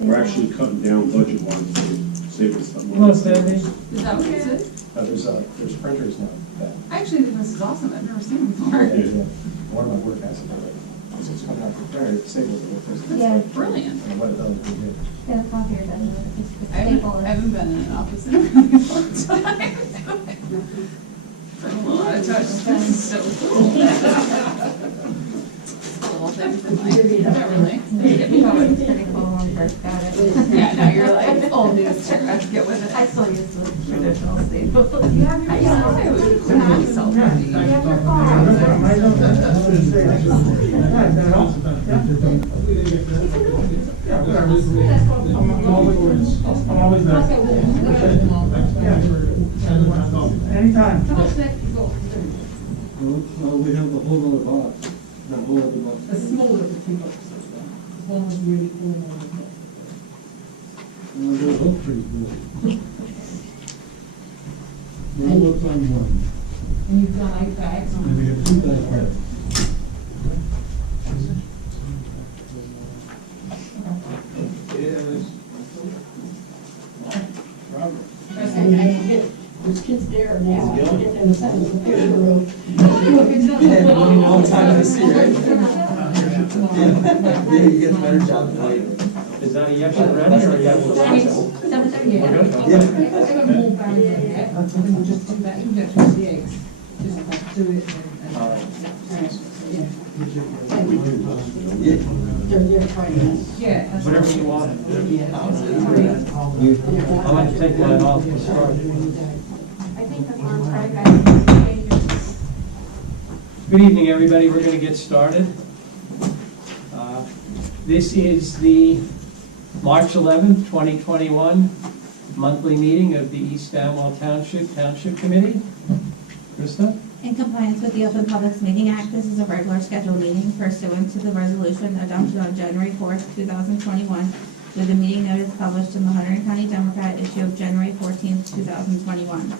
We're actually cutting down budget-wise to save us some money. Hello, Sandy. Is that what it is? There's printers now. That, I actually think this is awesome. I've never seen it before. one of my work has it already. It's coming out for printer, it disables it. Yeah. Brilliant. And what it does is it Yeah, the copier does it. It's I haven't been in an office in a really long time. Been a lot of touch. This is so cool. Little thing from like, not really. It was pretty cool when we first got it. Yeah, now you're like, it's old news to get with it. I still use the traditional staple. You have your so pretty. You have your phone. I'm always there. Anytime. Well, we have the whole other box, the whole other box. A smaller thing. One was really cool. Well, they look pretty cool. Well, what's on one? And you've done 8 bags on And we have 2 bags. This kid's there now. Get in the center of the picture room. Long time to see, right? Yeah, you get a better job than I do. Is that a yes already, or yes? 7:30. Yeah. Yeah. I have more bags than that. I think we'll just do that. You can just use the eggs. Just like do it Yeah. They're trying. Yeah. that's Whatever right. you want. Yeah. I'll have to take that off to start. I think the font's right, guys. Good evening, everybody. We're going to get started. This is the March 11th, 2021 monthly meeting of the East Amwell Township Committee. Krista? In compliance with the Open Publics Meeting Act, this is a regular scheduled meeting pursuant to the resolution adopted on January 4th, 2021, with a meeting notice published in the Hunterdon County Democrat issue of January 14th, 2021.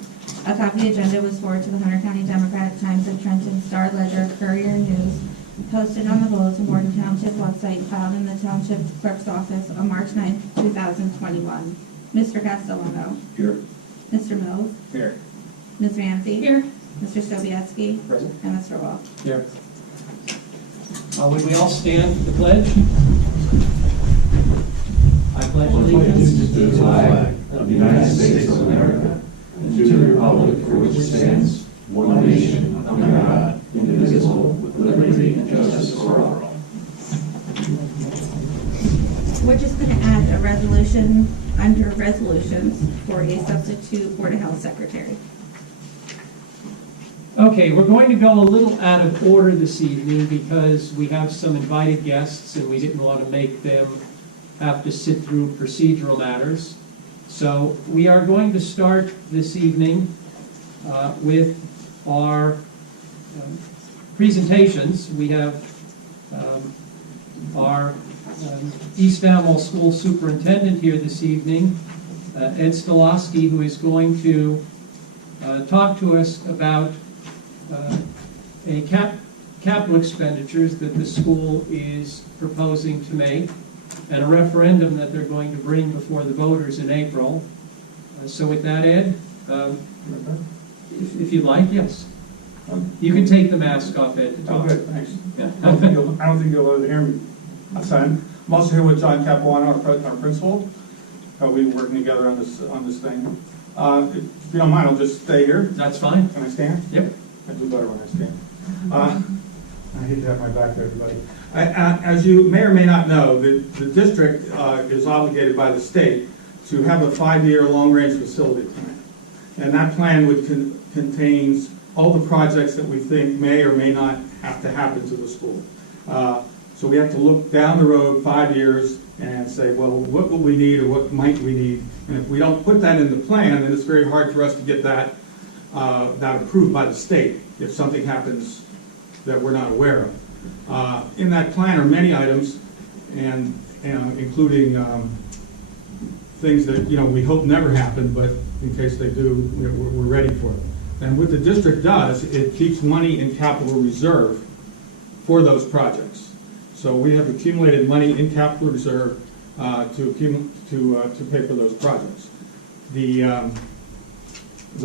A copy of the agenda was forwarded to the Hunterdon County Democrat, Times of Trenton, Star Ledger, Courier News, posted on the Bulletin Board and Township website, filed in the Township Clerk's office on March 9th, 2021. Mr. Castellano. Here. Mr. Mills. Here. Ms. Ramsey. Here. Mr. Sobiesky. Present. And Mr. Wall. Here. Would we all stand for the pledge? I pledge allegiance to the flag of the United States of America and to the republic for which it stands, one nation, under God, indivisible, with liberty and justice for all. We're just going to add a resolution under resolutions for a substitute Board of Health secretary. Okay, we're going to go a little out of order this evening because we have some invited guests and we didn't want to make them have to sit through procedural matters. So we are going to start this evening with our presentations. We have our East Amwell School Superintendent here this evening, Ed Stolowski, who is going to talk to us about capital expenditures that the school is proposing to make, and a referendum that they're going to bring before the voters in April. So with that, Ed, if you'd like, yes. You can take the mask off, Ed. to Oh, talk. good, thanks. Yeah. I don't think you'll be able to hear me. I'm also here with John Capuano, our principal. We've been working together on this thing. If you don't mind, I'll just stay here. That's fine. Can I stand? Yep. I do better when I stand. I hate to have my back to everybody. As you may or may not know, the district is obligated by the state to have a 5-year long-range facility plan. And that plan would contains all the projects that we think may or may not have to happen to the school. So we have to look down the road 5 years and say, well, what will we need or what might we need? And if we don't put that in the plan, then it's very hard for us to get that approved by the state if something happens that we're not aware of. In that plan are many items, and including things that we hope never happen, but in case they do, we're ready for them. And what the district does, it keeps money in capital reserve for those projects. So we have accumulated money in capital reserve to pay for those projects. The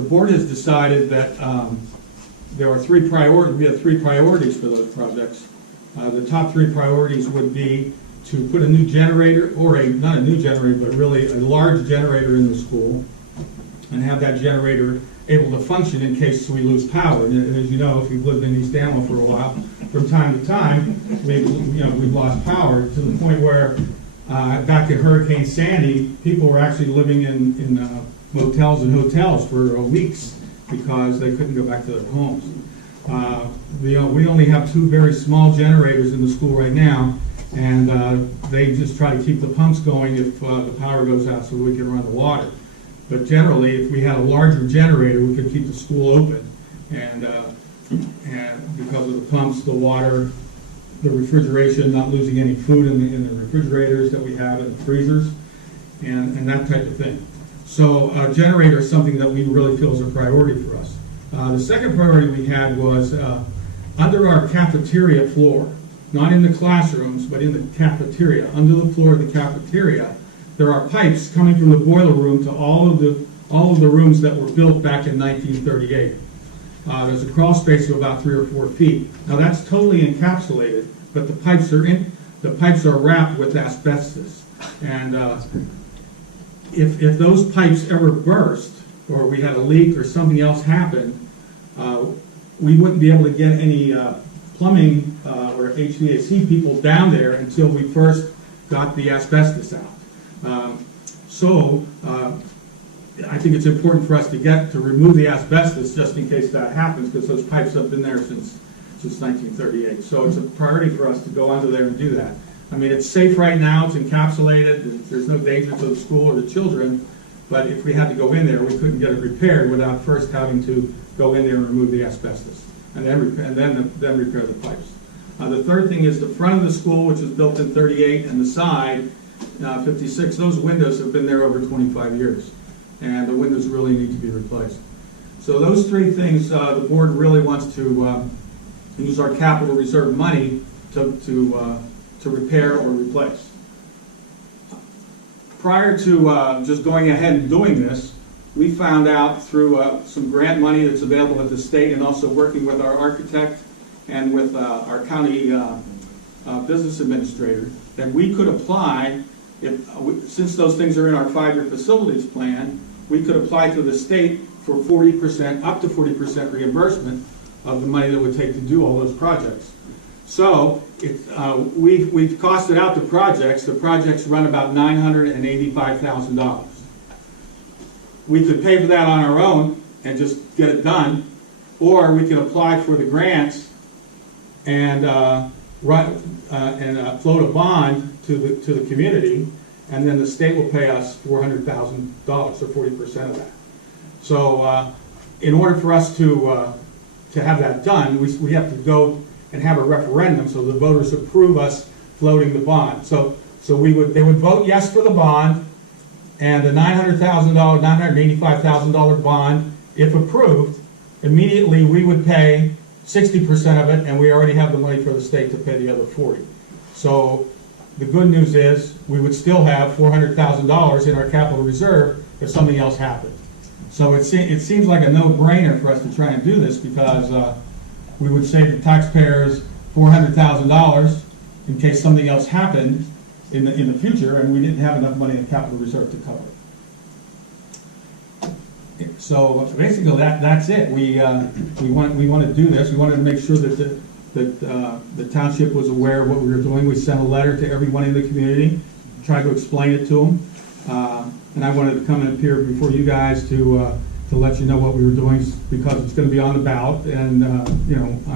board has decided that there are three priorities. We have three priorities for those projects. The top three priorities would be to put a new generator, or not a new generator, but really a large generator in the school, and have that generator able to function in case we lose power. And as you know, if you've lived in East Amwell for a while, from time to time, we've lost power to the point where back at Hurricane Sandy, people were actually living in motels and hotels for weeks because they couldn't go back to their homes. We only have two very small generators in the school right now, and they just try to keep the pumps going if the power goes out so we can run the water. But generally, if we had a larger generator, we could keep the school open. And because of the pumps, the water, the refrigeration, not losing any food in the refrigerators that we have and the freezers, and that type of thing. So a generator is something that we really feel is a priority for us. The second priority we had was under our cafeteria floor, not in the classrooms, but in the cafeteria, under the floor of the cafeteria, there are pipes coming from the boiler room to all of the rooms that were built back in 1938. There's a crawl space of about 3 or 4 feet. Now that's totally encapsulated, but the pipes are wrapped with asbestos. And if those pipes ever burst, or we had a leak or something else happened, we wouldn't be able to get any plumbing or HVAC people down there until we first got the asbestos out. I think it's important for us to remove the asbestos just in case that happens, because those pipes have been there since 1938. So it's a priority for us to go under there and do that. I mean, it's safe right now, it's encapsulated, there's no danger to the school or the children, but if we had to go in there, we couldn't get it repaired without first having to go in there and remove the asbestos, and then repair the pipes. The third thing is the front of the school, which was built in 38, and the side, 56, those windows have been there over 25 years, and the windows really need to be replaced. So those three things, the board really wants to use our capital reserve money to repair or replace. Prior to just going ahead and doing this, we found out through some grant money that's available at the state, and also working with our architect and with our county business administrator, that we could apply, since those things are in our 5-year facilities plan, we could apply to the state for 40%, up to 40% reimbursement of the money that would take to do all those projects. So we've costed out the projects. The projects run about $985,000. We could pay for that on our own and just get it done, or we could apply for the grants and float a bond to the community, and then the state will pay us $400,000, or 40% of that. So in order for us to have that done, we have to go and have a referendum so the voters approve us floating the bond. So they would vote yes for the bond, and the $985,000 bond, if approved, immediately we would pay 60% of it, and we already have the money for the state to pay the other 40%. So the good news is we would still have $400,000 in our capital reserve if something else happened. So it seems like a no-brainer for us to try and do this, because we would save the taxpayers $400,000 in case something else happened in the future, and we didn't have enough money in capital reserve to cover it. So basically, that's it. We want to do this. We wanted to make sure that the township was aware of what we were doing. We sent a letter to everyone in the community, tried to explain it to them, and I wanted to come and appear before you guys to let you know what we were doing, because it's going to be on the ballot, and I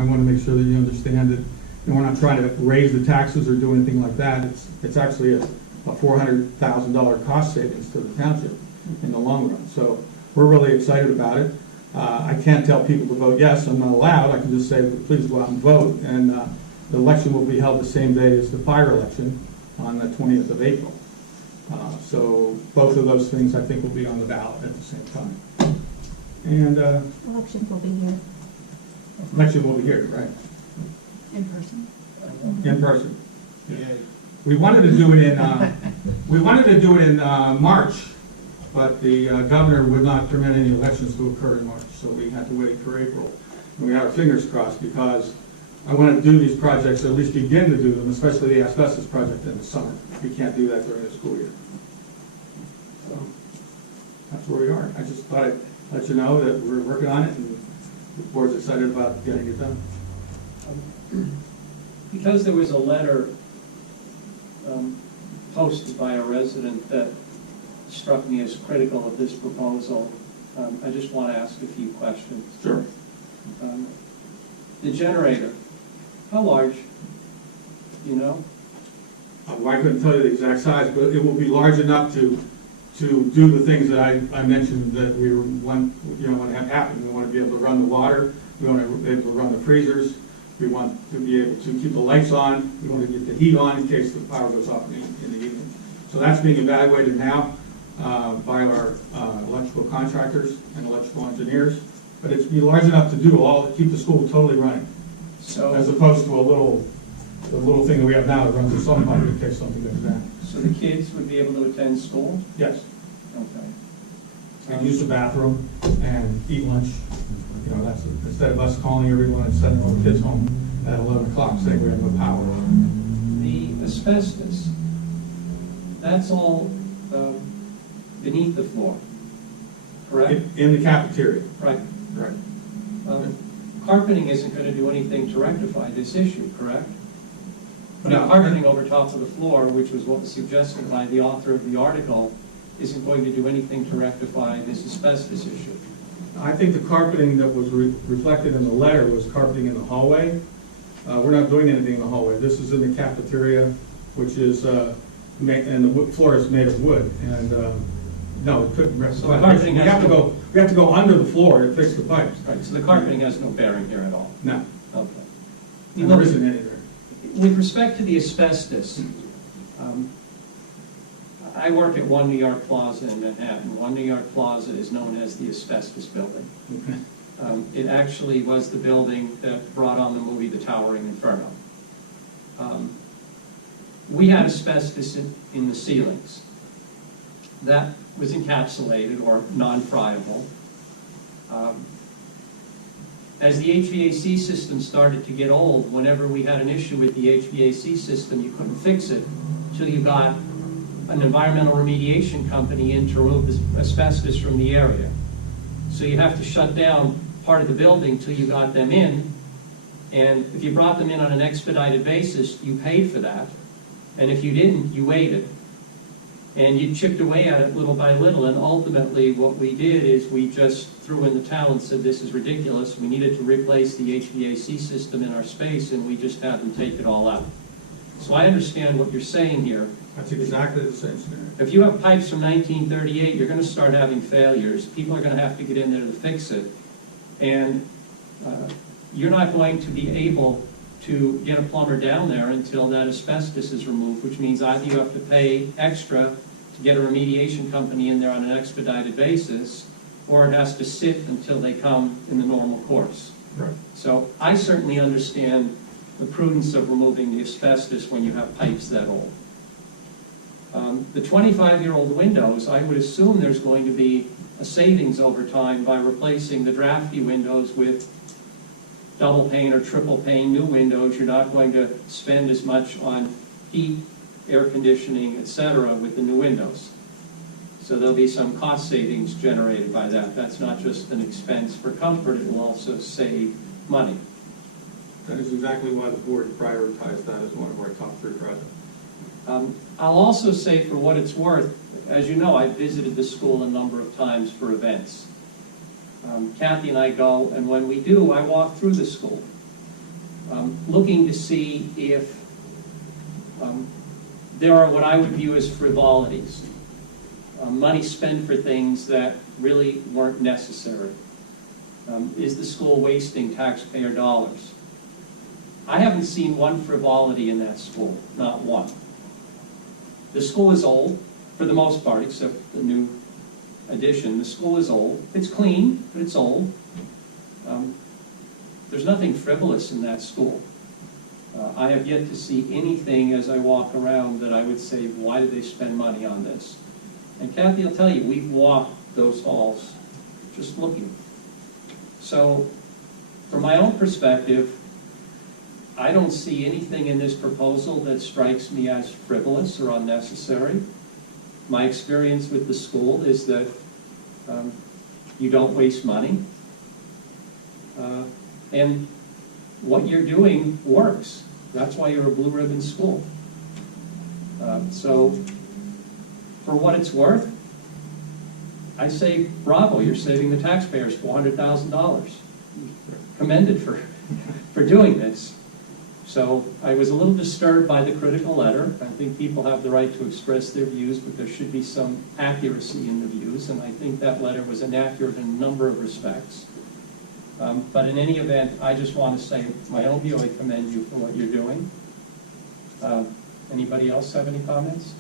want to make sure that you understand that. And we're not trying to raise the taxes or do anything like that. It's actually a $400,000 cost savings to the township in the long run. So we're really excited about it. I can't tell people to vote yes. I'm not allowed. I can just say, please go out and vote. And the election will be held the same day as the fire election on the 20th of April. So both of those things, I think, will be on the ballot at the same time. And Elections will be here. election will be here, right? In person. In person. We wanted to do it We wanted to do it in March, but the governor would not permit any elections to occur in March, so we had to wait for April. And we had our fingers crossed because I want to do these projects, or at least begin to do them, especially the asbestos project in the summer. We can't do that during the school year. So that's where we are. I just thought I'd let you know that we're working on it and the board's excited about getting it done. Because there was a letter posted by a resident that struck me as critical of this proposal, I just want to ask a few questions. Sure. The generator, how large? You know? Well, I couldn't tell you the exact size, but it will be large enough to do the things that I mentioned that we want to have happen. We want to be able to run the water, we want to be able to run the freezers, we want to be able to keep the lights on, we want to get the heat on in case the power goes off in the evening. So that's being evaluated now by our electrical contractors and electrical engineers, but it's be large enough to do all, keep the school totally running, So, as opposed to the little thing that we have now that runs the sun pump in case something goes down. so the kids would be able to attend school? Yes. Okay. And use the bathroom and eat lunch. You know, that's, instead of us calling everyone and sending all the kids home at 11 o'clock saying we have no power. The asbestos, that's all beneath the floor, correct? In the cafeteria. Right. Right. Carpeting isn't going to do anything to rectify this issue, correct? But No. carpeting over top of the floor, which was what was suggested by the author of the article, isn't going to do anything to rectify this asbestos issue. I think the carpeting that was reflected in the letter was carpeting in the hallway. We're not doing anything in the hallway. This is in the cafeteria, which is, and the floor is made of wood. And no, it couldn't rectify. So the carpeting we has have to no- go. We have to go under the floor to fix the pipes. Right, so the carpeting has no bearing here at all. No, Okay. and there isn't any there. With respect to the asbestos, I work at One New York Plaza in Manhattan. One New York Plaza is known as the asbestos building. Okay. It actually was the building that brought on the movie The Towering Inferno. We had asbestos in the ceilings. That was encapsulated or non-friable. As the HVAC system started to get old, whenever we had an issue with the HVAC system, you couldn't fix it until you got an environmental remediation company in to remove the asbestos from the area. So you have to shut down part of the building till you got them in, and if you brought them in on an expedited basis, you paid for that, and if you didn't, you waited. And you chipped away at it little by little, and ultimately what we did is we just threw in the towel and said, this is ridiculous. We needed to replace the HVAC system in our space, and we just had them take it all out. So I understand what you're saying here. That's exactly the same scenario. If you have pipes from 1938, you're going to start having failures. People are going to have to get in there to fix it. And you're not going to be able to get a plumber down there until that asbestos is removed, which means either you have to pay extra to get a remediation company in there on an expedited basis, or it has to sit until they come in the normal course. Right. So I certainly understand the prudence of removing the asbestos when you have pipes that old. The 25-year-old windows, I would assume there's going to be a savings over time by replacing the drafty windows with double pane or triple pane new windows. You're not going to spend as much on heat, air conditioning, etc. with the new windows. So there'll be some cost savings generated by that. That's not just an expense for comfort, it will also save money. That is exactly why the board prioritized that as one of our top 3 projects. I'll also say, for what it's worth, as you know, I've visited the school a number of times for events. Kathy and I go, and when we do, I walk through the school, looking to see if there are what I would view as frivolities, money spent for things that really weren't necessary. Is the school wasting taxpayer dollars? I haven't seen one frivolity in that school, not one. The school is old, for the most part, except the new addition. The school is old. It's clean, but it's old. There's nothing frivolous in that school. I have yet to see anything as I walk around that I would say, why did they spend money on this? And Kathy will tell you, we've walked those halls just looking. So, from my own perspective, I don't see anything in this proposal that strikes me as frivolous or unnecessary. My experience with the school is that you don't waste money. And what you're doing works. That's why you're a blue ribbon school. So, for what it's worth, I say bravo, you're saving the taxpayers $400,000. Commended for doing this. So I was a little disturbed by the critical letter. I think people have the right to express their views, but there should be some accuracy in the views, and I think that letter was inaccurate in a number of respects. But in any event, I just want to say, my own view, I commend you for what you're doing. Anybody else have any comments?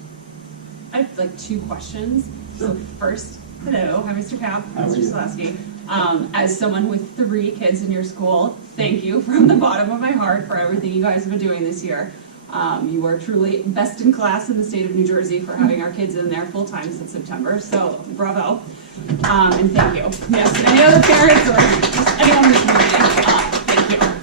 I have like two questions. So first, hello, hi Mr. Cap, How are Mr. you? Slaski. As someone with 3 kids in your school, thank you from the bottom of my heart for everything you guys have been doing this year. You are truly best in class in the state of New Jersey for having our kids in there full time since September, so bravo. And thank you. Yes, any other parents or just anyone in the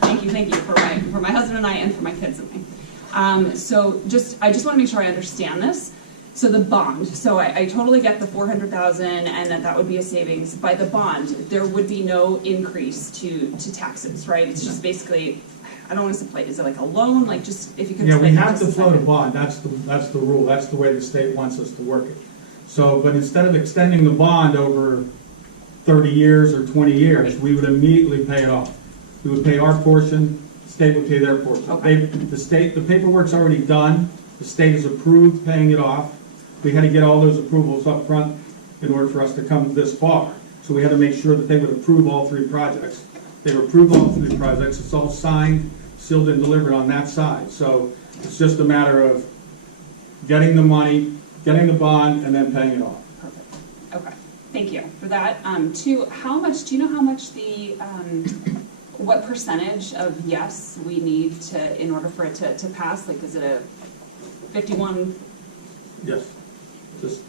community, thank you for my husband and I and for my kids and me. So I just want to make sure I understand this. So the bond, so I totally get the 400,000 and that would be a savings. By the bond, there would be no increase to taxes, right? It's just basically, I don't want to say, is it like a loan? Like just, if you could Yeah, we explain that have just to a float a second. bond, that's the rule, that's the way the state wants us to work it. So, but instead of extending the bond over 30 years or 20 years, we would immediately pay it off. We would pay our portion, the state would pay their portion. Okay. The paperwork's already done, the state has approved paying it off. We had to get all those approvals up front in order for us to come this far. So we had to make sure that they would approve all 3 projects. They approved all 3 projects, it's all signed, sealed and delivered on that side. So it's just a matter of getting the money, getting the bond, and then paying it off. Perfect. Okay. Thank you for that. 2, do you know how much what percentage of yes we need in order for it to pass? Like, is it a 51? Yes, just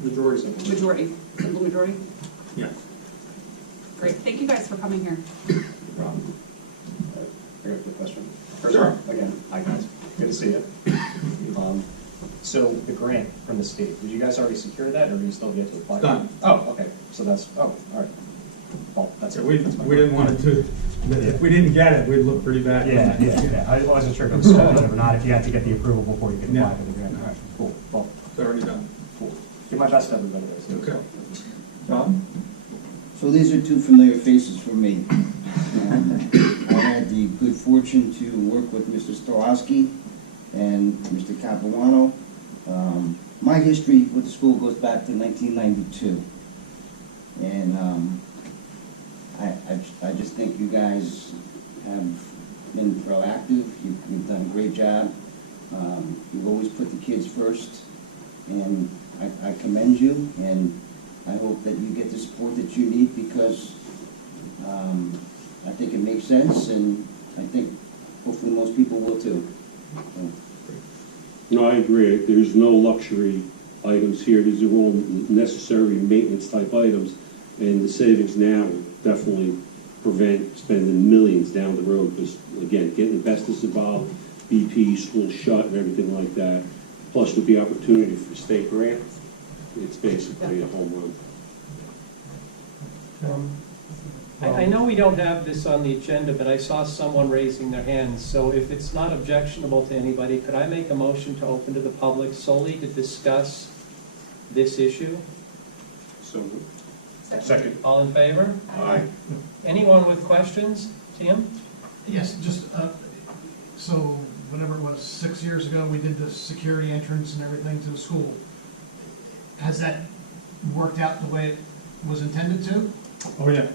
majority. Majority, simple majority? Yes. Great, thank you guys for coming here. I got a quick question. First Sure. of all, again, hi guys, good to see you. So the grant from the state, did you guys already secure that, or do you still get to apply? Done. Oh, okay, so that's, all right. Well, that's Yeah, it. we That's my didn't want it to, if we didn't get it, we'd look pretty bad. Yeah. I wasn't sure if it was speculative or not, if you had to get the approval before you could apply Yeah. for the grant. All right, cool. Well, It's already done. Cool. Do my best to everybody there. Okay. Tom? So these are 2 familiar faces for me. I had the good fortune to work with Mr. Stolowski and Mr. Capuano. My history with the school goes back to 1992. And I just think you guys have been proactive. You've done a great job. You've always put the kids first. And I commend you, and I hope that you get the support that you need, because I think it makes sense, and I think hopefully most people will too. So, No, I agree. There's no luxury items here. These are all necessary maintenance type items, and the savings now will definitely prevent spending millions down the road, because, again, getting asbestos involved, BP, school shut, and everything like that, plus with the opportunity for state grant, it's basically a home run. I know we don't have this on the agenda, but I saw someone raising their hands, so if it's not objectionable to anybody, could I make a motion to open to the public solely to discuss this issue? So, Second. All in favor? Aye. Anyone with questions? Tim? Yes, just, so whenever it was 6 years ago, we did the security entrance and everything to the school. Has that worked out the way it was intended to? Oh, yeah.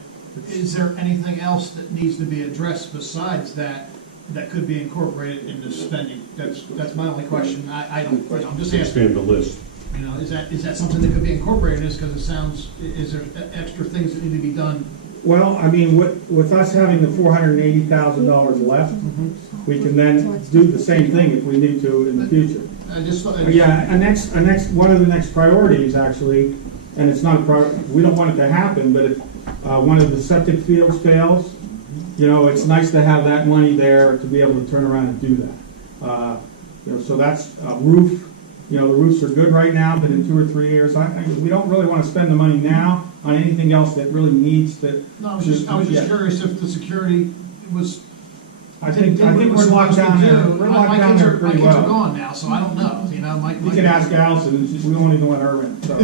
Is there anything else that needs to be addressed besides that, that could be incorporated into spending? That's my only question. I don't, I'm just asking. Expand the list. You know, is that something that could be incorporated? Is because it sounds, is there extra things that need to be done Well, I mean, with us having the $480,000 left, we can then do the same thing if we need to in the future. I just, Yeah, one of the next priorities, actually, and it's not a we don't want it to happen, but if one of the septic fields fails, you know, it's nice to have that money there to be able to turn around and do that. You know, so that's a roof. You know, the roofs are good right now, but in 2 or 3 years, we don't really want to spend the money now on anything else that really needs to. no, I was just curious if the security was. I think we're locked down there. We're locked down there pretty My kids are well. gone now, so I don't know, you know, You can ask Allison, and we won't even let her in, so.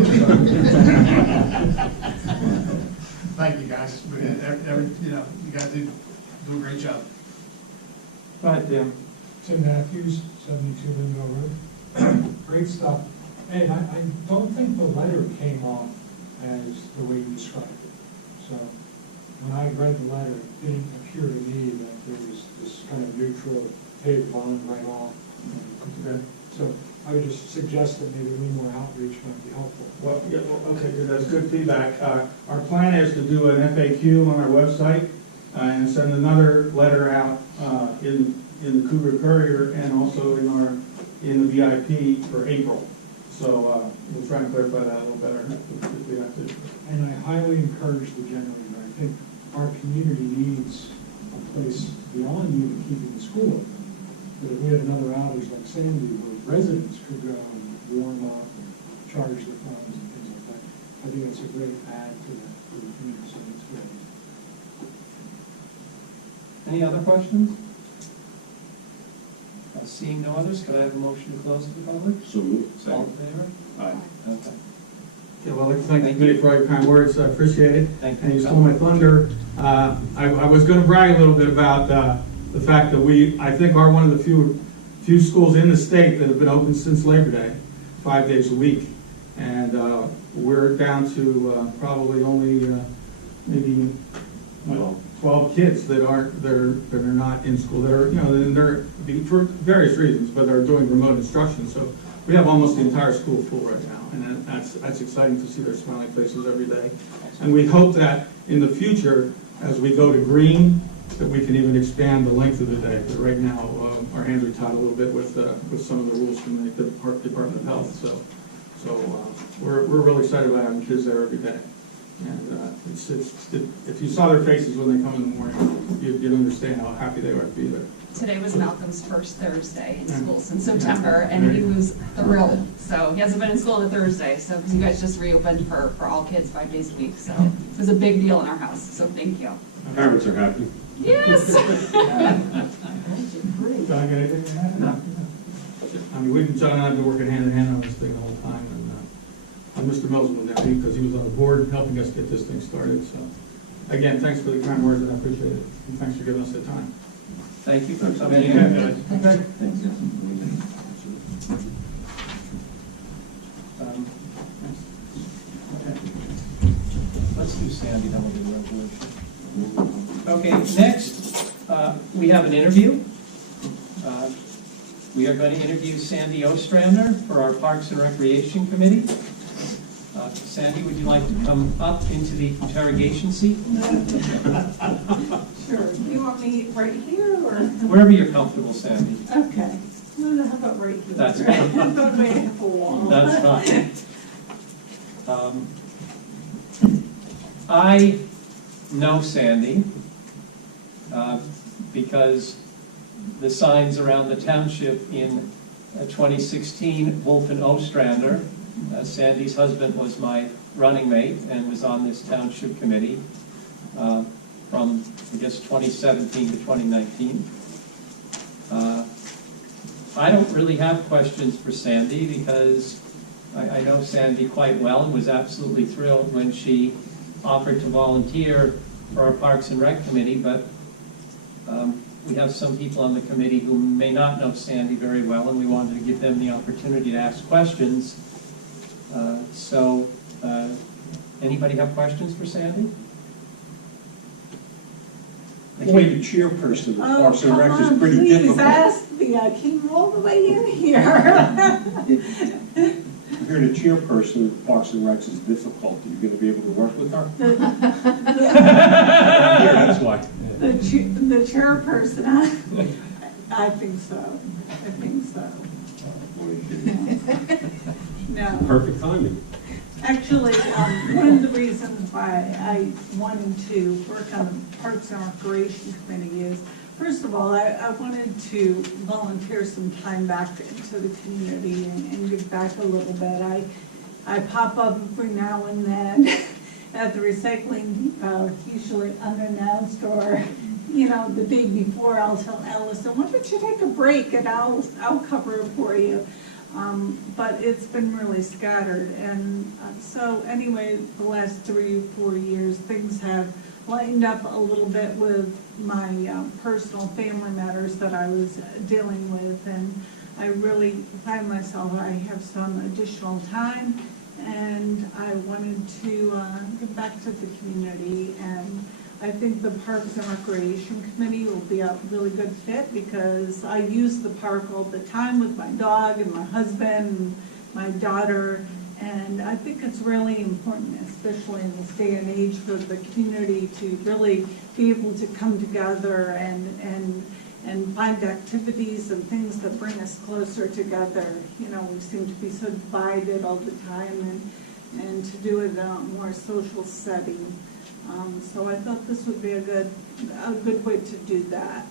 Thank you, guys. You know, you guys do a great job. Go ahead, Tim. Tim Matthews, 72 Lindell Road. Great stuff. And I don't think the letter came off as the way you described it. So when I read the letter, it didn't appear to me that there was this kind of neutral, hey, bond right off. Okay. So I would just suggest that maybe a little more outreach might be helpful. Well, yeah, okay, that's good feedback. Our plan is to do an FAQ on our website and send another letter out in the Cougar Courier and also in the VIP for April. So we'll try and clarify that a little better if we have to. And I highly encourage the generator. I think our community needs a place beyond even keeping the school open. But if we had another outage like Sandy, where residents could go and warm up and charge their phones and things like that, I think that's a great add to the community, so that's great. Any other questions? Seeing no others, could I have a motion to close the public? So moved. All in favor? Aye. Okay. Yeah, well, I'd like to thank the committee for all your kind words. I appreciate it. Thank you. And you stole my thunder. I was going to brag a little bit about the fact that I think, are one of the few schools in the state that have been open since Labor Day, 5 days a week. And we're down to probably only maybe 12 kids that are not in school, that are, you know, they're for various reasons, but are doing remote instruction. So we have almost the entire school full right now, and that's exciting to see their smiling faces every day. And we hope that in the future, as we go to green, that we can even expand the length of the day. But right now, our hands are tied a little bit with some of the rules from the Department of Health. So we're really excited about having kids there every day. And if you saw their faces when they come in the morning, you'd understand how happy they are to be there. Today was Malcolm's first Thursday in school since September, and he was thrilled. So he hasn't been in school on a Thursday, so because you guys just reopened for all kids 5 days a week. So it was a big deal in our house, so thank you. Parents are happy. Yes. John, got anything to add? No. I mean, John and I have been working hand in hand on this thing the whole time, and Mr. Mills was down because he was on the board helping us get this thing started. So, again, thanks for the kind words, and I appreciate it. And thanks for giving us the time. Thank you for coming in. Okay. Let's do Sandy, then we'll do the resolution. Okay, next, we have an interview. We are going to interview Sandy Ostrander for our Parks and Recreation Committee. Sandy, would you like to come up into the interrogation seat? Sure. Do you want me right here or? Wherever you're comfortable, Sandy. Okay. No, how about right here? That's fine. How about right at the wall? That's fine. I know Sandy because the signs around the township in 2016, Wolf and Ostrander. Sandy's husband was my running mate and was on this township committee from, I guess, 2017 to 2019. I don't really have questions for Sandy because I know Sandy quite well and was absolutely thrilled when she offered to volunteer for our Parks and Rec Committee, but we have some people on the committee who may not know Sandy very well, and we wanted to give them the opportunity to ask questions. Anybody have questions for Sandy? I think the chairperson of Parks and Rec is pretty please difficult. ask me. I came all the way in here. hear the chairperson of Parks and Recs is difficult. Are you going to be able to work with her? That's why. The chairperson, I think so. I think so. No. Perfect timing. Actually, one of the reasons why I wanted to work on the Parks and Recreation Committee is, first of all, I wanted to volunteer some time back into the community and give back a little bit. I pop up every now and then at the recycling depot, usually unannounced, or, you know, the day before I'll tell Allison, why don't you take a break and I'll cover it for you. But it's been really scattered, and so anyway, the last 3 or 4 years, things have lightened up a little bit with my personal family matters that I was dealing with, and I really find myself, I have some additional time, and I wanted to give back to the community, and I think the Parks and Recreation Committee will be a really good fit, because I use the park all the time with my dog and my husband and my daughter, and I think it's really important, especially in this day and age, for the community to really be able to come together and find activities and things that bring us closer together. You know, we seem to be so divided all the time, and to do it in a more social setting. So I thought this would be a good way to do that.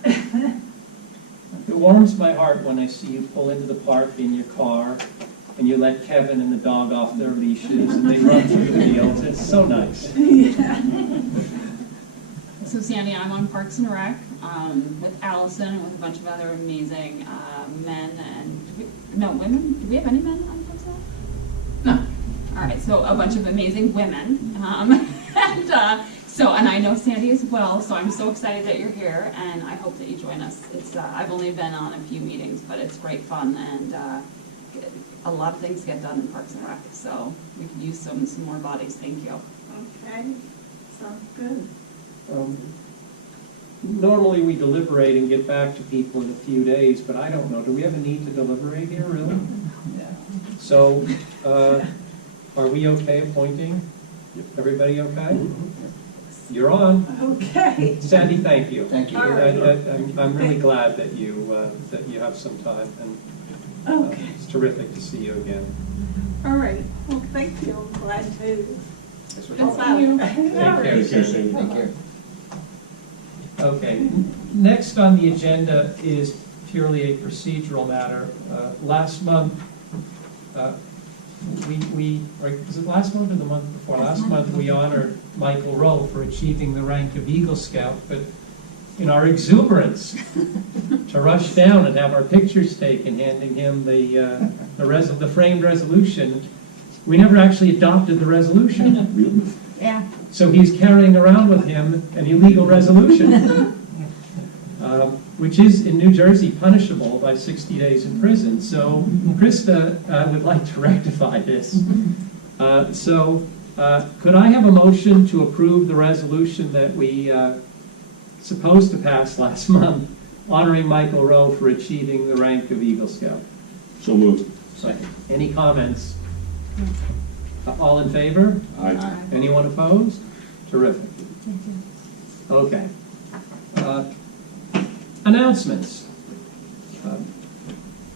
It warms my heart when I see you pull into the park in your car and you let Kevin and the dog off their leashes and they run through the fields. It's so nice. Yeah. So Sandy, I'm on Parks and Rec with Allison and with a bunch of other amazing men and women. Do we have any men on Parks and Rec? No. All right, so a bunch of amazing women, and I know Sandy as well. So I'm so excited that you're here, and I hope that you join us. It's I've only been on a few meetings, but it's great fun, and a lot of things get done in Parks and Rec. So we could use some more bodies. Thank you. Okay, sounds good. Normally we deliberate and get back to people in a few days, but I don't know. Do we have a need to deliberate here, really? Yeah. So, are we okay appointing? Everybody okay? You're on. Okay. Sandy, thank you. Thank you. All right. I'm really glad that you have some time, and Okay. it's terrific to see you again. All right. Well, thank you. I'm glad to help Thank you. out. Take All care. right. Take care. Okay, next on the agenda is purely a procedural matter. Last month, was it last month or the month before? Last month we honored Michael Rowe for achieving the rank of Eagle Scout, but in our exuberance to rush down and have our pictures taken, handing him the framed resolution, we never actually adopted the resolution. Yeah. So he's carrying around with him an illegal resolution, which is in New Jersey punishable by 60 days in prison. So Krista would like to rectify this. Could I have a motion to approve the resolution that we supposed to pass last month, honoring Michael Rowe for achieving the rank of Eagle Scout? So moved. Second. Any comments? All in favor? Aye. Anyone opposed? Terrific. Okay. Announcements.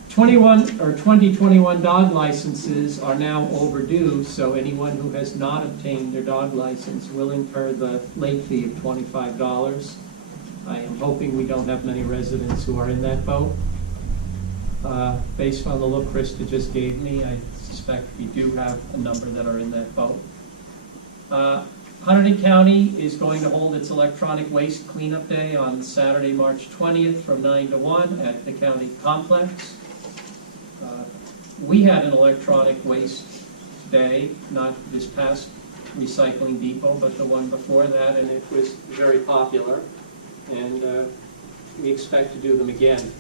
2021 dog licenses are now overdue, so anyone who has not obtained their dog license will incur the late fee of $25. I am hoping we don't have many residents who are in that boat. Based on the look Krista just gave me, I suspect we do have a number that are in that boat. Hunterdon County is going to hold its electronic waste cleanup day on Saturday, March 20th from 9 to 1 at the county complex. We had an electronic waste day, not this past recycling depot, but the one before that, and it was very popular, and we expect to do them again.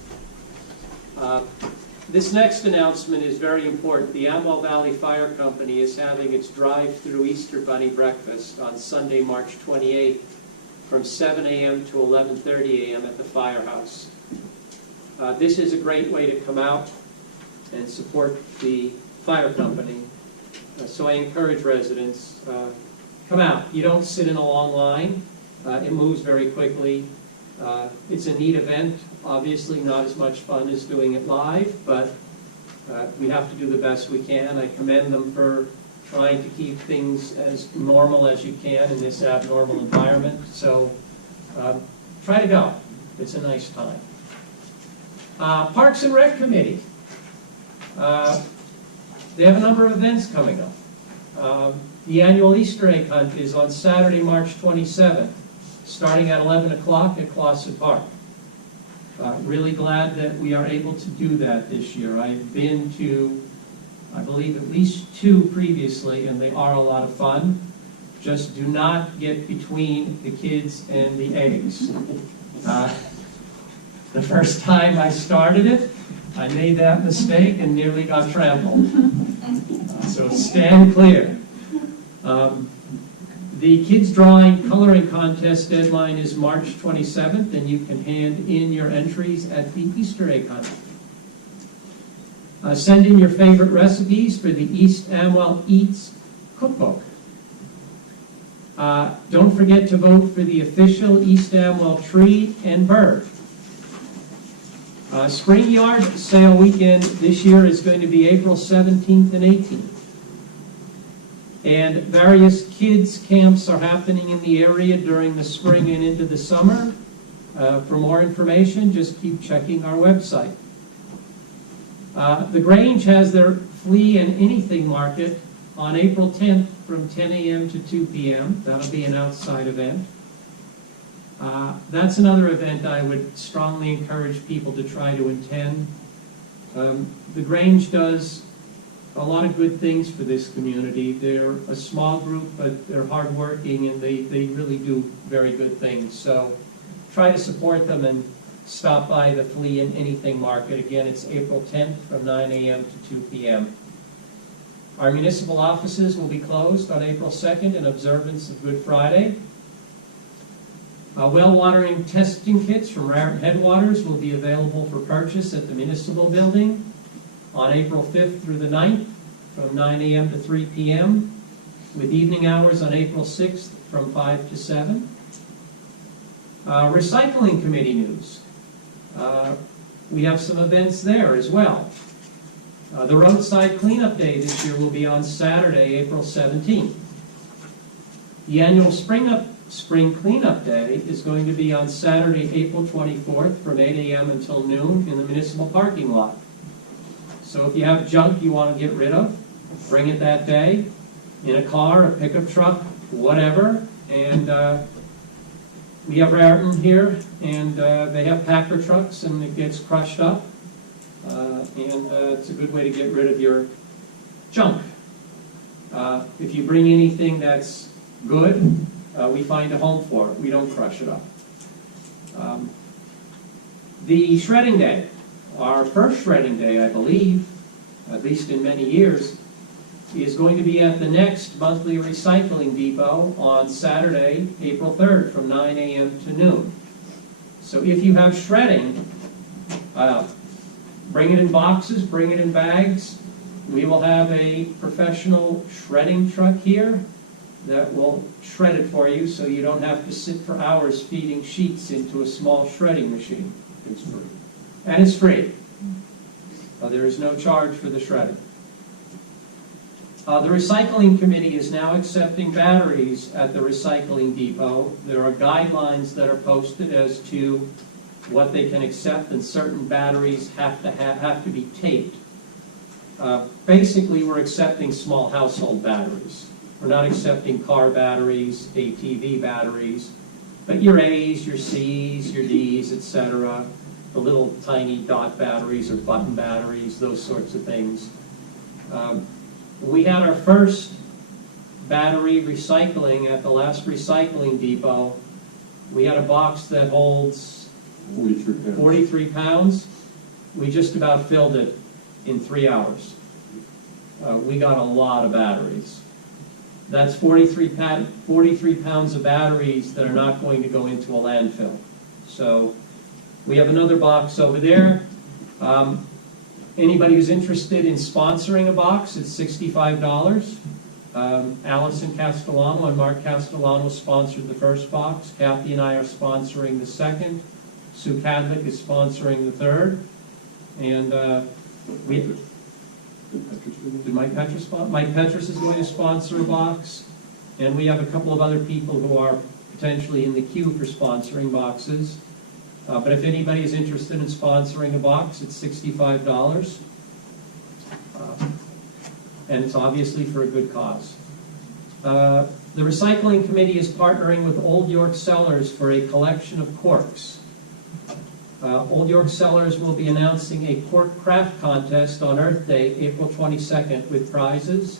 This next announcement is very important. The Amwell Valley Fire Company is having its drive-through Easter Bunny breakfast on Sunday, March 28th from 7 a.m. to 11:30 a.m. at the firehouse. This is a great way to come out and support the fire company. So I encourage residents, come out. You don't sit in a long line. It moves very quickly. It's a neat event. Obviously not as much fun as doing it live, but we have to do the best we can. I commend them for trying to keep things as normal as you can in this abnormal environment. So try to go. It's a nice time. Parks and Rec Committee. They have a number of events coming up. The annual Easter egg hunt is on Saturday, March 27th, starting at 11 o'clock at Clawson Park. Really glad that we are able to do that this year. I've been to, I believe, at least 2 previously, and they are a lot of fun. Just do not get between the kids and the eggs. The first time I started it, I made that mistake and nearly got trampled. So stand clear. The kids drawing coloring contest deadline is March 27th, and you can hand in your entries at the Easter egg hunt. Send in your favorite recipes for the East Amwell Eats cookbook. Don't forget to vote for the official East Amwell tree and bird. Spring yard sale weekend this year is going to be April 17th and 18th. And various kids camps are happening in the area during the spring and into the summer. For more information, just keep checking our website. The Grange has their flea and anything market on April 10th from 10 a.m. to 2 p.m. That'll be an outside event. That's another event I would strongly encourage people to try to attend. The Grange does a lot of good things for this community. They're a small group, but they're hardworking, and they really do very good things. So try to support them and stop by the Flea and Anything Market. Again, it's April 10th from 9 a.m. to 2 p.m. Our municipal offices will be closed on April 2nd in observance of Good Friday. Well watering testing kits from Raritan Headwaters will be available for purchase at the municipal building on April 5th through the 9th from 9 a.m. to 3 p.m. with evening hours on April 6th from 5 to 7. Recycling committee news. We have some events there as well. The roadside cleanup day this year will be on Saturday, April 17th. The annual Spring Cleanup Day is going to be on Saturday, April 24th from 8 a.m. until noon in the municipal parking lot. So if you have junk you want to get rid of, bring it that day in a car, a pickup truck, whatever. And we have Raritan here, and they have Packer trucks, and it gets crushed up. It's a good way to get rid of your junk. If you bring anything that's good, we find a home for it. We don't crush it up. The shredding day, our first shredding day, I believe, at least in many years, is going to be at the next monthly recycling depot on Saturday, April 3rd from 9 a.m. to noon. So if you have shredding, bring it in boxes, bring it in bags. We will have a professional shredding truck here that will shred it for you so you don't have to sit for hours feeding sheets into a small shredding machine. It's free. And it's free. There is no charge for the shredding. The recycling committee is now accepting batteries at the recycling depot. There are guidelines that are posted as to what they can accept, and certain batteries have to be taped. Basically, we're accepting small household batteries. We're not accepting car batteries, ATV batteries, but your A's, your C's, your D's, etc., the little tiny dot batteries or button batteries, those sorts of things. We had our first battery recycling at the last recycling depot. We had a box that holds 43 pounds. We just about filled it in 3 hours. We got a lot of batteries. That's 43 pounds of batteries that are not going to go into a landfill. So we have another box over there. Anybody who's interested in sponsoring a box, it's $65. Allison Castellano and Mark Castellano sponsored the first box. Kathy and I are sponsoring the second. Sue Cadlick is sponsoring the third. And did Mike Petrus sponsor? Mike Petrus is going to sponsor a box. And we have a couple of other people who are potentially in the queue for sponsoring boxes. But if anybody is interested in sponsoring a box, it's $65. And it's obviously for a good cause. The Recycling Committee is partnering with Old York Cellars for a collection of corks. Old York Cellars will be announcing a cork craft contest on Earth Day, April 22nd, with prizes.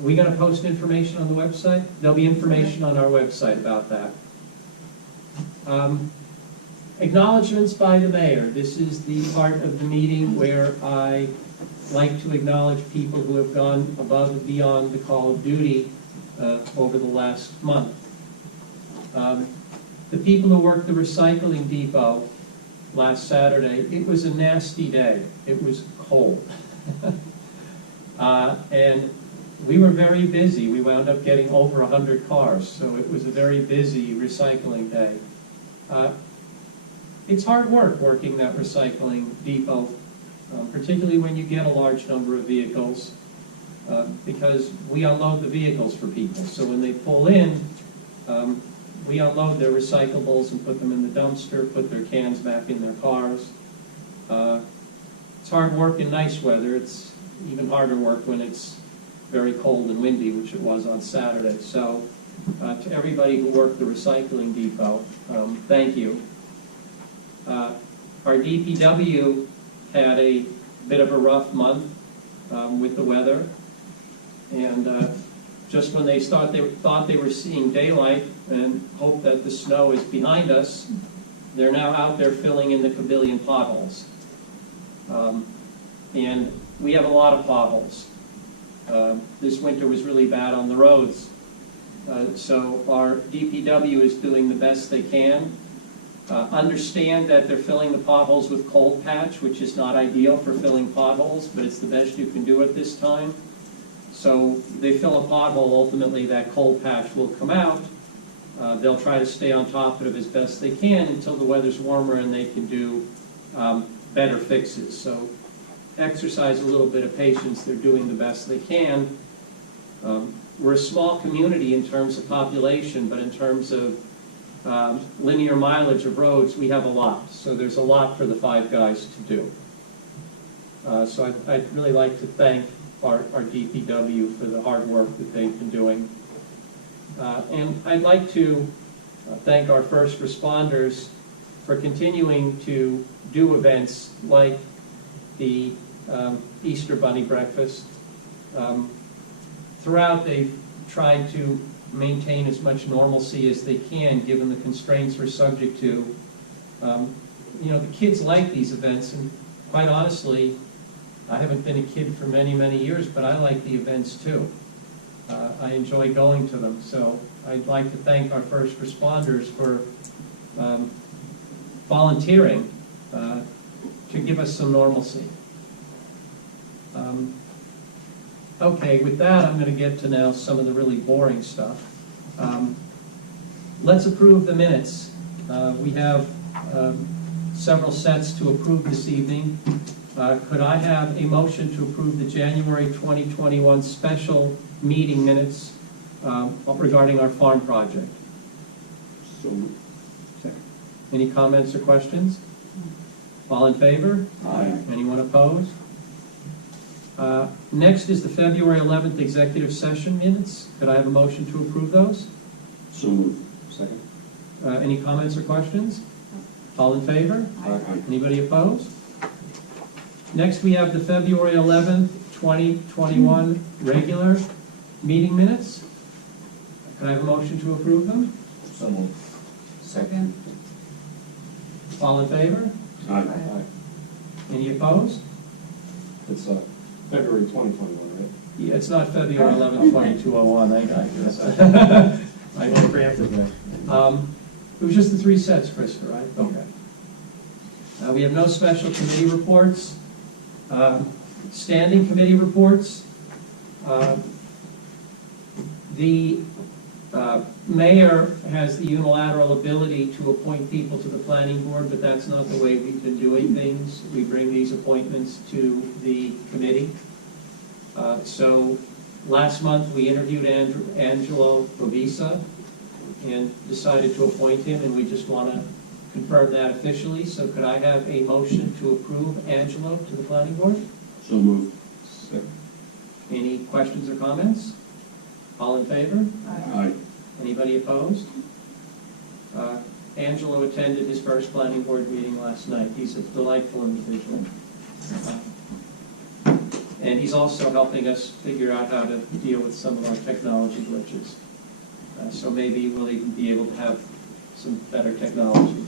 Are we going to post information on the website? There'll be information on our website about that. Acknowledgements by the mayor. This is the part of the meeting where I like to acknowledge people who have gone above and beyond the call of duty over the last month. The people who worked the recycling depot last Saturday, it was a nasty day. It was cold. And we were very busy. We wound up getting over 100 cars, so it was a very busy recycling day. It's hard work working that recycling depot, particularly when you get a large number of vehicles, because we unload the vehicles for people. So when they pull in, we unload their recyclables and put them in the dumpster, put their cans back in their cars. It's hard work in nice weather. It's even harder work when it's very cold and windy, which it was on Saturday. So to everybody who worked the recycling depot, thank you. Our DPW had a bit of a rough month with the weather, and just when they thought they were seeing daylight and hoped that the snow is behind us, they're now out there filling in the Kabillion potholes. And we have a lot of potholes. This winter was really bad on the roads. So our DPW is doing the best they can. Understand that they're filling the potholes with cold patch, which is not ideal for filling potholes, but it's the best you can do at this time. So they fill a pothole, ultimately that cold patch will come out. They'll try to stay on top of it as best they can until the weather's warmer and they can do better fixes. So exercise a little bit of patience. They're doing the best they can. We're a small community in terms of population, but in terms of linear mileage of roads, we have a lot. So there's a lot for the five guys to do. So I'd really like to thank our DPW for the hard work that they've been doing. And I'd like to thank our first responders for continuing to do events like the Easter Bunny Breakfast. Throughout, they've tried to maintain as much normalcy as they can, given the constraints we're subject to. The kids like these events, and quite honestly, I haven't been a kid for many, many years, but I like the events too. I enjoy going to them, so I'd like to thank our first responders for volunteering to give us some normalcy. Okay, with that, I'm going to get to now some of the really boring stuff. Let's approve the minutes. We have several sets to approve this evening. Could I have a motion to approve the January 2021 special meeting minutes regarding our farm project? So, second. Any comments or questions? All in favor? Aye. Anyone opposed? Next is the February 11th executive session minutes. Could I have a motion to approve those? So moved. Second. Any comments or questions? All in favor? Aye. Anybody opposed? Next, we have the February 11th, 2021 regular meeting minutes. Can I have a motion to approve them? So moved. Second. All in favor? Aye. Any opposed? It's February 2021, right? Yeah, it's not February 11th, 2201. I got this. I Well, preempted there. It was just the three sets, Krista, right? Okay. We have no special committee reports. Standing committee reports. The mayor has the unilateral ability to appoint people to the planning board, but that's not the way we've been doing things. We bring these appointments to the committee. So last month, we interviewed Angelo Provisa and decided to appoint him, and we just want to confirm that officially. So could I have a motion to approve Angelo to the planning board? So moved. Any questions or comments? All in favor? Aye. Anybody opposed? Angelo attended his first planning board meeting last night. He's a delightful individual. And he's also helping us figure out how to deal with some of our technology glitches. So maybe we'll even be able to have some better technology.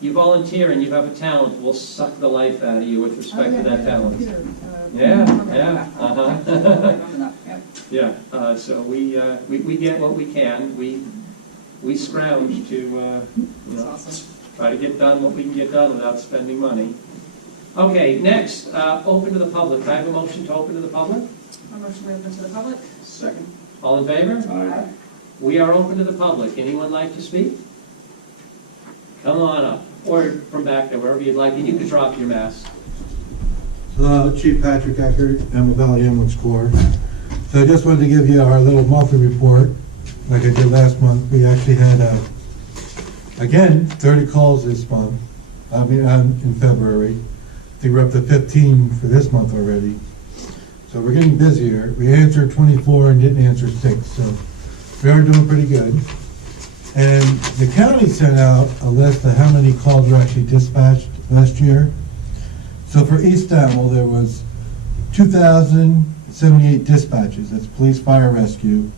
You volunteer and you have a talent, we'll suck the life out of you with respect to that talent. Yeah, so we get what we can. We scrounge to try to get done what we can get done without spending money. Okay, next, open to the public. Can I have a motion to open to the public? A motion to open to the public? Second. All in favor? Aye. We are open to the public. Anyone like to speak? Come on up, or from back there, wherever you'd like, and you can drop your mask. Hello, Chief Patrick Eckert, Amwell Valley Ambulance Corps. So I just wanted to give you our little monthly report. Like I did last month, we actually had, again, 30 calls this month, in February. I think we're up to 15 for this month already. So we're getting busier. We answered 24 and didn't answer 6, so we are doing pretty good. And the county sent out a list of how many calls were actually dispatched last year. So for East Amwell, there was 2,078 dispatches. That's police, fire, rescue.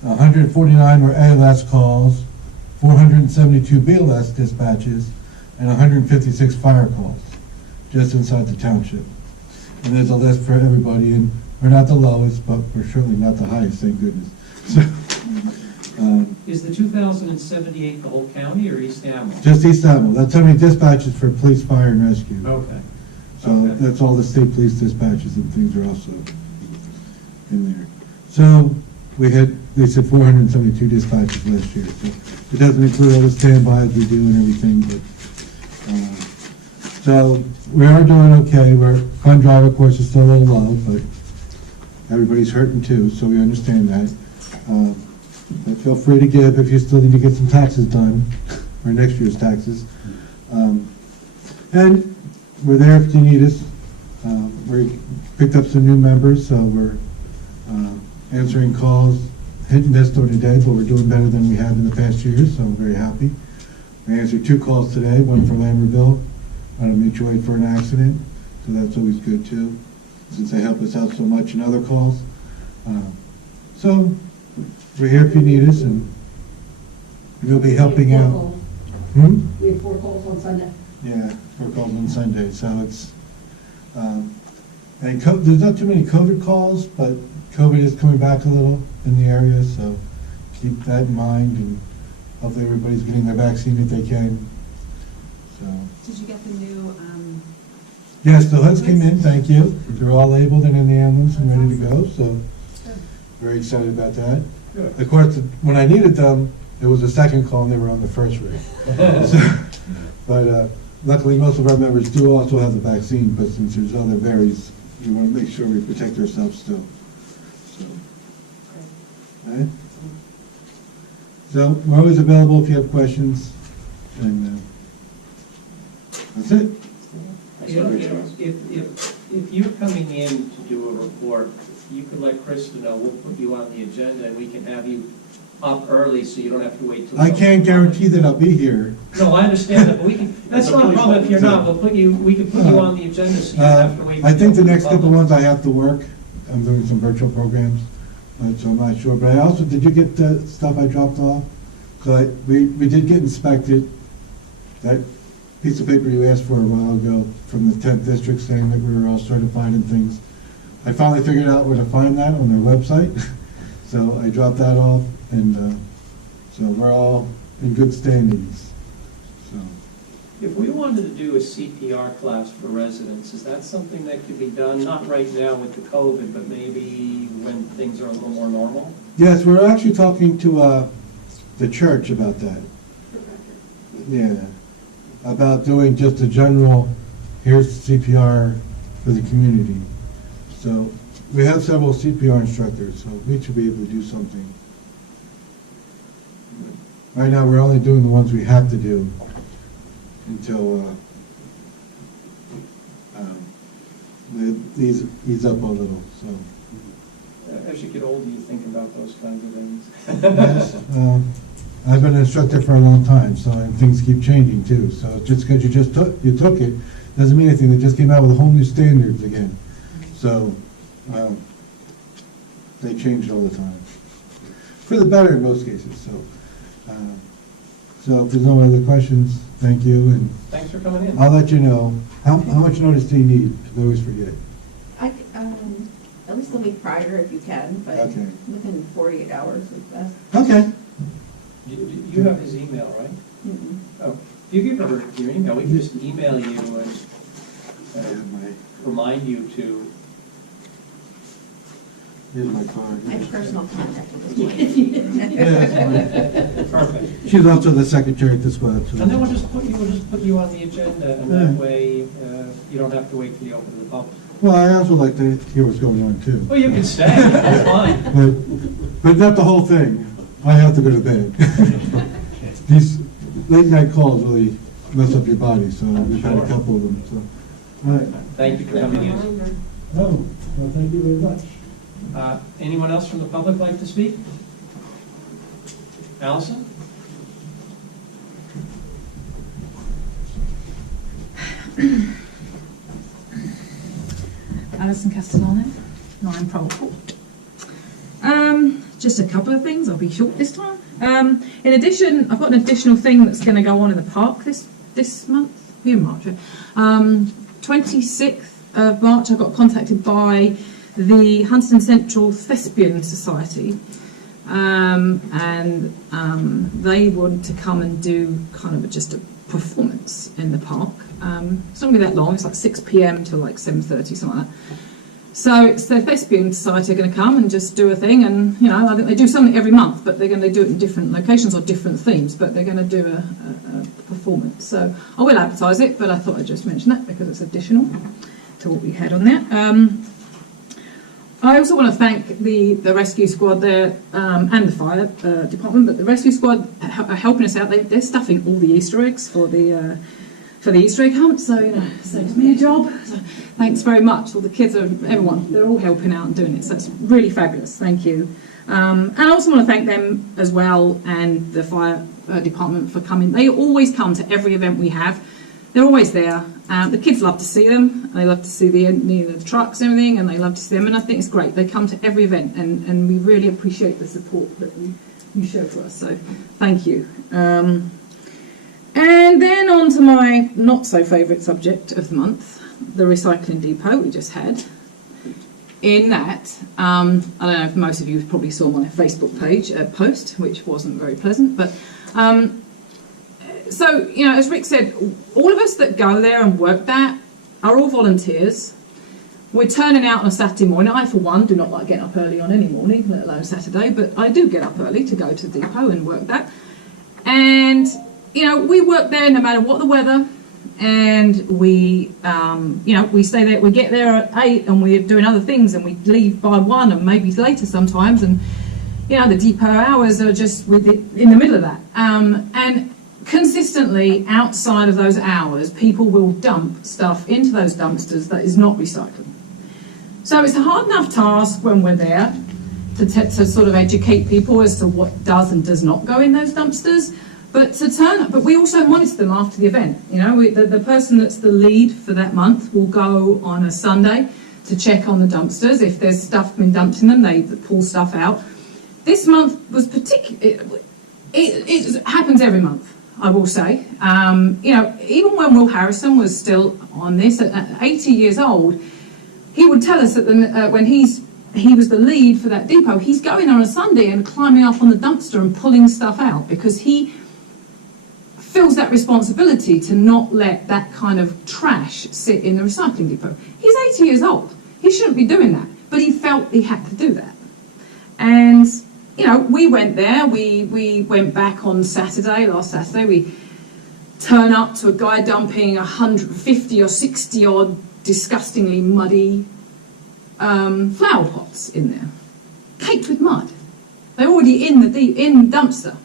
149 were ALS calls, 472 BLS dispatches, and 156 fire calls, just inside the township. And there's a list for everybody, and we're not the lowest, but we're certainly not the highest, thank goodness. So, Is the 2,078 the whole county or East Amwell? just East Amwell. That's how many dispatches for police, fire, and rescue. Okay. So Okay. that's all the state police dispatches and things are also in there. So they said 472 dispatches last year. So it doesn't include all the standbys we do and everything, but, so we are doing okay. Fund drive, of course, is still a little low, but everybody's hurting too, so we understand that. But feel free to give if you still need to get some taxes done, or next year's taxes. And we're there if you need us. We picked up some new members, so we're answering calls, hit and miss during the day, but we're doing better than we have in the past years, so I'm very happy. We answered 2 calls today, one for Lambertville on a mutual aid for an accident, so that's always good too, since they help us out so much in other calls. So we're here if you need us, and we'll be helping out. We had 4 calls on Sunday. Yeah, 4 calls on Sunday, so it's, and there's not too many COVID calls, but COVID is coming back a little in the area, so keep that in mind, and hopefully everybody's getting their vaccine if they can. So. Did you get the new, Yes, the hoods came in, thank you. They're all labeled and in the ambulance and ready to go, so very excited about that. Of course, when I needed them, it was the second call and they were on the first rig. But luckily, most of our members do also have the vaccine, but since there's other varies, we want to make sure we protect ourselves still. So, right? So we're always available if you have questions, and that's it. If you're coming in to do a report, you could let Krista know, we'll put you on the agenda and we can have you up early so you don't have to wait till. I can't guarantee that I'll be here. No, I understand that, but we can, that's not a problem if you're not, we can put you on the agenda so you don't have to wait. I think the next couple public. ones I have to work. I'm doing some virtual programs, so I'm not sure. But I also, did you get the stuff I dropped off? So we did get inspected. That piece of paper you asked for a while ago from the 10th district saying that we were all certified and things. I finally figured out where to find that on their website. So I dropped that off, and so we're all in good standings. So If we wanted to do a CPR class for residents, is that something that could be done, not right now with the COVID, but maybe when things are a little more normal? Yes, we're actually talking to the church about that. Yeah, about doing just a general, here's CPR for the community. So we have several CPR instructors, so we should be able to do something. Right now, we're only doing the ones we have to do until these ease up a little, so. As you get older, you think about those kinds of things. Yes, I've been an instructor for a long time, so and things keep changing too. So just because you took it doesn't mean anything. They just came out with whole new standards again. So they change all the time, for the better in most cases. So if there's no other questions, thank you, and Thanks for coming in. I'll let you know. How much notice do you need? Because I always forget. At least the week prior if you can, but Okay. within 48 hours is best. Okay. You have his email, right? Mm-mm. Oh, if you give her your email, we can just email you and remind you to. Here's my card. I have personal contact with this. Perfect. She's also the secretary at this club. So. And then we'll just put you on the agenda, and that way you don't have to wait for the open to the public. Well, I also like to hear what's going on too. Well, you can stay. That's fine. But not the whole thing. I have to go to bed. These late night calls really mess up your body, so we've had a couple of them. So, all right. Thank you for coming in. Oh, well, thank you very much. Anyone else from the public like to speak? Allison? Alison Castellano, 9 Prole Court. Just a couple of things, I'll be short this time. In addition, I've got an additional thing that's going to go on in the park this month, we're in March. 26th of March, I got contacted by the Huntington Central Thespian Society, and they want to come and do kind of just a performance in the park. It's not going to be that long, it's like 6 p.m. till like 7:30, something like that. So it's the Thespian Society are going to come and just do a thing, and you know, I think they do something every month, but they're going to do it in different locations or different themes, but they're going to do a performance. So I will advertise it, but I thought I'd just mention that because it's additional to what we had on there. I also want to thank the rescue squad there and the fire department, but the rescue squad are helping us out. They're stuffing all the Easter eggs for the Easter egg hunt, so you know, saves me a job. So thanks very much. All the kids, everyone, they're all helping out and doing it. So it's really fabulous. Thank you. And I also want to thank them as well and the fire department for coming. They always come to every event we have. They're always there. The kids love to see them. They love to see the trucks and everything, and they love to see them. And I think it's great. They come to every event, and we really appreciate the support that you show for us. So thank you. And then on to my not so favourite subject of the month, the recycling depot we just had. In that, I don't know if most of you probably saw my Facebook page post, which wasn't very pleasant, but so, you know, as Rick said, all of us that go there and work that are all volunteers. We're turning out on a Saturday morning. I, for one, do not like getting up early on any morning, let alone Saturday, but I do get up early to go to the depot and work that. And, you know, we work there no matter what the weather, and we, you know, we stay there, we get there at 8 and we're doing other things, and we leave by 1 and maybe later sometimes, and, you know, the depot hours are just in the middle of that. And consistently, outside of those hours, people will dump stuff into those dumpsters that is not recyclable. So it's a hard enough task when we're there to sort of educate people as to what does and does not go in those dumpsters, but we also monitor them after the event. You know, the person that's the lead for that month will go on a Sunday to check on the dumpsters. If there's stuff been dumped in them, they pull stuff out. This month was it happens every month, I will say. You know, even when Will Harrison was still on this, at 80 years old, he would tell us that when he was the lead for that depot, he's going on a Sunday and climbing up on the dumpster and pulling stuff out, because he feels that responsibility to not let that kind of trash sit in the recycling depot. He's 80 years old. He shouldn't be doing that, but he felt he had to do that. And, you know, we went there. We went back on Saturday, last Saturday. We turn up to a guy dumping 150 or 60 odd disgustingly muddy flower pots in there, caked with mud. They're already in the dumpster.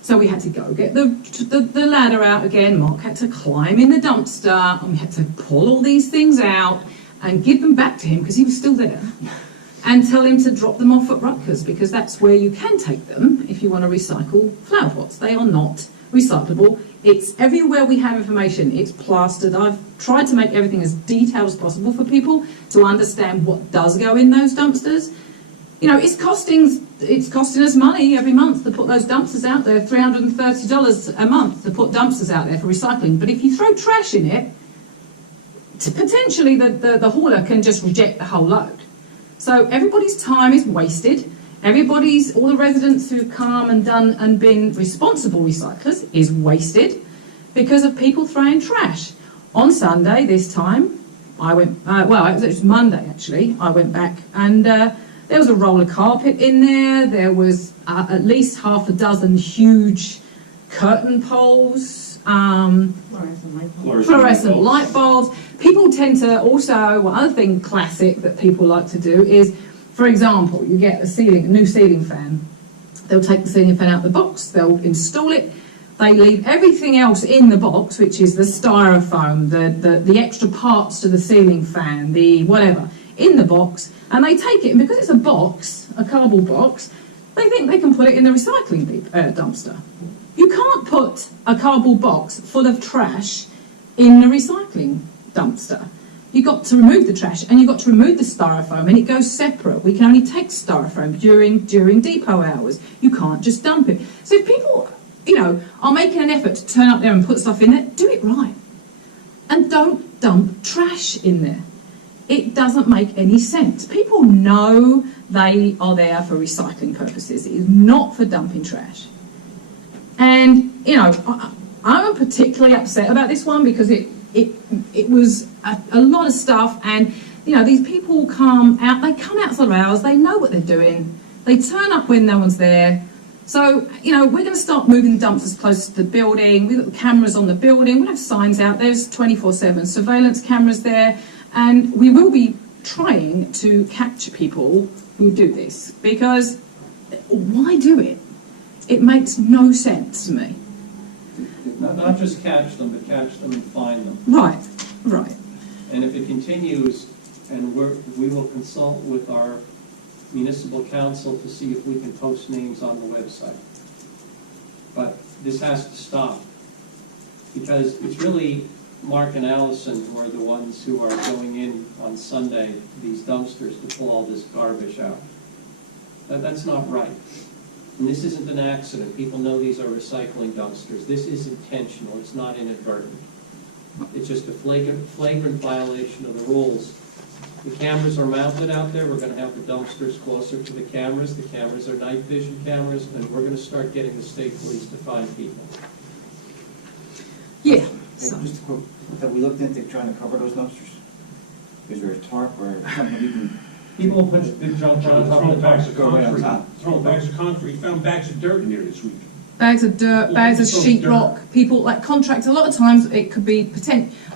So we had to go get the ladder out again. Mark had to climb in the dumpster, and we had to pull all these things out and give them back to him because he was still there, and tell him to drop them off at Rutgers, because that's where you can take them if you want to recycle flower pots. They are not recyclable. It's everywhere we have information. It's plastered. I've tried to make everything as detailed as possible for people to understand what does go in those dumpsters. You know, it's costing us money every month to put those dumpsters out there, $330 a month to put dumpsters out there for recycling. But if you throw trash in it, potentially the hauler can just reject the whole load. So everybody's time is wasted. All the residents who've come and done and been responsible recyclers is wasted because of people throwing trash. On Sunday this time, I went, it was Monday actually, I went back and there was a roll of carpet in there. There was at least half a dozen huge curtain poles, fluorescent light bulbs. People tend to also, one other thing classic that people like to do is, for example, you get a new ceiling fan. They'll take the ceiling fan out of the box, they'll install it, they leave everything else in the box, which is the styrofoam, the extra parts to the ceiling fan, the whatever, in the box, and they take it, and because it's a box, a cardboard box, they think they can put it in the recycling dumpster. You can't put a cardboard box full of trash in the recycling dumpster. You've got to remove the trash, and you've got to remove the styrofoam, and it goes separate. We can only take styrofoam during depot hours. You can't just dump it. So if people, you know, are making an effort to turn up there and put stuff in there, do it right. And don't dump trash in there. It doesn't make any sense. People know they are there for recycling purposes. It is not for dumping trash. And, you know, I'm particularly upset about this one because it was a lot of stuff, and, you know, these people come out for their hours, they know what they're doing, they turn up when no one's there. So, you know, we're going to start moving dumpsters close to the building. We've got cameras on the building, we'll have signs out, there's 24/7 surveillance cameras there. And we will be trying to capture people who do this, because why do it? It makes no sense to me. Not just catch them, but catch them and find them. Right. And if it continues, and we will consult with our municipal council to see if we can post names on the website. But this has to stop, because it's really Mark and Allison who are the ones who are going in on Sunday, these dumpsters, to pull all this garbage out. That's not right. And this isn't an accident. People know these are recycling dumpsters. This is intentional. It's not inadvertent. It's just a flagrant violation of the rules. The cameras are mounted out there. We're going to have the dumpsters closer to the cameras. The cameras are night vision cameras, and we're going to start getting the state police to find people. Yeah. Just a quick, have we looked into trying to cover those dumpsters? Is there a tarp or something we can? People put big junk on top of the bags of concrete. Throwing bags of concrete. Found bags of dirt in there this week. Bags of dirt, bags of sheetrock. People like contractors. A lot of times it could be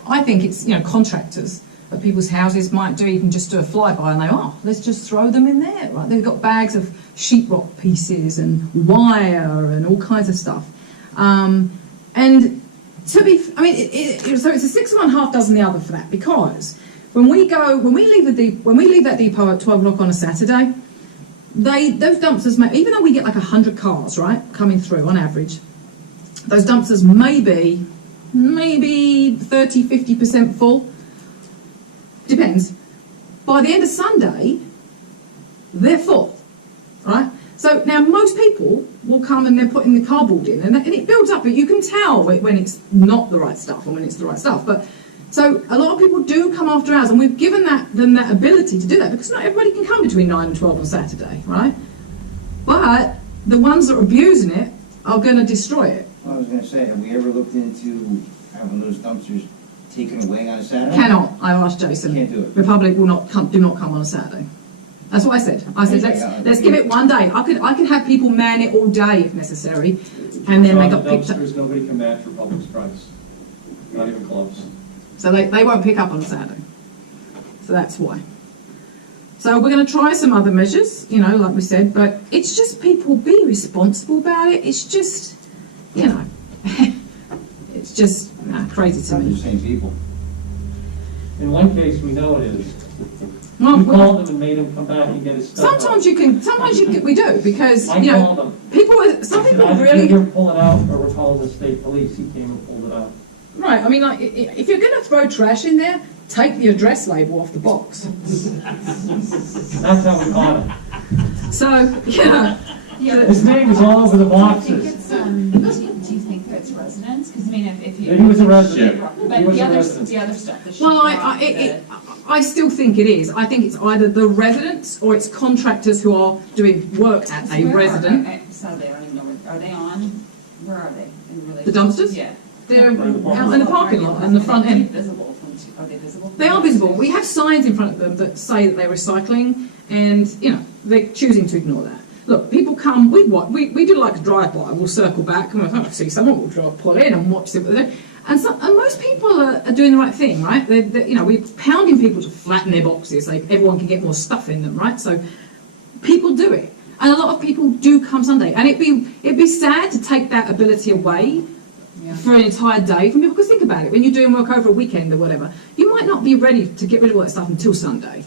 I think it's, you know, contractors at people's houses might even just do a flyby and they let's just throw them in there. Right? They've got bags of sheetrock pieces and wire and all kinds of stuff. And so it's a 6 of one, half dozen the other for that, because when we leave that depot at 12 o'clock on a Saturday, those dumpsters, even though we get like 100 cars, right, coming through on average, those dumpsters may be maybe 30, 50% full, depends. By the end of Sunday, they're full, right? So now most people will come and they're putting the cardboard in, and it builds up, but you can tell when it's not the right stuff and when it's the right stuff. But so a lot of people do come after hours, and we've given them that ability to do that, because not everybody can come between 9 and 12 on Saturday, right? But the ones that are abusing it are going to destroy it. I was gonna say, have we ever looked into having those dumpsters taken away on a Saturday? Cannot, I asked Jason. Can't do it. Republic will not come, do not come on a Saturday. That's what I said. I said, let's give it one day. I could have people man it all day if necessary, and then they got picked up. Dumpsters, nobody can match Republic's price. Not even close. So they won't pick up on a Saturday. So that's why. So we're going to try some other measures, you know, like we said, but it's just people be responsible about it. It's just, you know, it's just crazy to Not me. the same people. In one case, we know it is. Well, You called them and made them come back and get his stuff. sometimes you can, we do, because, I you called know, them. some people Either really... you're pull it out, or we're calling the state police. He came and pulled it out. Right, I mean, like, if you're going to throw trash in there, take the address label off the box. That's how we caught him. So, yeah. His name was all over the boxes. Do you think that it's residents? Because I mean, if you. Yeah, he was a resident. But He was the a other, resident. the other stuff that she Well, brought, I still think it is. I think it's either the residents or it's contractors who are doing work at a resident. Sadly, I don't even know, are they on? Where are they in relation? The dumpsters? Yeah. They're out in the parking lot, on the front end. Visible are they visible? They are visible. We have signs in front of them that say that they're recycling, and, you know, they're choosing to ignore that. Look, people come, we do like a drive-by, we'll circle back, and we'll see someone, we'll pull in and watch it. And most people are doing the right thing, right? You know, we're pounding people to flatten their boxes so everyone can get more stuff in them, right? So people do it. And a lot of people do come Sunday. And it'd be sad to take that ability away for an entire day from people. Because think about it, when you're doing work over a weekend or whatever, you might not be ready to get rid of all that stuff until Sunday.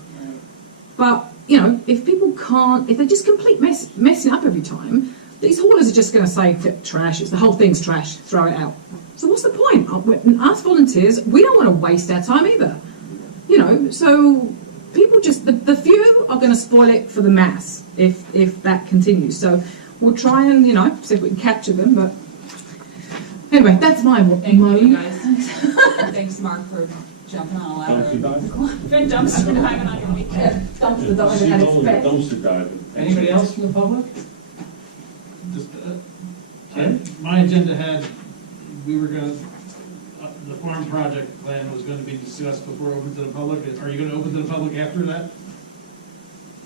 But, you know, if people can't, if they just complete messing up every time, these haulers are just going to say, trash, it's the whole thing's trash, throw it out. So what's the point? Us volunteers, we don't want to waste our time either. You know, so people just, the few are going to spoil it for the mass if that continues. So we'll try and, you know, see if we can capture them, but anyway, that's my Thank you guys. Thanks, Mark, for jumping on a ladder. Dumpster Dumpster diving on your weekend. Dumpster diving at its best. Dumpster diving. Anybody else from the public? Just, my agenda had, we were going to, the farm project plan was going to be discussed before open to the public. Are you going to open to the public after that?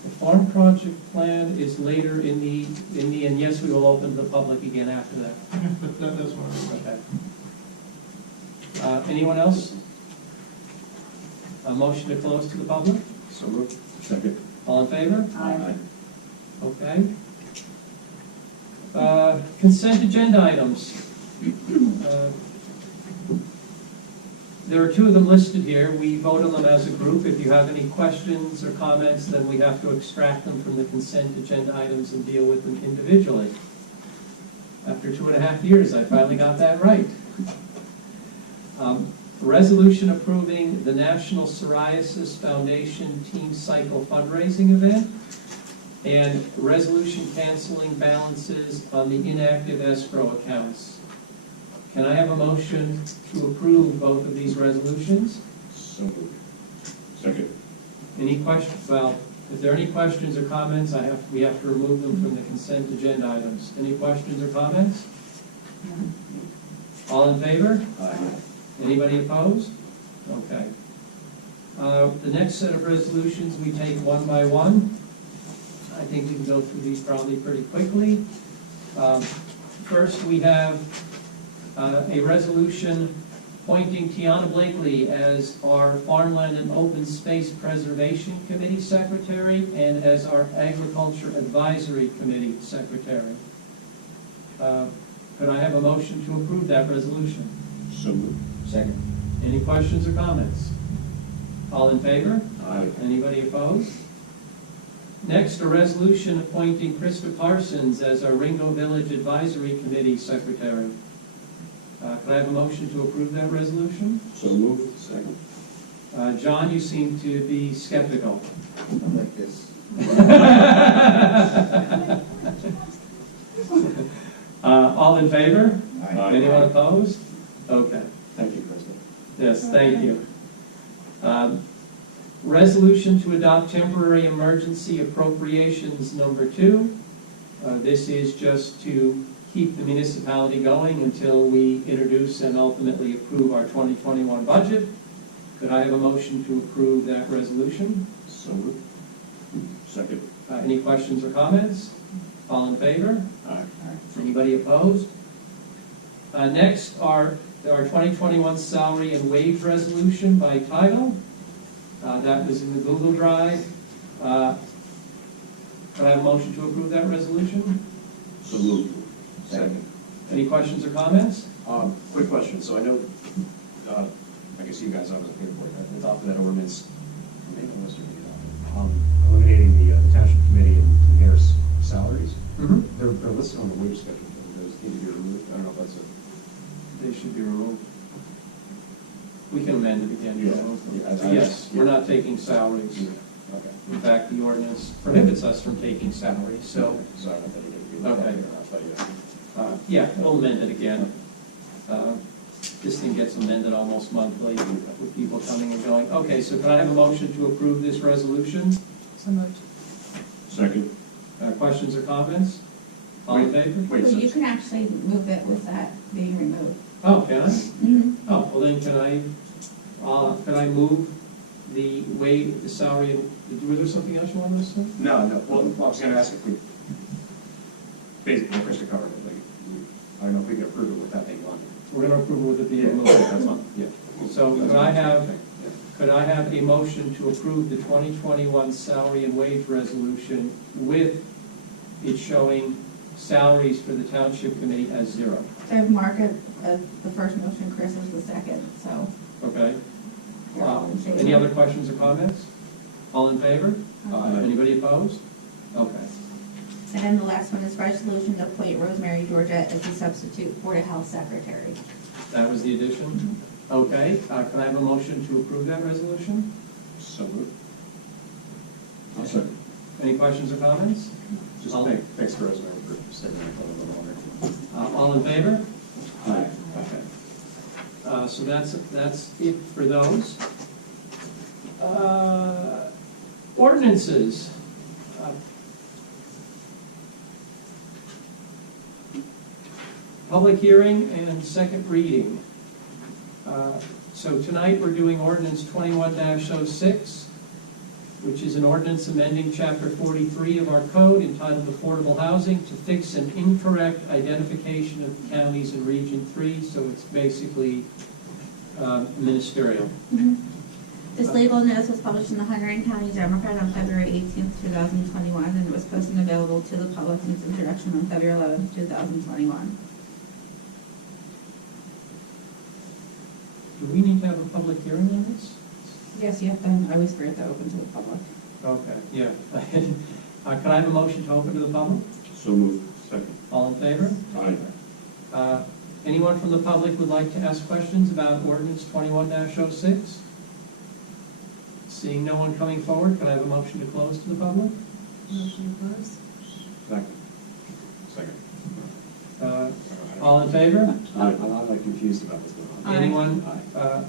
The farm project plan is later in the, and yes, we will open to the public again after that. That's what I was Okay. Anyone else? A motion to close to the public? So moved. Second. All in favor? Aye. Okay. Consent agenda items. There are two of them listed here. We vote on them as a group. If you have any questions or comments, then we have to extract them from the consent agenda items and deal with them individually. After 2.5 years, I finally got that right. Resolution approving the National Psoriasis Foundation Team Cycle fundraising event, and resolution canceling balances on the inactive escrow accounts. Can I have a motion to approve both of these resolutions? So moved. Second. Any questions? Well, if there are any questions or comments, we have to remove them from the consent agenda items. Any questions or comments? All in favor? Aye. Anybody opposed? Okay. The next set of resolutions we take one by one. I think we can go through these probably pretty quickly. First, we have a resolution appointing Tiana Blakely as our Farmland and Open Space Preservation Committee Secretary and as our Agriculture Advisory Committee Secretary. Could I have a motion to approve that resolution? So moved. Second. Any questions or comments? All in favor? Aye. Anybody opposed? Next, a resolution appointing Krista Parsons as our Ringo Village Advisory Committee Secretary. Could I have a motion to approve that resolution? So moved. Second. John, you seem to be skeptical. I'm like this. All in favor? Aye. Anyone opposed? Okay. Thank you, President. Yes, thank you. Resolution to adopt temporary emergency appropriations number 2. This is just to keep the municipality going until we introduce and ultimately approve our 2021 budget. Could I have a motion to approve that resolution? So moved. Second. Any questions or comments? All in favor? Aye. Anybody opposed? Next are our 2021 salary and wage resolution by title. That was in the Google Drive. Could I have a motion to approve that resolution? So moved. Second. Any questions or comments? Quick question, so I know, I guess you guys, I was looking for it, adopted that ordinance, eliminating the township committee and the mayor's salaries. Mm-hmm. They're listed on the wage schedule, those need to be removed, I don't know if that's They should be removed. We can amend it again. Yeah. Yes, we're not taking salaries. okay. In fact, the ordinance prohibits us from taking salaries, so, So I don't know if that needed to be Okay. or not, but yeah. yeah, we'll amend it again. This thing gets amended almost monthly with people coming and going. Okay, so can I have a motion to approve this resolution? So moved. Second. Questions or comments? All in favor? Wait, So so, you can actually move it with that being removed. Oh, can I? Mhm. Oh, well then can I move the wage, the salary, was there something else you wanted to say? no, well, I was gonna ask if we, basically, what Krista covered, like, I don't know if we can approve it without being on. We're going to approve it with it being removed. That's fine, yeah. So could I have a motion to approve the 2021 salary and wage resolution with it showing salaries for the township committee as 0? So Mark as the first motion, Chris is the second, so Okay? we're all in favor. Any other questions or comments? All in favor? Aye. Anybody opposed? Okay. And then the last one is resolution to appoint Rosemary Georgette as the substitute Board of Health Secretary. That was the addition? Okay. Can I have a motion to approve that resolution? So moved. I'll second. Any questions or comments? Just All- thanks for Rosemary for sticking with it a little longer. All in favor? Aye. Okay. So that's it for those. Ordinances. Public hearing and second reading. So tonight, we're doing ordinance 21-06, which is an ordinance amending chapter 43 of our code entitled Affordable Housing to fix an incorrect identification of the counties in Region 3, so it's basically ministerial. Mhm. This legal notice was published in the Hunterdon County Democrat on February 18th, 2021, and it was posted and available to the public since introduction on February 11th, 2021. Do we need to have a public hearing on this? Yes, you have to, I always forget to open to the public. Okay, yeah. Can I have a motion to open to the public? So moved. Second. All in favor? Aye. Anyone from the public would like to ask questions about ordinance 21-06? Seeing no one coming forward, can I have a motion to close to the public? Motion to close. Second. All in favor? I'm like confused about this one. Anyone?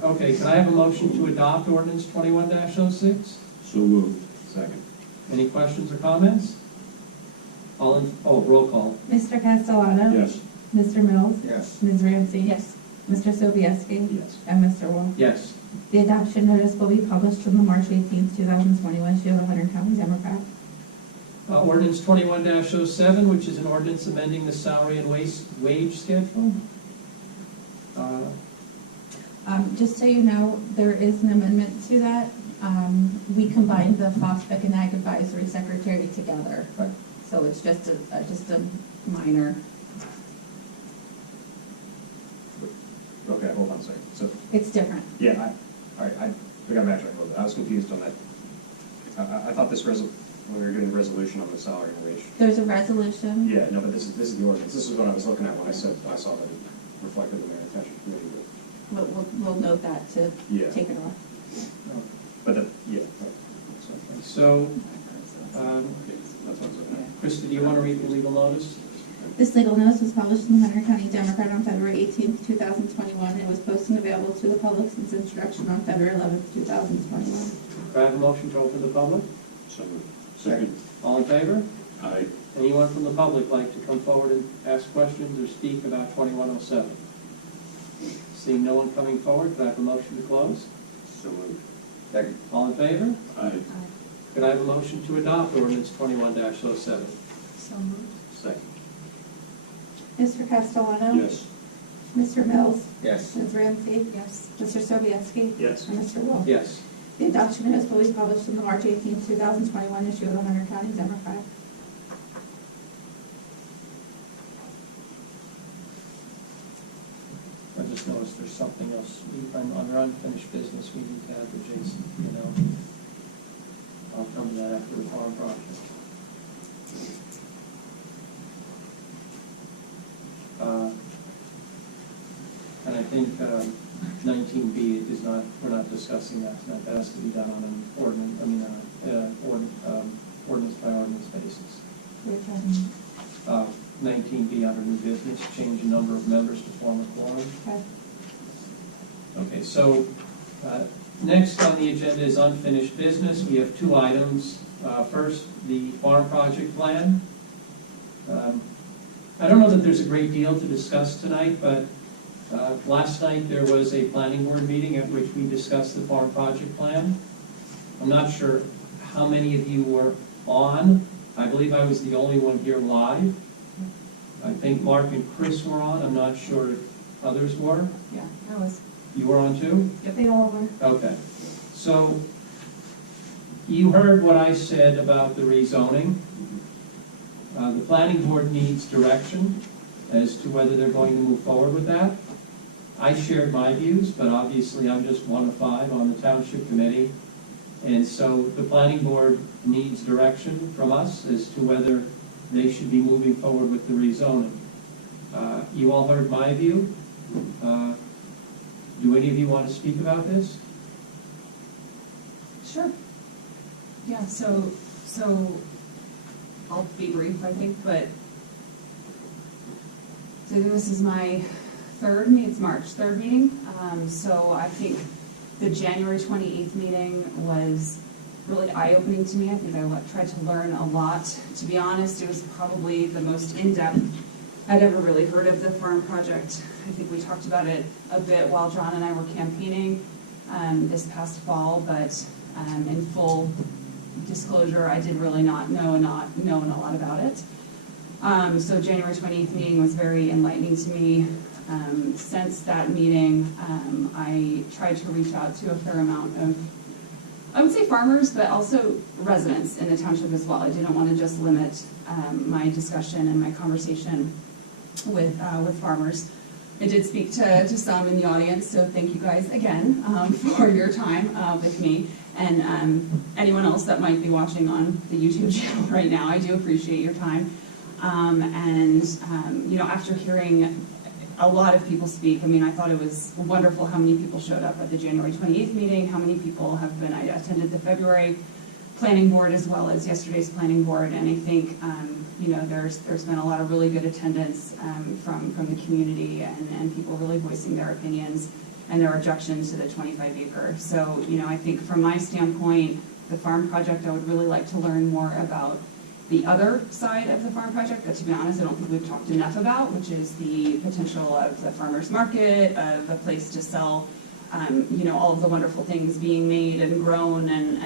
Okay, can I have a motion to adopt ordinance 21-06? So moved. Second. Any questions or comments? Roll call. Mr. Castellano? Yes. Mr. Mills? Yes. Ms. Ramsey? Yes. Mr. Sobieski? Yes. And Mr. Wolf? Yes. The adoption notice will be published in the March 18th, 2021 issue of the Hunterdon County Democrat. Ordinance 21-07, which is an ordinance amending the salary and wage schedule. Just so you know, there is an amendment to that. We combined the FOSBIC and Ag Advisory Secretary together. Right. So it's just a minor. Okay, hold on a second. So, It's different. yeah, all right, I got backtrack a little bit. I was confused on that. I thought this when we were doing the resolution on the salary and wage. There's a resolution. Yeah, no, but this is the ordinance. This is what I was looking at when I saw that it reflected the mayor and township committee. We'll note that to Yeah. take it off. But yeah. So, That's what I was looking at. Krista, do you want to read the legal notice? This legal notice was published in the Hunterdon County Democrat on February 18th, 2021, and was posted and available to the public since introduction on February 11th, 2021. Do I have a motion to open the public? So moved. Second. All in favor? Aye. Anyone from the public like to come forward and ask questions or speak about 2107? Seeing no one coming forward, could I have a motion to close? So moved. Second. All in favor? Aye. Could I have a motion to adopt ordinance 21-07? So moved. Second. Mr. Castellano? Yes. Mr. Mills? Yes. Ms. Ramsey? Yes. Mr. Sobiecki? Yes. And Mr. Wolf? Yes. The adoption notice will be published in the March 18, 2021 issue of the Hunter County Democrat. I just noticed there's something else, under unfinished business, we need to have with Jason, you know. I'll come to that after the farm project. And I think 19B is not, we're not discussing that tonight. That has to be done on an ordinance, ordinance by ordinance basis. 19B under new business, change the number of members to form a quorum. Okay. Okay, so next on the agenda is unfinished business. We have two items. First, the farm project plan. I don't know that there's a great deal to discuss tonight, but last night there was a planning board meeting at which we discussed the farm project plan. I'm not sure how many of you were on. I believe I was the only one here live. I think Mark and Chris were on. I'm not sure if others were. Yeah, that was. You were on too? Yep. They all were. Okay. So you heard what I said about the rezoning. The planning board needs direction as to whether they're going to move forward with that. I shared my views, but obviously I'm just one of 5 on the township committee. And so the planning board needs direction from us as to whether they should be moving forward with the rezoning. You all heard my view. Do any of you want to speak about this? Sure. Yeah, so I'll be brief, I think, but so this is my it's March 3rd meeting. So I think the January 28th meeting was really eye-opening to me. I think I tried to learn a lot. To be honest, it was probably the most in-depth I'd ever really heard of the farm project. I think we talked about it a bit while John and I were campaigning this past fall, but in full disclosure, I did really not know a lot about it. So January 28th meeting was very enlightening to me. Since that meeting, I tried to reach out to a fair amount of, I would say farmers, but also residents in the township as well. I didn't want to just limit my discussion and my conversation with farmers. I did speak to some in the audience, so thank you guys again for your time with me. And anyone else that might be watching on the YouTube channel right now, I do appreciate your time. You know, after hearing a lot of people speak, I mean, I thought it was wonderful how many people showed up at the January 28th meeting, how many people have been, I attended the February planning board as well as yesterday's planning board, and I think, you know, there's been a lot of really good attendance from the community and people really voicing their opinions and their objections to the 25-acre. So, you know, I think from my standpoint, the farm project, I would really like to learn more about the other side of the farm project that, to be honest, I don't think we've talked enough about, which is the potential of the farmer's market, of a place to sell, you know, all of the wonderful things being made and grown and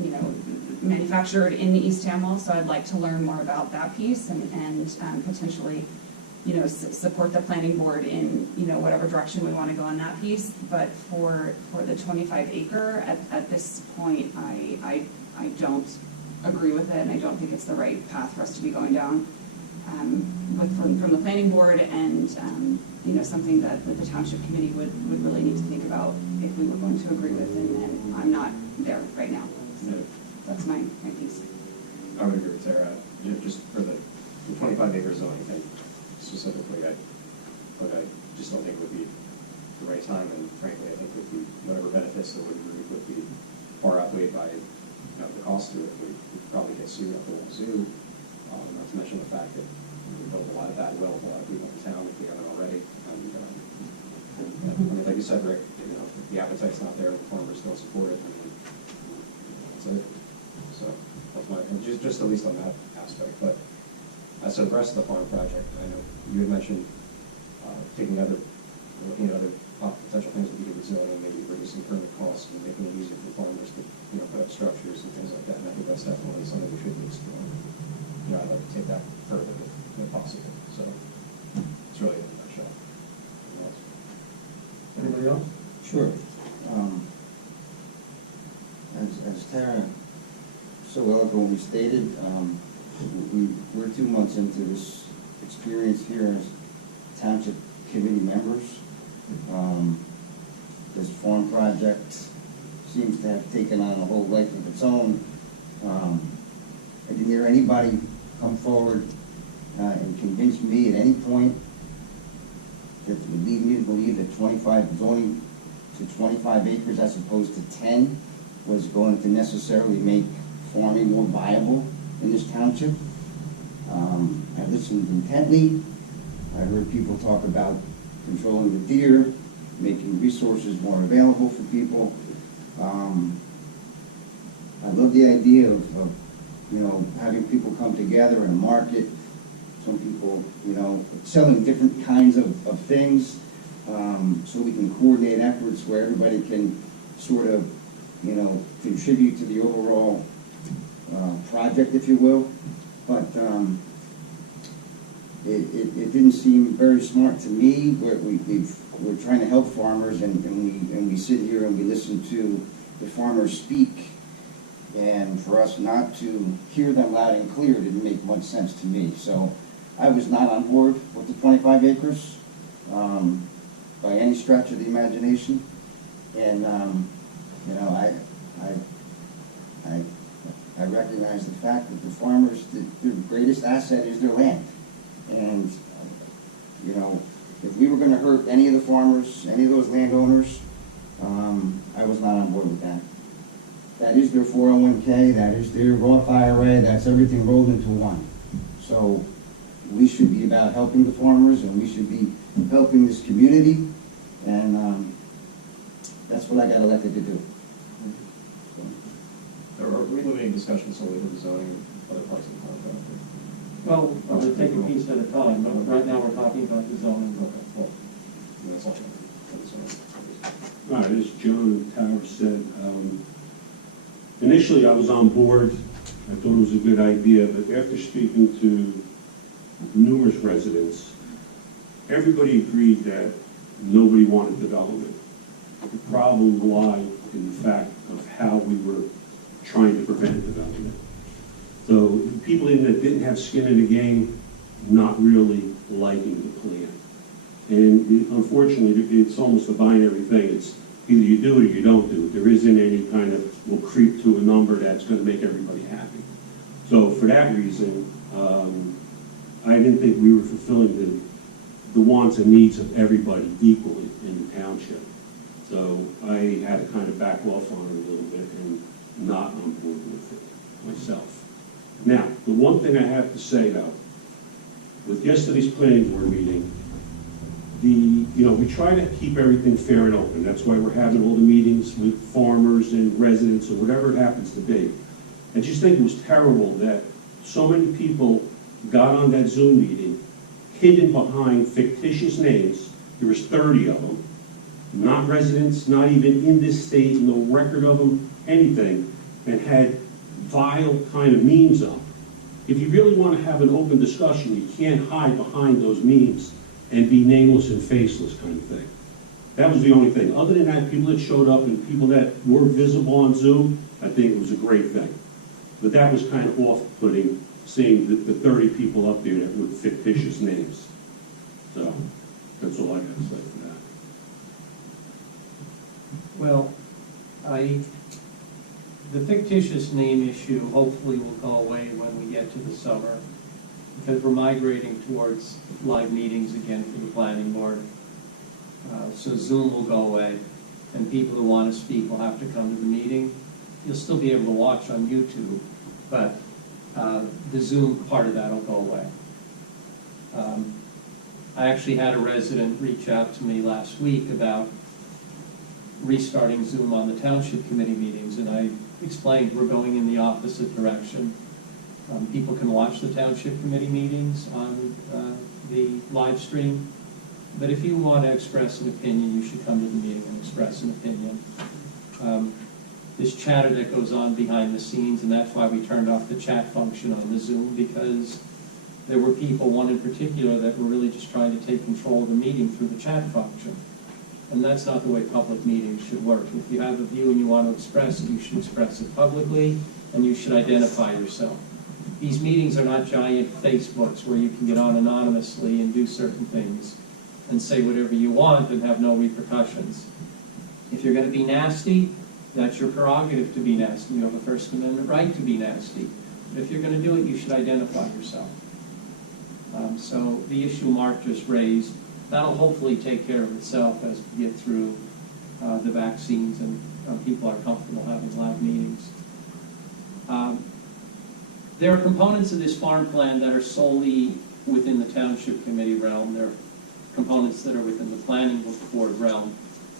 you know, manufactured in East Amwell. So I'd like to learn more about that piece and potentially, you know, support the planning board in, you know, whatever direction we want to go on that piece. But for the 25-acre, at this point, I don't agree with it, and I don't think it's the right path for us to be going down from the planning board, and you know, something that the township committee would really need to think about if we were going to agree with, and I'm not there right now. So that's my piece. I would agree with Sarah. Just for the 25-acre zoning thing specifically, I just don't think it would be the right time, and frankly, I think whatever benefits that would be far outweighed by the cost to it. We'd probably get sued up the whole zoo, not to mention the fact that we built a lot of bad will with a lot of people in town if we haven't already. I mean, like you said, Rick, you know, if the appetite's not there, the farmers don't support it, I mean, that's it. So that's my opinion. and just at least on that aspect. But as to the rest of the farm project, I know you had mentioned taking looking at other potential things we could do with zoning, maybe reducing permit costs and making it easier for farmers to, put up structures and things like that. And I think that's definitely something we should be exploring. I'd like to take that further if possible. So it's really in a nutshell. Anybody else? Sure. As Tara so eloquently stated, we're 2 months into this experience here as township committee members. This farm project seems to have taken on a whole life of its own. I didn't hear anybody come forward and convince me at any point that would lead me to believe that 25 zoning to 25 acres as opposed to 10 was going to necessarily make farming more viable in this township. I listened intently. I heard people talk about controlling the deer, making resources more available for people. I love the idea of having people come together in a market. Some people, selling different kinds of things, so we can coordinate efforts where everybody can sort of, contribute to the overall project, if you will. But it didn't seem very smart to me. We're trying to help farmers, and we sit here and we listen to the farmers speak, and for us not to hear them loud and clear didn't make much sense to me. So I was not on board with the 25 acres by any stretch of the imagination, and I recognize the fact that the farmers, their greatest asset is their land. And, if we were going to hurt any of the farmers, any of those landowners, I was not on board with that. That is their 401k, that is their Roth IRA, that's everything rolled into one. So we should be about helping the farmers, and we should be helping this community, and that's what I got elected to do. Are we limiting discussion solely to the zoning and other parts of the contract? Well, we'll take a piece at a time, but right now we're talking about the zoning. Okay, well, that's all. All right, as John Tower said, initially I was on board. I thought it was a good idea, but after speaking to numerous residents, everybody agreed that nobody wanted development. The problem lied in the fact of how we were trying to prevent development. So people in that didn't have skin in the game, not really liking the plan. And unfortunately, it's almost a binary thing. It's either you do it or you don't do it. There isn't any kind of, we'll creep to a number that's going to make everybody happy. So for that reason, I didn't think we were fulfilling the wants and needs of everybody equally in the township. So I had to kind of back off on it a little bit and not on board with it myself. Now, the one thing I have to say though, with yesterday's planning board meeting, we try to keep everything fair and open. That's why we're having all the meetings with farmers and residents or whatever it happens to be. I just think it was terrible that so many people got on that Zoom meeting hidden behind fictitious names. There was 30 of them, not residents, not even in this state, no record of them, anything, and had vile kind of memes up. If you really want to have an open discussion, you can't hide behind those memes and be nameless and faceless kind of thing. That was the only thing. Other than that, people that showed up and people that were visible on Zoom, I think it was a great thing. But that was kind of off-putting, seeing the 30 people up there that were fictitious names. So that's all I got to say for that. Well, the fictitious name issue hopefully will go away when we get to the summer, because we're migrating towards live meetings again for the planning board. So Zoom will go away, and people who want to speak will have to come to the meeting. You'll still be able to watch on YouTube, but the Zoom part of that will go away. I actually had a resident reach out to me last week about restarting Zoom on the township committee meetings, and I explained we're going in the opposite direction. People can watch the township committee meetings on the live stream. But if you want to express an opinion, you should come to the meeting and express an opinion. This chatter that goes on behind the scenes, and that's why we turned off the chat function on the Zoom, because there were people, one in particular, that were really just trying to take control of the meeting through the chat function. And that's not the way public meetings should work. If you have a view and you want to express it, you should express it publicly, and you should identify yourself. These meetings are not giant Facebooks where you can get on anonymously and do certain things and say whatever you want and have no repercussions. If you're going to be nasty, that's your prerogative to be nasty. You have a First Amendment right to be nasty. But if you're going to do it, you should identify yourself. So the issue Mark just raised, that'll hopefully take care of itself as we get through the vaccines and people are comfortable having live meetings. There are components of this farm plan that are solely within the township committee realm. There are components that are within the planning board realm.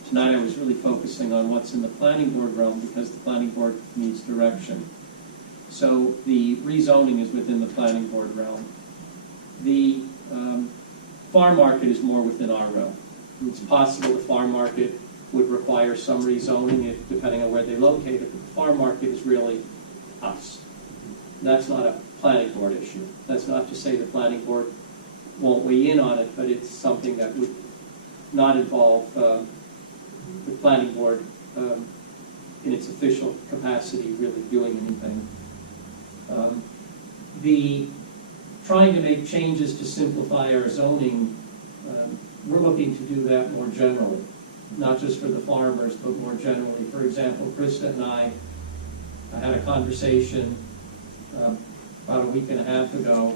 Tonight I was really focusing on what's in the planning board realm because the planning board needs direction. So the rezoning is within the planning board realm. The farm market is more within our realm. It's possible the farm market would require some rezoning depending on where they locate it, but the farm market is really us. That's not a planning board issue. That's not to say the planning board won't weigh in on it, but it's something that would not involve the planning board in its official capacity really doing anything. The trying to make changes to simplify our zoning, we're looking to do that more generally, not just for the farmers, but more generally. For example, Krista and I had a conversation about a week and a half ago.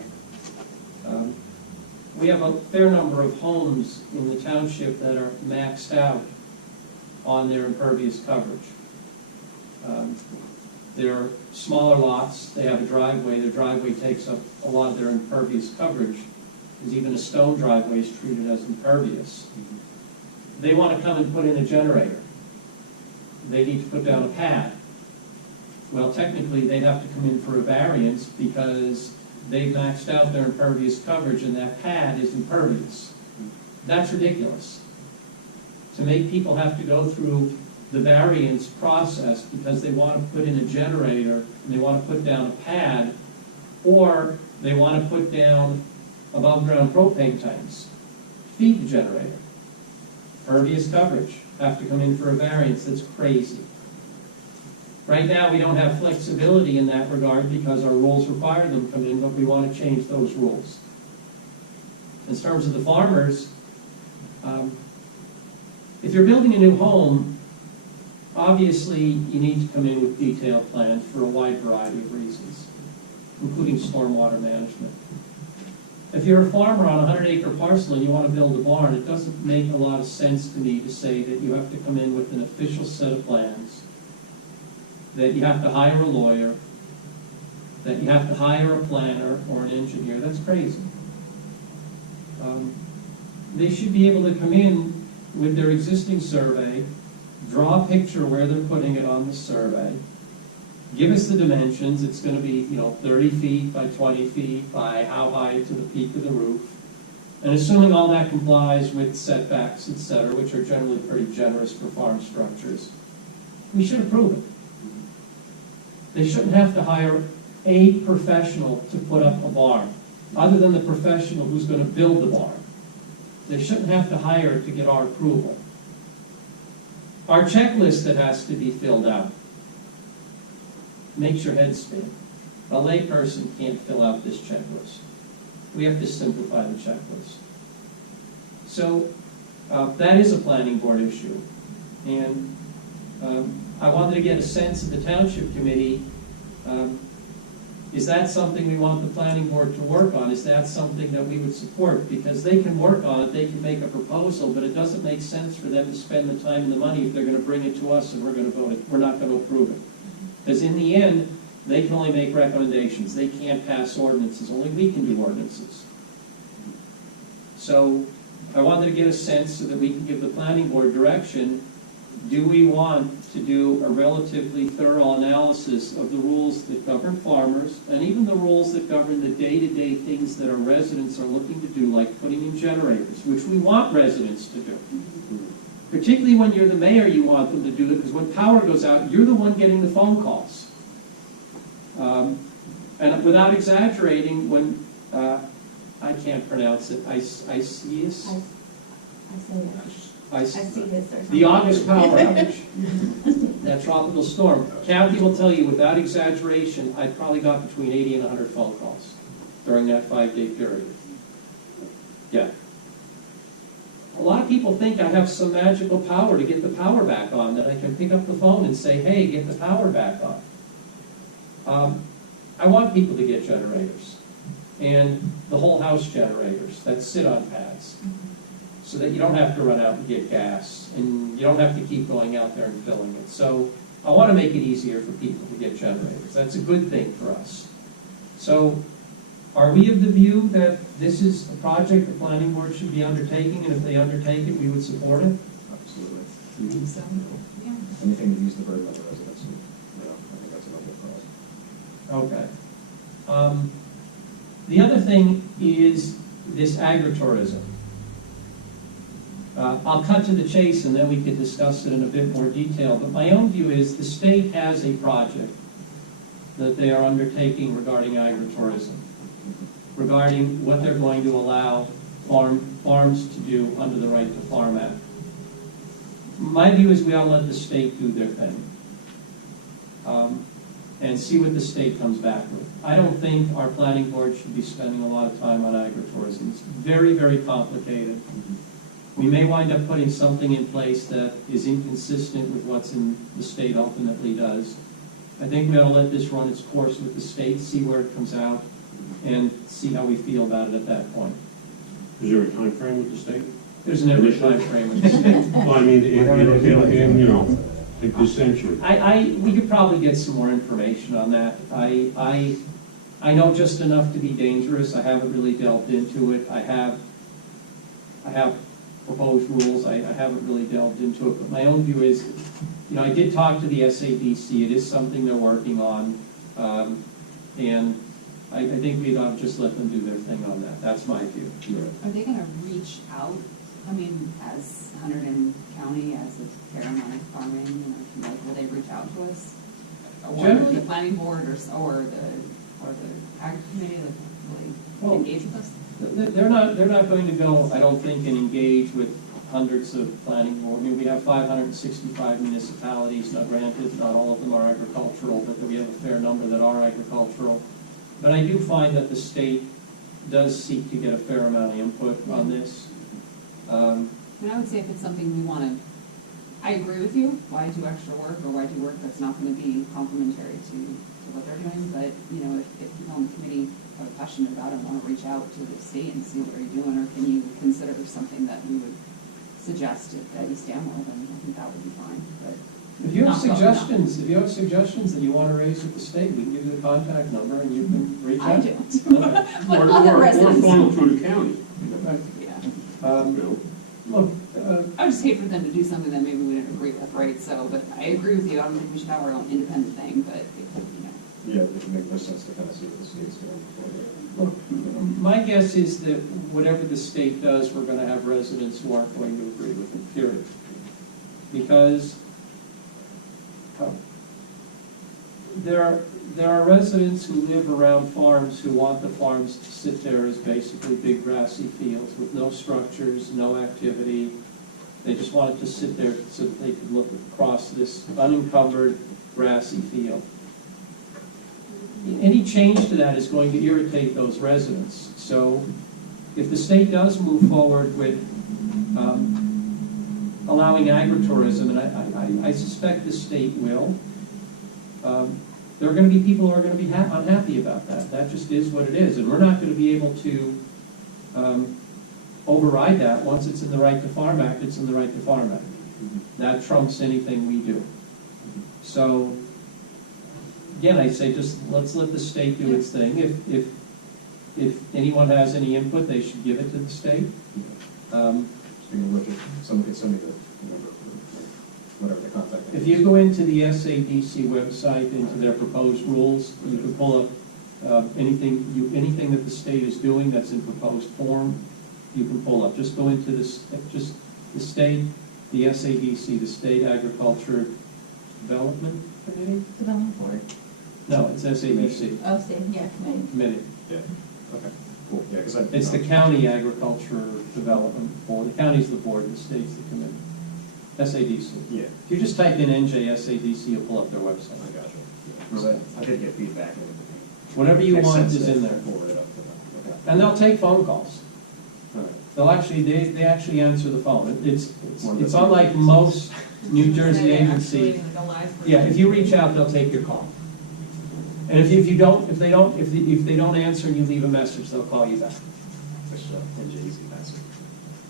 We have a fair number of homes in the township that are maxed out on their impervious coverage. They're smaller lots, they have a driveway, their driveway takes up a lot of their impervious coverage, because even a stone driveway is treated as impervious. They want to come and put in a generator. They need to put down a pad. Well, technically, they'd have to come in for a variance because they've maxed out their impervious coverage and that pad is impervious. That's ridiculous. To make people have to go through the variance process because they want to put in a generator and they want to put down a pad, or they want to put down above-ground propane tanks to feed the generator. Impervious coverage, have to come in for a variance. That's crazy. Right now, we don't have flexibility in that regard because our rules require them to come in, but we want to change those rules. In terms of the farmers, if you're building a new home, obviously you need to come in with detailed plans for a wide variety of reasons, including stormwater management. If you're a farmer on a 100-acre parcel and you want to build a barn, it doesn't make a lot of sense to me to say that you have to come in with an official set of plans, that you have to hire a lawyer, that you have to hire a planner or an engineer. That's crazy. They should be able to come in with their existing survey, draw a picture where they're putting it on the survey, give us the dimensions. It's going to be, 30 feet by 20 feet by how high to the peak of the roof. And assuming all that complies with setbacks, etc., which are generally pretty generous for farm structures, we should approve it. They shouldn't have to hire a professional to put up a barn, other than the professional who's going to build the barn. They shouldn't have to hire to get our approval. Our checklist that has to be filled out makes your head spin. A layperson can't fill out this checklist. We have to simplify the checklist. So that is a planning board issue. And I wanted to get a sense of the township committee. Is that something we want the planning board to work on? Is that something that we would support? Because they can work on it, they can make a proposal, but it doesn't make sense for them to spend the time and the money if they're going to bring it to us and we're going to vote it. We're not going to approve it. Because in the end, they can only make recommendations. They can't pass ordinances. Only we can do ordinances. So I wanted to get a sense so that we can give the planning board direction. Do we want to do a relatively thorough analysis of the rules that govern farmers, and even the rules that govern the day-to-day things that our residents are looking to do, like putting in generators, which we want residents to do. Particularly when you're the mayor, you want them to do it, because when power goes out, you're the one getting the phone calls. And without exaggerating, when, I can't pronounce it, the August power outage, that tropical storm, Kathy will tell you, without exaggeration, I probably got between 80 and 100 phone calls during that 5-day period. Yeah. A lot of people think I have some magical power to get the power back on, that I can pick up the phone and say, hey, get the power back on. I want people to get generators, and the whole house generators that sit on pads, so that you don't have to run out and get gas, and you don't have to keep going out there and filling it. So I want to make it easier for people to get generators. That's a good thing for us. So are we of the view that this is a project the planning board should be undertaking, and if they undertake it, we would support it? Absolutely. I think so. Yeah. Anything to use the burden of the residents, I think that's a no-go for us. Okay. The other thing is this agritourism. I'll cut to the chase and then we can discuss it in a bit more detail, but my own view is the state has a project that they are undertaking regarding agritourism, regarding what they're going to allow farms to do under the Right to Farm Act. My view is we ought to let the state do their thing and see what the state comes back with. I don't think our planning board should be spending a lot of time on agritourism. It's very, very complicated. We may wind up putting something in place that is inconsistent with what's in the state ultimately does. I think we ought to let this run its course with the state, see where it comes out, and see how we feel about it at that point. Is there a time frame with the state? There's never a time frame with the state. Well, I mean, in like this century. We could probably get some more information on that. I know just enough to be dangerous. I haven't really delved into it. I have proposed rules. I haven't really delved into it. But my own view is, I did talk to the SABC. It is something they're working on. And I think we ought to just let them do their thing on that. That's my view. Are they going to reach out? I mean, as Hunterdon County, as a fair amount of farming, will they reach out to us? Or Generally, the planning board or the ag committee, will they engage with us? They're not going to go, I don't think, and engage with hundreds of planning board. I mean, we have 565 municipalities. Now, granted, not all of them are agricultural, but we have a fair number that are agricultural. But I do find that the state does seek to get a fair amount of input on this. And I would say if it's something we want to, I agree with you. Why do extra work, or why do work that's not going to be complementary to what they're doing? But if people on the committee are passionate about it and want to reach out to the state and see what are you doing, or can you consider something that we would suggest at East Amwell, then I think that would be fine. But if you have suggestions that you want to raise with the state, we can give you the contact number and you can reach out. I do. Or funnel through the county. Look, I would just hate for them to do something that maybe we didn't agree with, right? So, but I agree with you. I don't think we should have our own independent thing, but Yeah, it would make more sense to kind of see what the state's doing before. look, my guess is that whatever the state does, we're going to have residents who aren't going to agree with it, period. Because there are residents who live around farms who want the farms to sit there as basically big grassy fields with no structures, no activity. They just want it to sit there so that they can look across this unencumbered grassy field. Any change to that is going to irritate those residents. So if the state does move forward with allowing agritourism, and I suspect the state will, there are going to be people who are going to be unhappy about that. That just is what it is. And we're not going to be able to override that. Once it's in the Right to Farm Act, it's in the Right to Farm Act. That trumps anything we do. So, again, I say just let's let the state do its thing. If anyone has any input, they should give it to the state. Speaking of which, if someone could send me the number for whatever the contact If you go into the SADC website, into their proposed rules, you can pull up anything that the state is doing that's in proposed form, you can pull up. Just go into this, just the state, the SADC, the State Agriculture Development Committee? Development Board. No, it's SADC. Oh, state, yeah, committee. Committee. Yeah, okay, cool, yeah, because It's the County Agriculture Development Board. The county's the board, the state's the committee. SADC. Yeah. If you just type in NJSADC, you'll pull up their website. I got you. Because I did get feedback. And Whatever you makes want sense is to in there. forward it up to them. Okay. And they'll take phone calls. All right. They'll actually, they actually answer the phone. It's unlike most New Jersey agencies. Yeah, if you reach out, they'll take your call. And if they don't answer and you leave a message, they'll call you back. Which NJEZ has.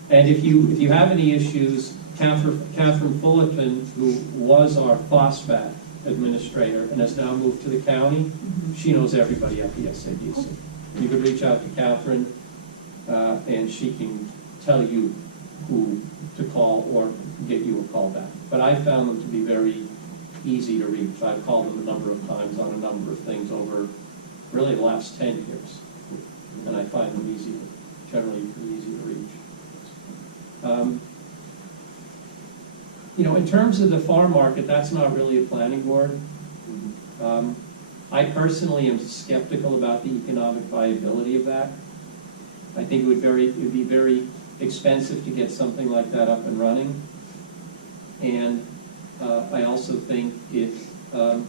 And if you have any issues, Catherine Fullerton, who was our phosphat administrator and has now moved to the county, she knows everybody at the SADC. You could reach out to Catherine, and she can tell you who to call or get you a call back. But I found them to be very easy to reach. I've called them a number of times on a number of things over really the last 10 years. And I find them generally pretty easy to reach. In terms of the farm market, that's not really a planning board. I personally am skeptical about the economic viability of that. I think it would be very expensive to get something like that up and running. And I also think to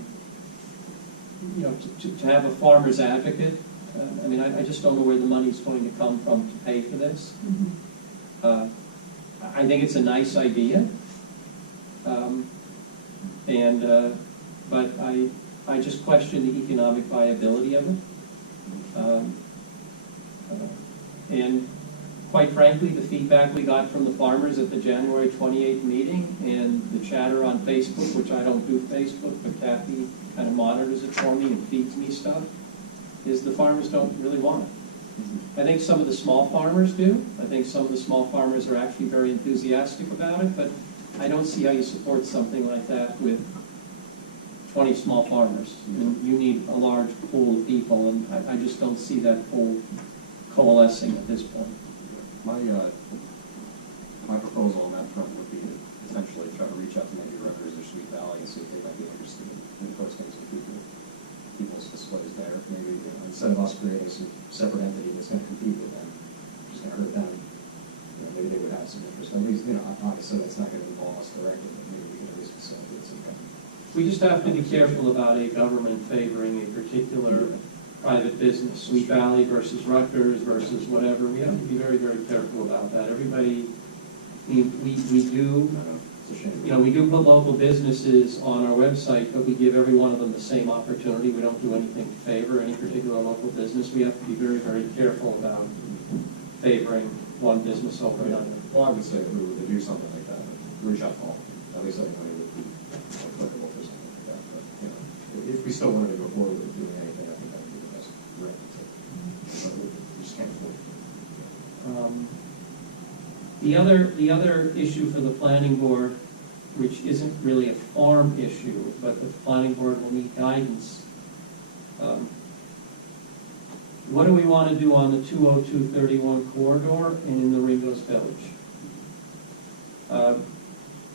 have a farmer's advocate, I just don't know where the money's going to come from to pay for this. I think it's a nice idea. But I just question the economic viability of it. And quite frankly, the feedback we got from the farmers at the January 28th meeting and the chatter on Facebook, which I don't do Facebook, but Kathy kind of monitors it for me and feeds me stuff, is the farmers don't really want it. I think some of the small farmers do. I think some of the small farmers are actually very enthusiastic about it, but I don't see how you support something like that with 20 small farmers. And you need a large pool of people, and I just don't see that pool coalescing at this point. My proposal on that front would be to potentially try to reach out to maybe Rutgers or Sweet Valley and see if they might be interested in posting some people's displays there. Maybe instead of us creating some separate entity that's going to compete with them, just going to hurt them. Maybe they would have some interest. At least, obviously that's not going to involve us directly, but maybe we can at least facilitate some kind of. We just have to be careful about a government favoring a particular private business, Sweet Valley versus Rutgers versus whatever. We have to be very, very careful about that. Everybody, we do, we do put local businesses on our website, but we give every one of them the same opportunity. We don't do anything to favor any particular local business. We have to be very, very careful about favoring one business over another. Well, I would say if we were to do something like that, reach out to all. At least everybody would be applicable for something like that. But if we still wanted to go forward with doing anything, I think that would be the best route. But we just can't afford it. The other issue for the planning board, which isn't really a farm issue, but the planning board will need guidance. What do we want to do on the 20231 corridor and in the Ringos Village?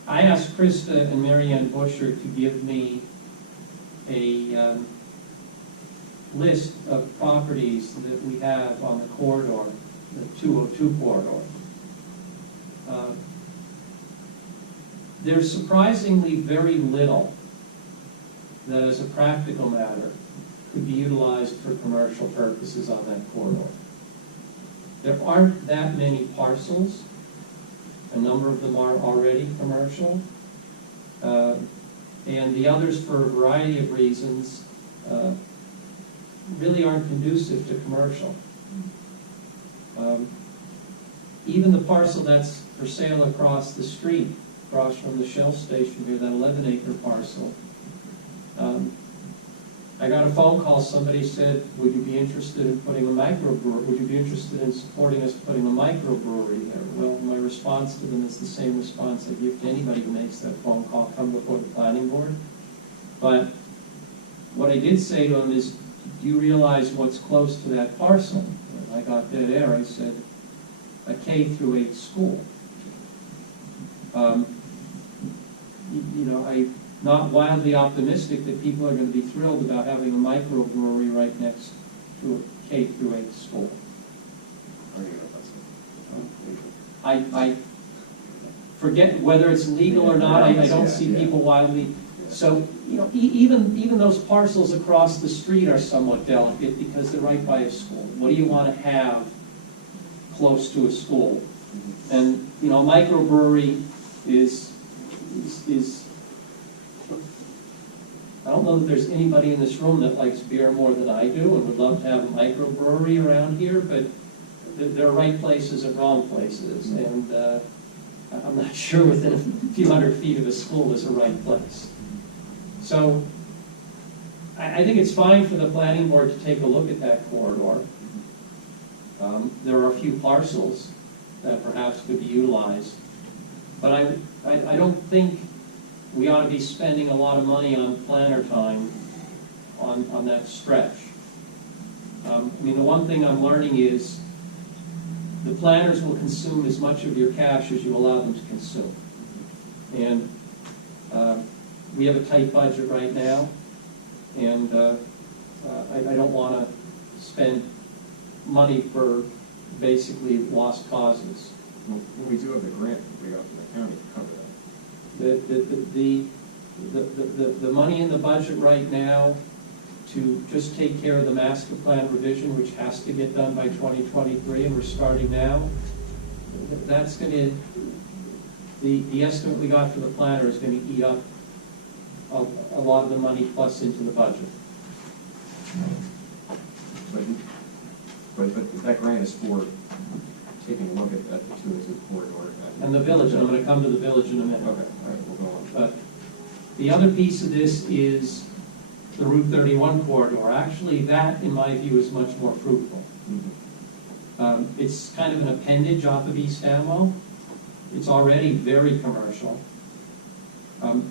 I asked Krista and Marianne Busher to give me a list of properties that we have on the corridor, the 202 corridor. There's surprisingly very little that, as a practical matter, could be utilized for commercial purposes on that corridor. There aren't that many parcels. A number of them are already commercial. And the others, for a variety of reasons, really aren't conducive to commercial. Even the parcel that's for sale across the street, across from the Shell station here, that 11-acre parcel, I I got a phone call, somebody said, would you be interested in putting a microbrewery, would you be interested in supporting us putting a microbrewery there? Well, my response to them is the same response I give to anybody who makes that phone call, come before the planning board. But what I did say to them is, do you realize what's close to that parcel? And I got dead air, I said, a K-8 school. I'm not wildly optimistic that people are going to be thrilled about having a microbrewery right next to a K-8 school. I forget whether it's legal or not. I don't see people wildly. So, even those parcels across the street are somewhat delicate because they're right by a school. What do you want to have close to a school? And, a microbrewery is I don't know that there's anybody in this room that likes beer more than I do and would love to have a microbrewery around here, but there are right places and wrong places, and I'm not sure within a few hundred feet of a school is a right place. So I think it's fine for the planning board to take a look at that corridor. There are a few parcels that perhaps could be utilized, but I don't think we ought to be spending a lot of money on planner time on that stretch. The one thing I'm learning is the planners will consume as much of your cash as you allow them to consume. And we have a tight budget right now, and I don't want to spend money for basically lost causes. Well, we do have the grant that we got from the county to cover that. The money in the budget right now to just take care of the master plan revision, which has to get done by 2023, and we're starting now, that's going to, the estimate we got for the planner is going to eat up a lot of the money plus into the budget. But that grant is for taking a look at the 202 corridor. And the village, and I'm going to come to the village in a minute. Okay, all right, we'll go on. But the other piece of this is the Route 31 corridor. Actually, that, in my view, is much more fruitful. It's kind of an appendage off of East Amwell. It's already very commercial.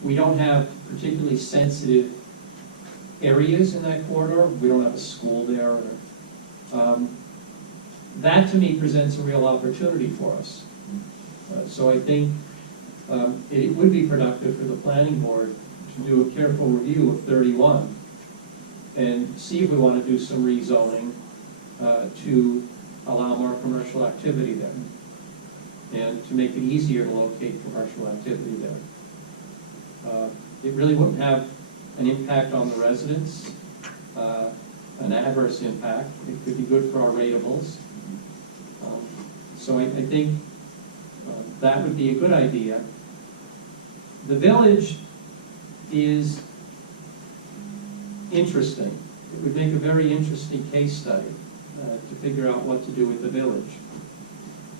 We don't have particularly sensitive areas in that corridor. We don't have a school there. That, to me, presents a real opportunity for us. So I think it would be productive for the planning board to do a careful review of 31 and see if we want to do some rezoning to allow more commercial activity there and to make it easier to locate commercial activity there. It really wouldn't have an impact on the residents, an adverse impact. It could be good for our ratables. So I think that would be a good idea. The village is interesting. It would make a very interesting case study to figure out what to do with the village.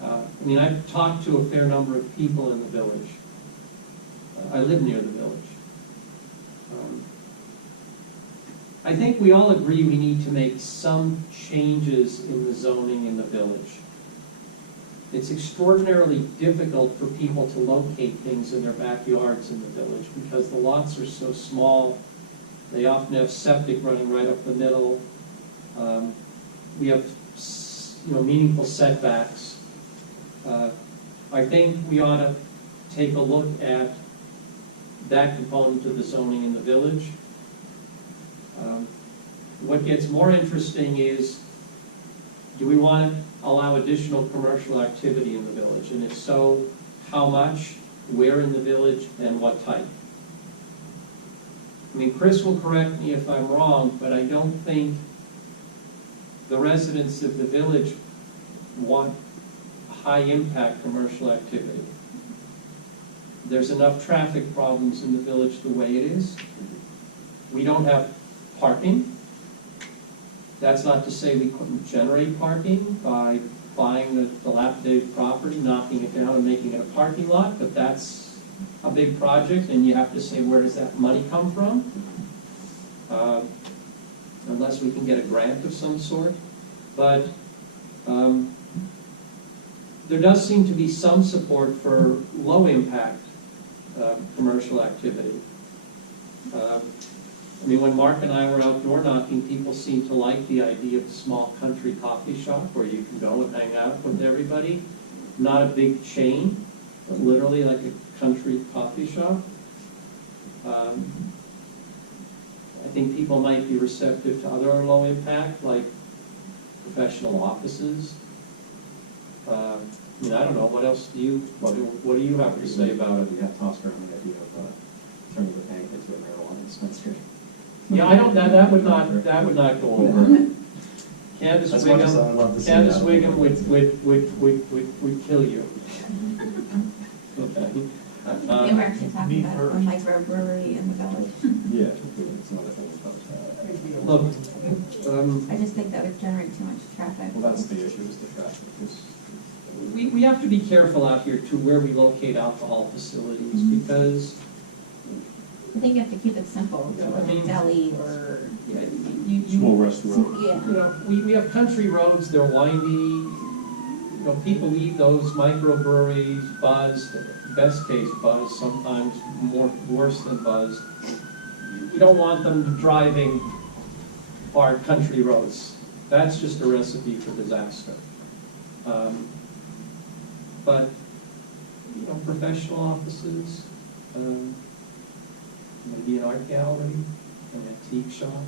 I've talked to a fair number of people in the village. I live near the village. I think we all agree we need to make some changes in the zoning in the village. It's extraordinarily difficult for people to locate things in their backyards in the village because the lots are so small. They often have septic running right up the middle. We have meaningful setbacks. I think we ought to take a look at that component of the zoning in the village. What gets more interesting is, do we want to allow additional commercial activity in the village? And if so, how much, where in the village, and what type? Chris will correct me if I'm wrong, but I don't think the residents of the village want high-impact commercial activity. There's enough traffic problems in the village the way it is. We don't have parking. That's not to say we couldn't generate parking by buying the dilapidated property, knocking it down and making it a parking lot, but that's a big project, and you have to say, where does that money come from? unless we can get a grant of some sort. But there does seem to be some support for low-impact commercial activity. I mean, when Mark and I were out door knocking, people seemed to like the idea of a small country coffee shop where you can go and hang out with everybody. Not a big chain, but literally like a country coffee shop. I think people might be receptive to other low impact, like professional offices. I mean, I don't know, what else do you, what do you have to say about it? We have tossed around the idea of turning the bank into a marijuana dispensary. Yeah, I don't, that would not go over. Candace As much as I would love to see that. Wiggum would kill you. Okay. They were actually talking about a microbrewery in the village. Yeah, it's another thing about Look, I just think that would generate too much traffic. well, that's the issue, is the traffic. we have to be careful out here too where we locate alcohol facilities, because I think you have to keep it simple, so like a deli or. yeah, Small restaurant. Yeah. You know, we have country roads, they're windy, you know, people leave those microbreweries buzzed, best case buzzed, sometimes worse than buzzed. We don't want them driving our country roads. That's just a recipe for disaster. But, you know, professional offices, maybe an art gallery, an antique shop,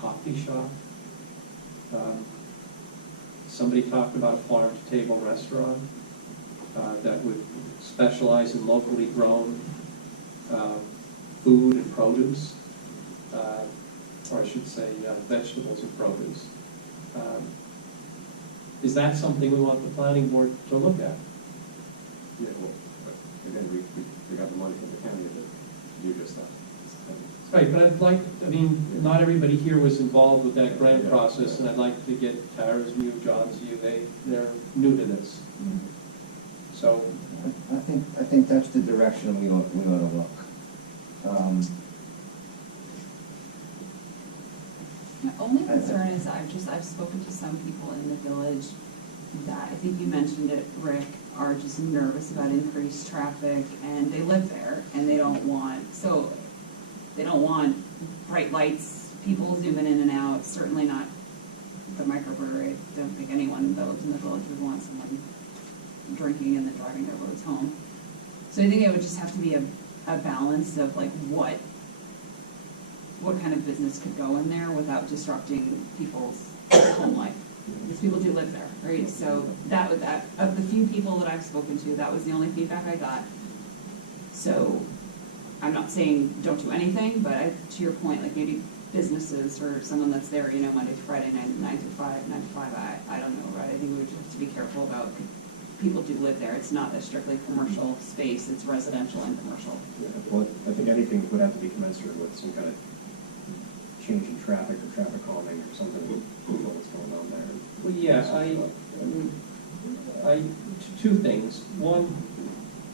coffee shop. Somebody talked about a farm-to-table restaurant that would specialize in locally grown food and produce, or I should say vegetables and produce. Is that something we want the planning board to look at? Yeah, well, again, we got the money from the county to do just that. Right, but I'd like, I mean, not everybody here was involved with that grant process, and I'd like to get Tara's view, John's view. They're new to this. So I think that's the direction we ought to look. My only concern is I've spoken to some people in the village that, I think you mentioned it, Rick, are just nervous about increased traffic, and they live there, and they don't want bright lights, people zooming in and out, certainly not the microbrewery. I don't think anyone that lives in the village would want someone drinking and then driving their loads home. So I think it would just have to be a balance of like what kind of business could go in there without disrupting people's home life. Because people do live there, right? So that of the few people that I've spoken to, that was the only feedback I got. So I'm not saying don't do anything, but to your point, like maybe businesses or someone that's there, you know, Monday to Friday, 9 to 5, I don't know, right? I think we would have to be careful about, people do live there. It's not a strictly commercial space, it's residential and commercial. Yeah, well, I think anything would have to be commensurate with some kind of change in traffic or traffic calming or something with what's going on there. well, yeah, two things. One,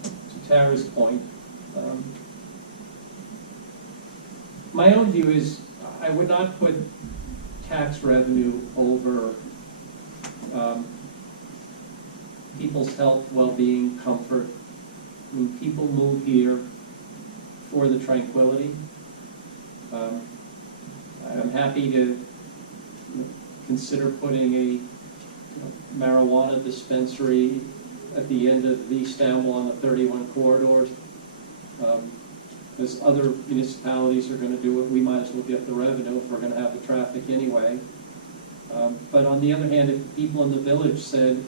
to Tara's point, my own view is I would not put tax revenue over people's health, well-being, comfort. I mean, people move here for the tranquility. I'm happy to consider putting a marijuana dispensary at the end of East Amwell on the 31 corridor. As other municipalities are going to do it, we might as well get the revenue if we're going to have the traffic anyway. But on the other hand, if people in the village said,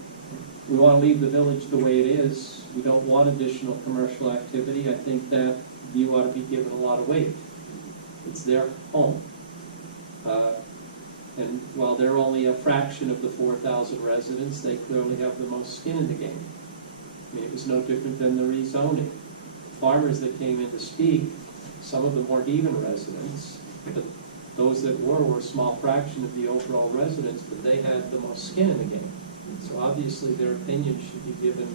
we want to leave the village the way it is, we don't want additional commercial activity, I think that view ought to be given a lot of weight. It's their home. And while they're only a fraction of the 4,000 residents, they clearly have the most skin in the game. I mean, it was no different than the rezoning. Farmers that came in to speak, some of them weren't even residents, but those that were a small fraction of the overall residents, but they had the most skin in the game. So obviously their opinion should be given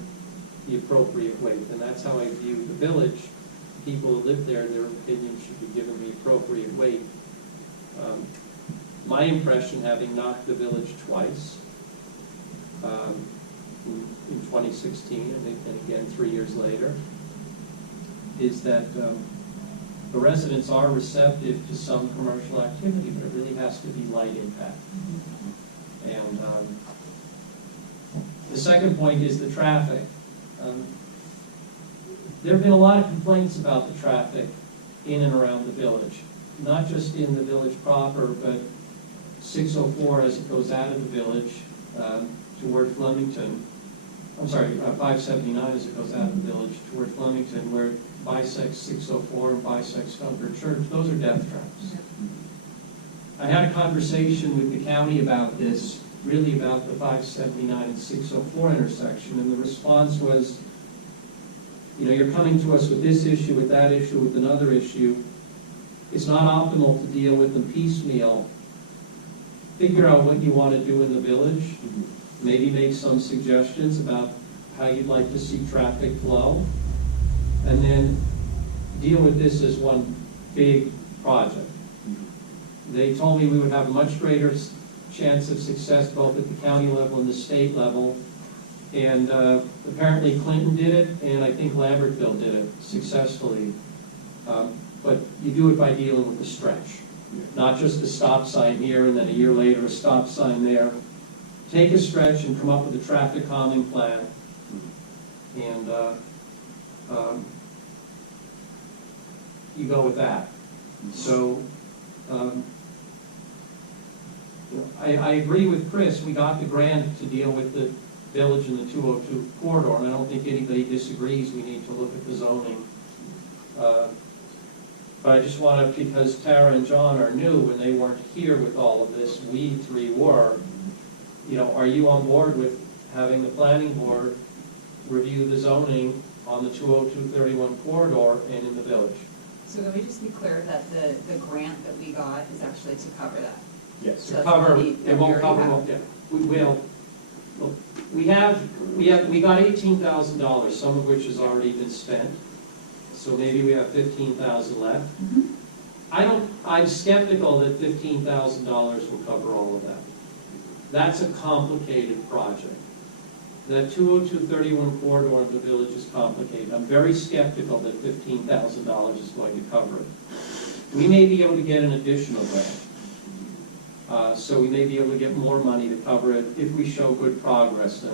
the appropriate weight, and that's how I view the village. People who live there, their opinion should be given the appropriate weight. My impression, having knocked the village twice, in 2016 and again 3 years later, is that the residents are receptive to some commercial activity, but it really has to be light impact. And the second point is the traffic. There have been a lot of complaints about the traffic in and around the village, not just in the village proper, but 604 as it goes out of the village toward Flemington. I'm sorry, 579 as it goes out of the village toward Flemington, where it bisects 604 and bisects Concord Church. Those are death traps. I had a conversation with the county about this, really about the 579 and 604 intersection, and the response was, you know, you're coming to us with this issue, with that issue, with another issue. It's not optimal to deal with them piecemeal. Figure out what you want to do in the village, maybe make some suggestions about how you'd like to see traffic flow, and then deal with this as one big project. They told me we would have a much greater chance of success both at the county level and the state level, and apparently Clinton did it, and I think Lambertville did it successfully. But you do it by dealing with the stretch. Not just a stop sign here and then a year later a stop sign there. Take a stretch and come up with a traffic calming plan. And you go with that. So I agree with Chris. We got the grant to deal with the village and the 202 corridor, and I don't think anybody disagrees we need to look at the zoning. But I just want to, because Tara and John are new and they weren't here with all of this, we three were, you know, are you on board with having the planning board review the zoning on the 202-31 corridor and in the village? So let me just be clear that the grant that we got is actually to cover that. Yes, So to cover, that's what it won't cover, yeah, we will. We got $18,000, some of which has already been spent. So maybe we have $15,000 left. I'm skeptical that $15,000 will cover all of that. That's a complicated project. The 202-31 corridor of the village is complicated. I'm very skeptical that $15,000 is going to cover it. We may be able to get an additional grant. So we may be able to get more money to cover it if we show good progress.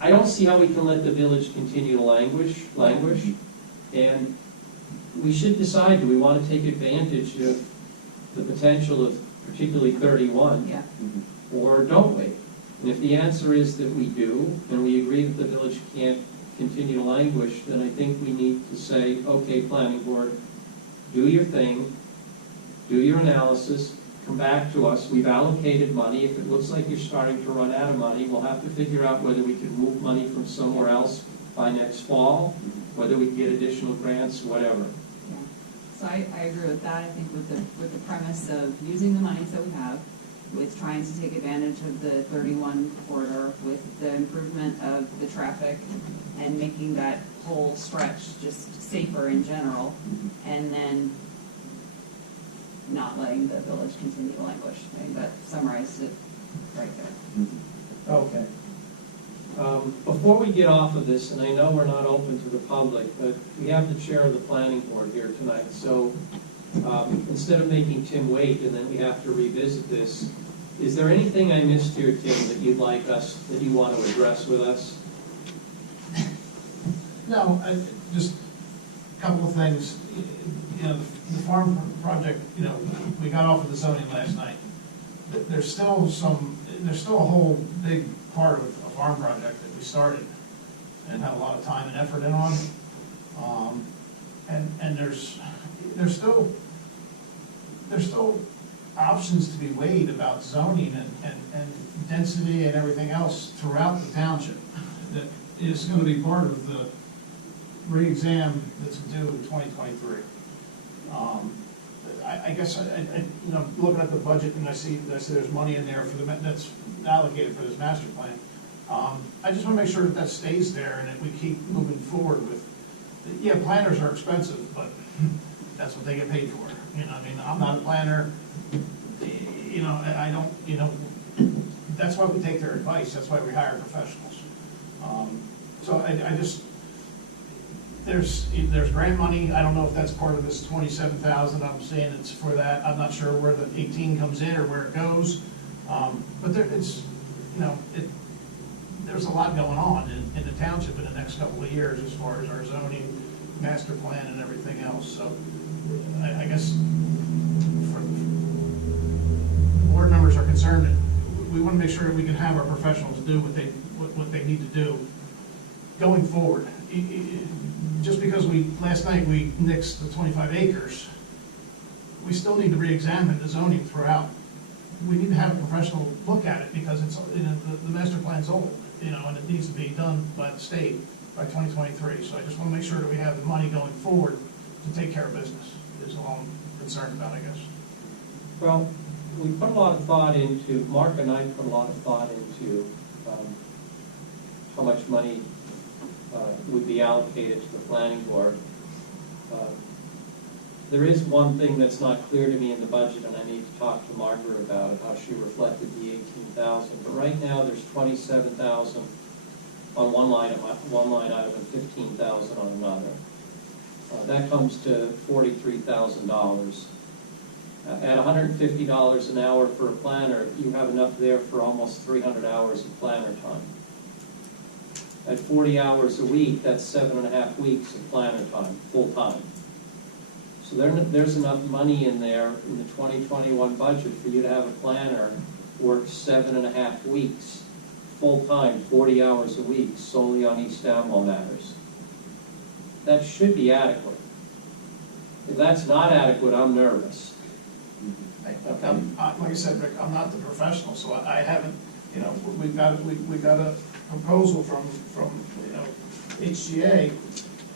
I don't see how we can let the village continue to languish, and we should decide, do we want to take advantage of the potential of particularly 31, or don't we? And if the answer is that we do, and we agree that the village can't continue to languish, then I think we need to say, okay, planning board, do your thing, do your analysis, come back to us. We've allocated money. If it looks like you're starting to run out of money, we'll have to figure out whether we can move money from somewhere else by next fall, whether we can get additional grants, whatever. Yeah. So I agree with that. I think with the premise of using the monies that we have, with trying to take advantage of the 31 corridor, with the improvement of the traffic, and making that whole stretch just safer in general, and then not letting the village continue to languish. I think that summarized it right there. Okay. Before we get off of this, and I know we're not open to the public, but we have the chair of the planning board here tonight, so instead of making Tim wait and then we have to revisit this, is there anything I missed here, Tim, that you'd like us, that you want to address with us? No, just a couple of things. You know, the farm project, you know, we got off of the zoning last night. There's still a whole big part of a farm project that we started and had a lot of time and effort in on. And there's still options to be weighed about zoning and density and everything else throughout the township that is going to be part of the re-exam that's due in 2023. I guess you know, looking at the budget, and I see there's money in there for that's allocated for this master plan. I just want to make sure that stays there and that we keep moving forward with Yeah, planners are expensive, but that's what they get paid for. You know, I mean, I'm not a planner, you know, I don't, you know, that's why we take their advice, that's why we hire professionals. So I just, there's grant money, I don't know if that's part of this 27,000, I'm saying it's for that, I'm not sure where the 18 comes in or where it goes. But there, it's, you know, there's a lot going on in the township in the next couple of years as far as our zoning, master plan and everything else, so I guess for board members are concerned that we want to make sure that we can have our professionals do what they need to do going forward. Just because last night we nixed the 25 acres, we still need to re-examine the zoning throughout. We need to have a professional look at it because it's, you know, the master plan's old, you know, and it needs to be done by the state by 2023. So I just want to make sure that we have the money going forward to take care of business, is all I'm concerned about, I guess. Well, we put a lot of thought into, Mark and I put a lot of thought into how much money would be allocated to the planning board. There is one thing that's not clear to me in the budget, and I need to talk to Margaret about it, how she reflected the 18,000. But right now, there's 27,000 on one line item and 15,000 on another. That comes to $43,000. At $150 an hour for a planner, you have enough there for almost 300 hours of planner time. At 40 hours a week, that's 7.5 weeks of planner time, full time. So there's enough money in there in the 2021 budget for you to have a planner work 7.5 weeks, full time, 40 hours a week, solely on East Amwell matters. That should be adequate. If that's not adequate, I'm nervous. Like I said, Rick, I'm not the professional, so I haven't, you know, we've got a proposal from you know, HGA,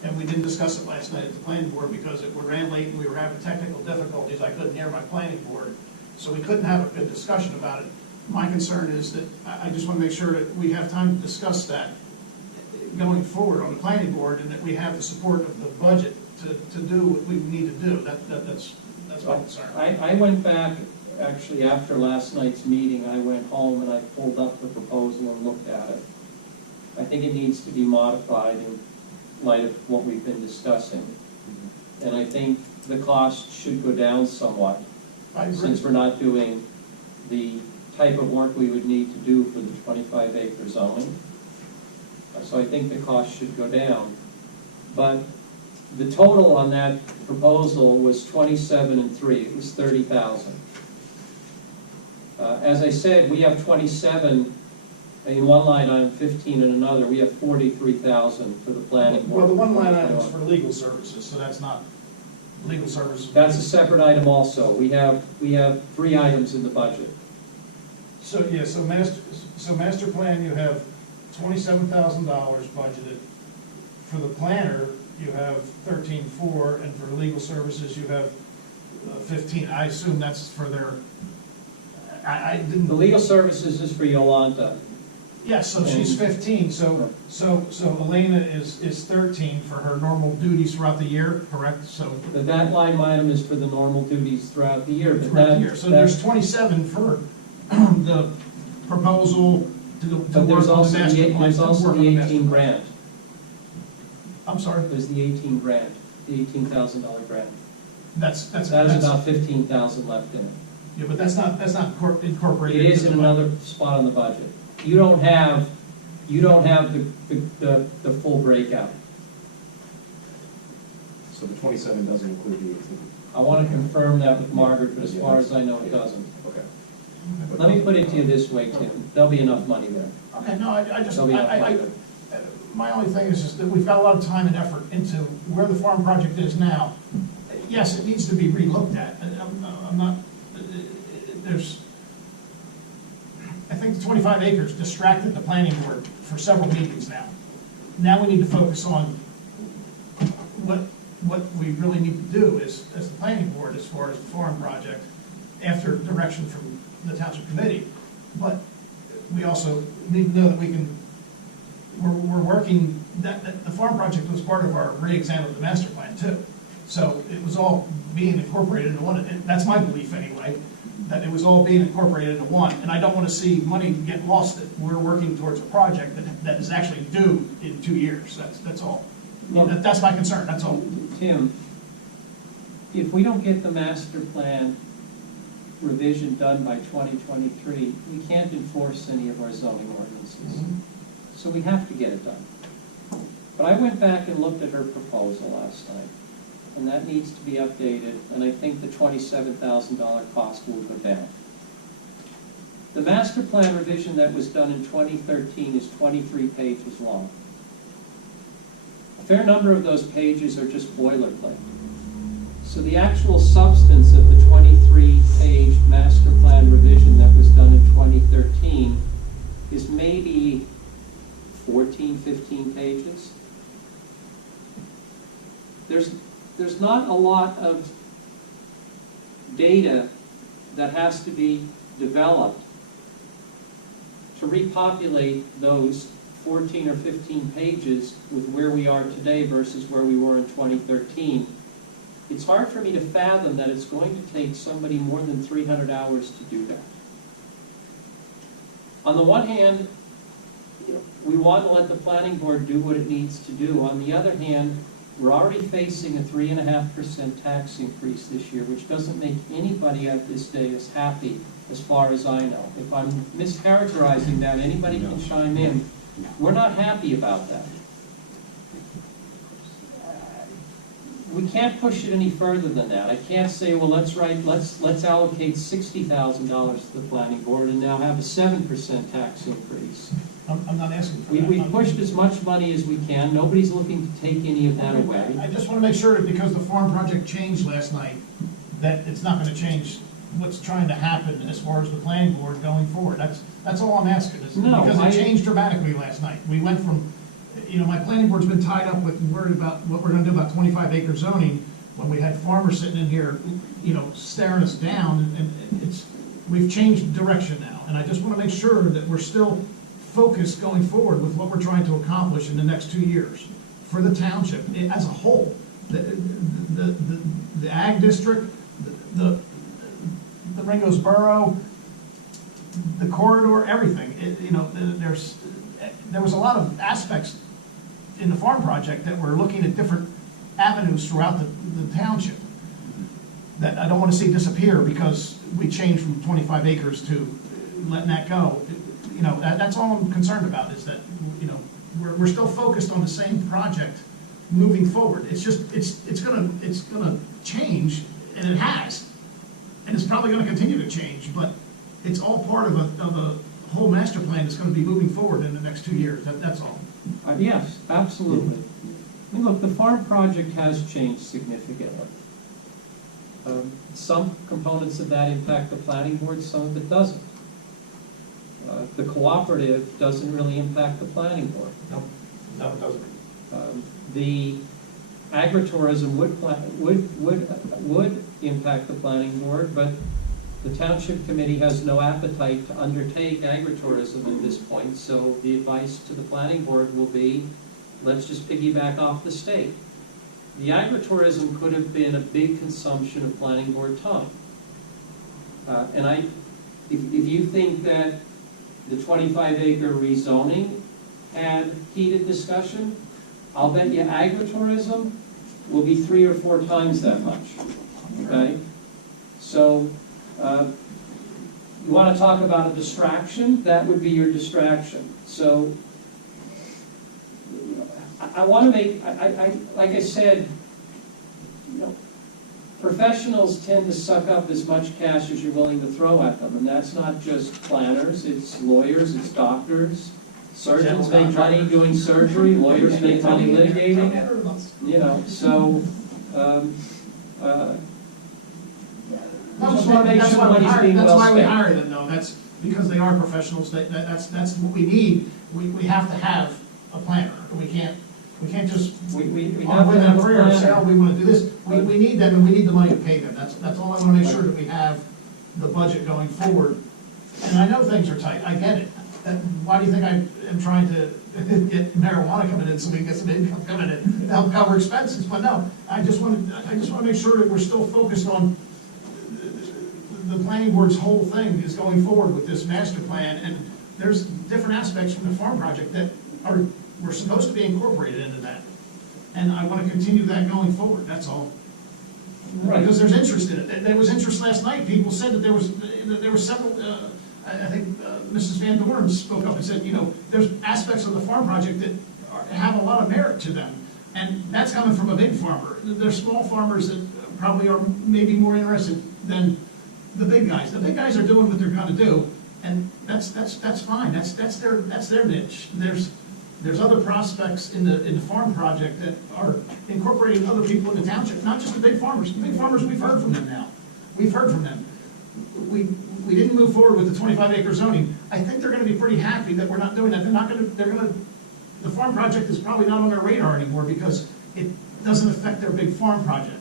and we didn't discuss it last night at the planning board because it ran late and we were having technical difficulties. I couldn't hear my planning board, so we couldn't have a good discussion about it. My concern is that I just want to make sure that we have time to discuss that going forward on the planning board, and that we have the support of the budget to do what we need to do. That's my concern. I went back, actually after last night's meeting, I went home and I pulled up the proposal and looked at it. I think it needs to be modified in light of what we've been discussing. And I think the cost should go down somewhat, since we're not doing the type of work we would need to do for the 25-acre zoning. So I think the cost should go down. But the total on that proposal was 27 and 3. It was 30,000. As I said, we have 27 in one line item, 15 in another. We have 43,000 for the planning board. Well, the one line item is for legal services, so that's not legal services. That's a separate item also. We have 3 items in the budget. So, yeah, so master plan, you have $27,000 budgeted. For the planner, you have 13,400, and for legal services, you have 15. I assume that's for their, I didn't. The legal services is for Yolanda. Yes, so she's 15, so Elena is 13 for her normal duties throughout the year, correct? So That line item is for the normal duties throughout the year. So there's 27 for the proposal to work on the master plan. There's also the 18 grant. I'm sorry? There's the 18 grant, the $18,000 grant. That is about 15,000 left in it. Yeah, but that's not incorporated. It is in another spot on the budget. You don't have the full breakout. So the 27 doesn't include the 18? I want to confirm that with Margaret, but as far as I know, it doesn't. Okay. Let me put it to you this way, Tim. There'll be enough money there. Okay, no, I just, There'll be enough money there. my only thing is just that we've got a lot of time and effort into where the farm project is now. Yes, it needs to be relooked at. I'm not, there's, I think the 25 acres distracted the planning board for several meetings now. Now we need to focus on what we really need to do as the planning board as far as the farm project after direction from the township committee. But we also need to know that we're working the farm project was part of our re-exam of the master plan too. So it was all being incorporated into one, and that's my belief anyway, that it was all being incorporated into one. And I don't want to see money get lost, that we're working towards a project that is actually due in 2 years. That's all. That's my concern, that's all. Tim, if we don't get the master plan revision done by 2023, we can't enforce any of our zoning ordinances. So we have to get it done. But I went back and looked at her proposal last night, and that needs to be updated, and I think the $27,000 cost will go down. The master plan revision that was done in 2013 is 23 pages long. A fair number of those pages are just boilerplate. So the actual substance of the 23-page master plan revision that was done in 2013 is maybe 14, 15 pages. There's not a lot of data that has to be developed to repopulate those 14 or 15 pages with where we are today versus where we were in 2013. It's hard for me to fathom that it's going to take somebody more than 300 hours to do that. On the one hand, we want to let the planning board do what it needs to do. On the other hand, we're already facing a 3.5% tax increase this year, which doesn't make anybody at this day as happy as far as I know. If I'm mischaracterizing that, anybody can chime in. We're not happy about that. We can't push it any further than that. I can't say, well, let's allocate $60,000 to the planning board and now have a 7% tax increase. I'm not asking for that. We've pushed as much money as we can. Nobody's looking to take any of that away. I just want to make sure that because the farm project changed last night, that it's not going to change what's trying to happen as far as the planning board going forward. That's all I'm asking. No, because it changed dramatically last night. We went from, my planning board's been tied up with worried about what we're going to do about 25-acre zoning when we had farmers sitting in here, staring us down, and we've changed direction now. And I just want to make sure that we're still focused going forward with what we're trying to accomplish in the next 2 years for the township as a whole. The ag district, the Ringgo's Borough, the corridor, everything. There was a lot of aspects in the farm project that were looking at different avenues throughout the township that I don't want to see disappear because we changed from 25 acres to letting that go. That's all I'm concerned about is that, we're still focused on the same project moving forward. It's just, it's gonna change, and it has. And it's probably gonna continue to change, but it's all part of a whole master plan that's gonna be moving forward in the next 2 years. That's all. Yes, absolutely. I mean, look, the farm project has changed significantly. Some components of that impact the planning board, some of it doesn't. The cooperative doesn't really impact the planning board. No, it doesn't. The agritourism would impact the planning board, but the township committee has no appetite to undertake agritourism at this point, so the advice to the planning board will be, let's just piggyback off the state. The agritourism could have been a big consumption of planning board time. If you think that the 25-acre rezoning had heated discussion, I'll bet you agritourism will be 3 or 4 times that much, okay? So, you want to talk about a distraction? That would be your distraction. So, I want to make, like I said, professionals tend to suck up as much cash as you're willing to throw at them, and that's not just planners, it's lawyers, it's doctors. Surgeons make money doing surgery, lawyers make money litigating, so, That's why we hire them, though. That's because they are professionals. That's what we need. We have to have a planner. We can't just we have to have a prayer and say, planner. oh, we want to do this. We need them, and we need the money to pay them. That's all I want to make sure that we have the budget going forward. And I know things are tight. I get it. why do you think I am trying to get marijuana coming in so we can get some income coming in to help cover expenses? But no, I just want to make sure that we're still focused on the planning board's whole thing is going forward with this master plan, and there's different aspects from the farm project that were supposed to be incorporated into that. And I want to continue that going forward, that's all. Right. Because there's interest in it. There was interest last night. People said that there were several, I think Mrs. Van Doren spoke up and said, there's aspects of the farm project that have a lot of merit to them. And that's coming from a big farmer. There's small farmers that probably are maybe more interested than the big guys. The big guys are doing what they're gonna do, and that's fine. That's their niche. There's other prospects in the farm project that are incorporating other people in the township, not just the big farmers. The big farmers, we've heard from them now. We've heard from them. We didn't move forward with the 25-acre zoning. I think they're gonna be pretty happy that we're not doing that. The farm project is probably not on their radar anymore because it doesn't affect their big farm project.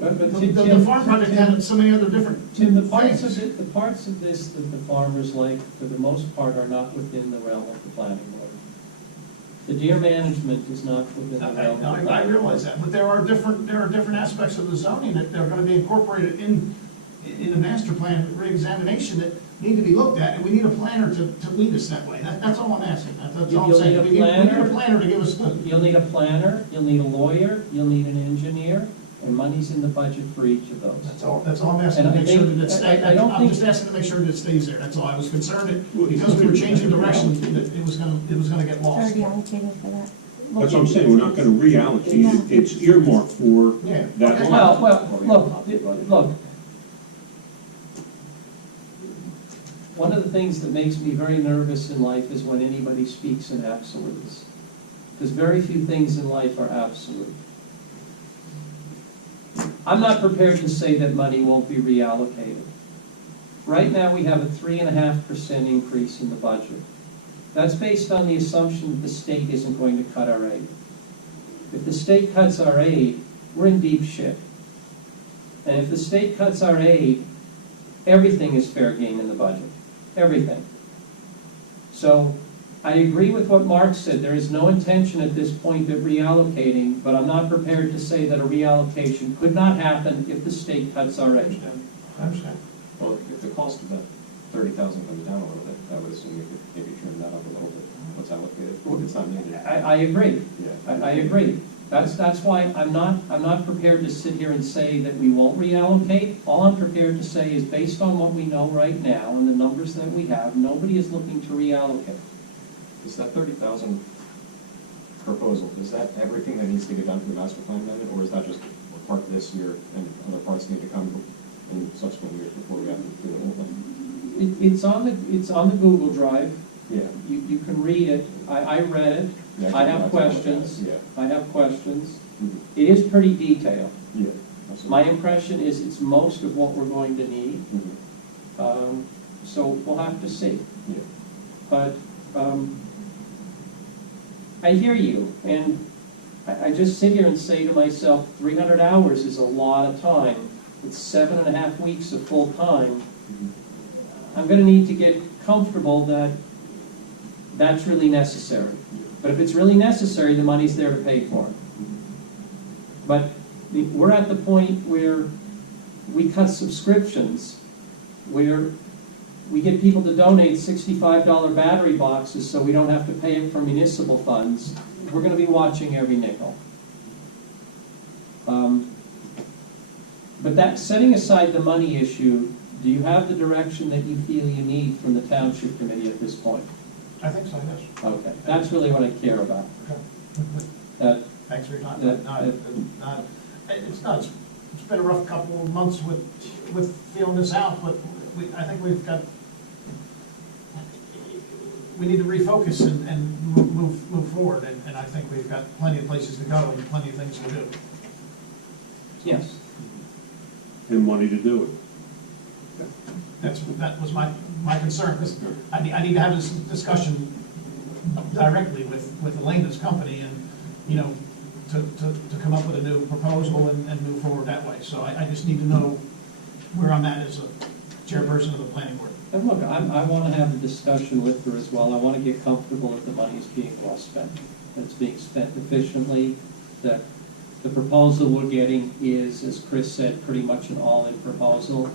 The farm project had so many other different Tim, the parts things. of this that the farmers like, for the most part, are not within the realm of the planning board. The deer management is not within the realm of the planning board. I realize that, but there are different aspects of the zoning that are going to be incorporated in the master plan reexamination that need to be looked at, and we need a planner to lead us that way. That's all I'm asking. That's all I'm saying. We need a planner to give us the... You'll need a planner, you'll need a lawyer, you'll need an engineer, and money's in the budget for each of those. That's all I'm asking, to make sure that it stays. I'm just asking to make sure that it stays there, that's all. I was concerned that because we were changing direction, that it was gonna get lost. Already allocated for that. That's what I'm saying, we're not gonna reallocate it, it's earmarked for Yeah. that. Okay. Well, look. One of the things that makes me very nervous in life is when anybody speaks in absolutes. Because very few things in life are absolute. I'm not prepared to say that money won't be reallocated. Right now, we have a 3.5% increase in the budget. That's based on the assumption that the state isn't going to cut our aid. If the state cuts our aid, we're in deep shit. And if the state cuts our aid, everything is fair game in the budget. Everything. So I agree with what Mark said. There is no intention at this point of reallocating, but I'm not prepared to say that a reallocation could not happen if the state cuts our aid. I understand. Well, if the cost of that 30,000 comes down a little bit, I would assume you could maybe trim that up a little bit. What's allocated? It's not needed. I agree. Yeah. I agree. That's why I'm not prepared to sit here and say that we won't reallocate. All I'm prepared to say is based on what we know right now and the numbers that we have, nobody is looking to reallocate. Is that 30,000 proposal, is that everything that needs to get done for the master plan amendment, or is that just part this year and other parts need to come in subsequent years before we have to do the whole thing? It's on the Google Drive. Yeah. You can read it. I read it. Yeah, I have questions. Yeah. I have questions. Mm-hmm. It is pretty detailed. Yeah. My impression is it's most of what we're going to need. Mm-hmm. So we'll have to see. Yeah. But I hear you, and I just sit here and say to myself, 300 hours is a lot of time. It's 7.5 weeks of full time. I'm going to need to get comfortable that that's really necessary. But if it's really necessary, the money's there to pay for it. But we're at the point where we cut subscriptions, where we get people to donate $65 battery boxes so we don't have to pay it from municipal funds. We're going to be watching every nickel. But that, setting aside the money issue, do you have the direction that you feel you need from the Township Committee at this point? I think so, yes. Okay, that's really what I care about. That, Thanks for your time. that- It's been a rough couple of months with feeling this out, but I think we need to refocus and move forward, and I think we've got plenty of places to go and plenty of things to do. yes. And money to do it. That was my concern, because I need to have this discussion directly with Elena's company, and, to come up with a new proposal and move forward that way. So I just need to know where I'm at as chairperson of the planning board. And look, I want to have a discussion with her as well. I want to get comfortable that the money is being well spent, that it's being spent efficiently, that the proposal we're getting is, as Chris said, pretty much an all-in proposal.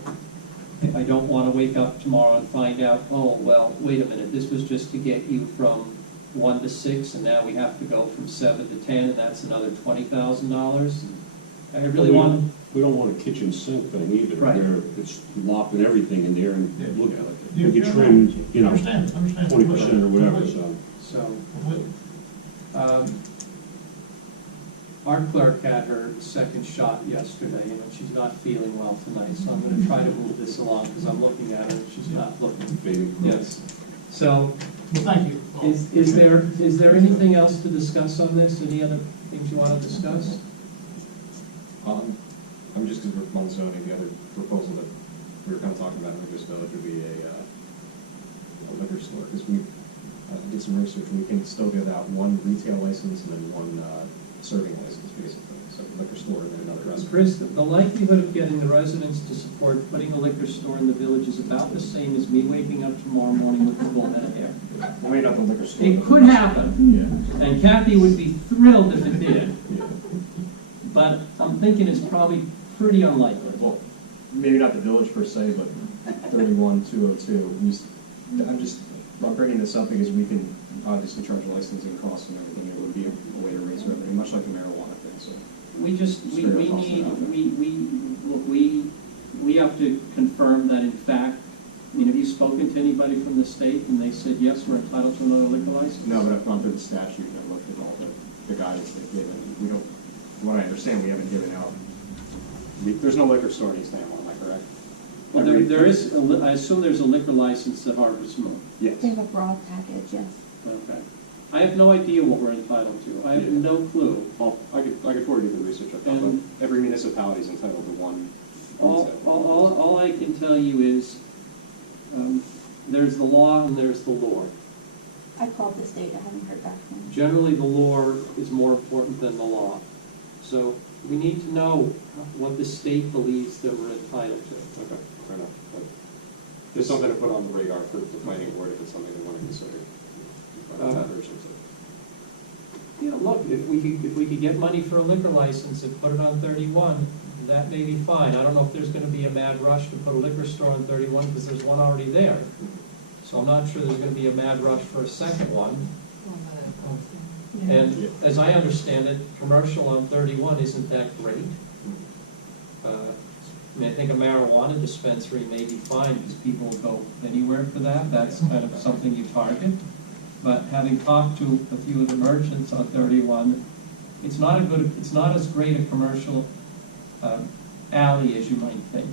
I don't want to wake up tomorrow and find out, oh, well, wait a minute, this was just to get you from 1 to 6, and now we have to go from 7 to 10, and that's another $20,000. I really want. We don't want a kitchen sink thing either. Right. Where it's lopping everything in there and look, Yeah. we could trim, you know, Understand. 20% or whatever, so. So, our clerk had her second shot yesterday, and she's not feeling well tonight, so I'm gonna try to move this along, because I'm looking at her, and she's not looking. Yes. So, Well, thank you. is there anything else to discuss on this? Any other things you want to discuss? I'm just, because we're on zoning, the other proposal that we were kind of talking about in this village would be a liquor store, because we did some research, and we can still give out one retail license and then one serving license, basically. So liquor store and then another restaurant. Chris, the likelihood of getting the residents to support putting a liquor store in the village is about the same as me waking up tomorrow morning with a full head of hair. Maybe not the liquor store. It could happen, Yeah. and Kathy would be thrilled if it did, Yeah. but I'm thinking it's probably pretty unlikely. Well, maybe not the village per se, but 31202. I'm bringing this up because we can obviously charge licensing costs and everything. It would be a way to raise revenue, much like the marijuana thing. So We have to confirm that in fact, I mean, have you spoken to anybody from the state and they said, yes, we're entitled to another liquor license? no, but I've gone through the statute and I've looked at all the guidance they've given. We don't, from what I understand, we haven't given out. There's no liquor store in East Amwell, am I correct? Well, there is, I assume there's a liquor license at Harvest Moon. Yes. They have a broad package, yes. Okay. I have no idea what we're entitled to. I have no clue. Well, I could forward you the research I've done, but every municipality is entitled to one. All I can tell you is, there's the law and there's the lore. I called the state, I haven't heard back from them. Generally, the lore is more important than the law. So we need to know what the state believes that we're entitled to. Okay, fair enough. But just something to put on the radar for the planning board if it's something they want to consider. Yeah, look, if we could get money for a liquor license and put it on 31, that may be fine. I don't know if there's gonna be a mad rush to put a liquor store on 31, because there's one already there. So I'm not sure there's gonna be a mad rush for a second one. And as I understand it, commercial on 31 isn't that great. I mean, I think a marijuana dispensary may be fine, because people will go anywhere for that. That's kind of something you target. But having talked to a few of the merchants on 31, it's not as great a commercial alley as you might think.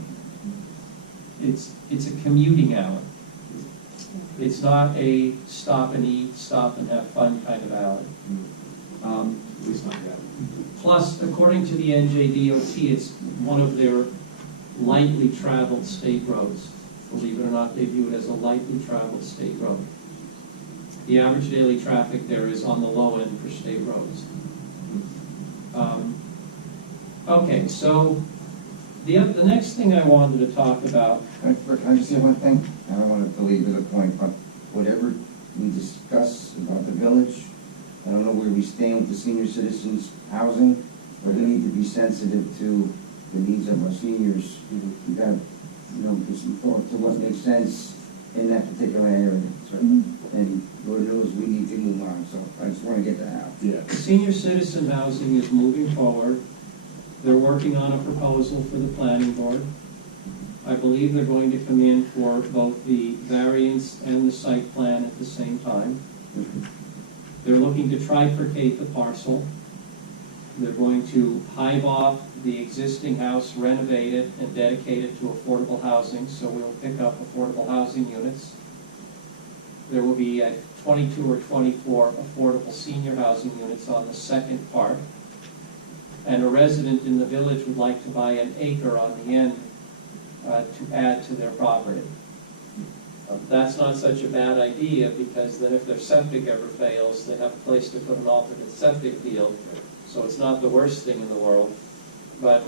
It's a commuting alley. It's not a stop and eat, stop and have fun kind of alley. At least not yet. Plus, according to the NJDOT, it's one of their lightly traveled state roads. Believe it or not, they view it as a lightly traveled state road. The average daily traffic there is on the low end for state roads. Okay, so the next thing I wanted to talk about. Can I just say one thing? I don't want to belabor the point, but whatever we discuss about the village, I don't know where we stand with the senior citizens' housing, but we need to be sensitive to the needs of our seniors. We got to, give some thought to what makes sense in that particular area. So, and Lord knows we need to move on, so I just want to get that out. Yeah. Senior citizen housing is moving forward. They're working on a proposal for the planning board. I believe they're going to come in for both the variance and the site plan at the same time. They're looking to trifurcate the parcel. They're going to hive off the existing house, renovate it, and dedicate it to affordable housing, so we'll pick up affordable housing units. There will be 22 or 24 affordable senior housing units on the second part. And a resident in the village would like to buy an acre on the end to add to their property. That's not such a bad idea, because then if their septic ever fails, they have a place to put an alternate septic field. So it's not the worst thing in the world, but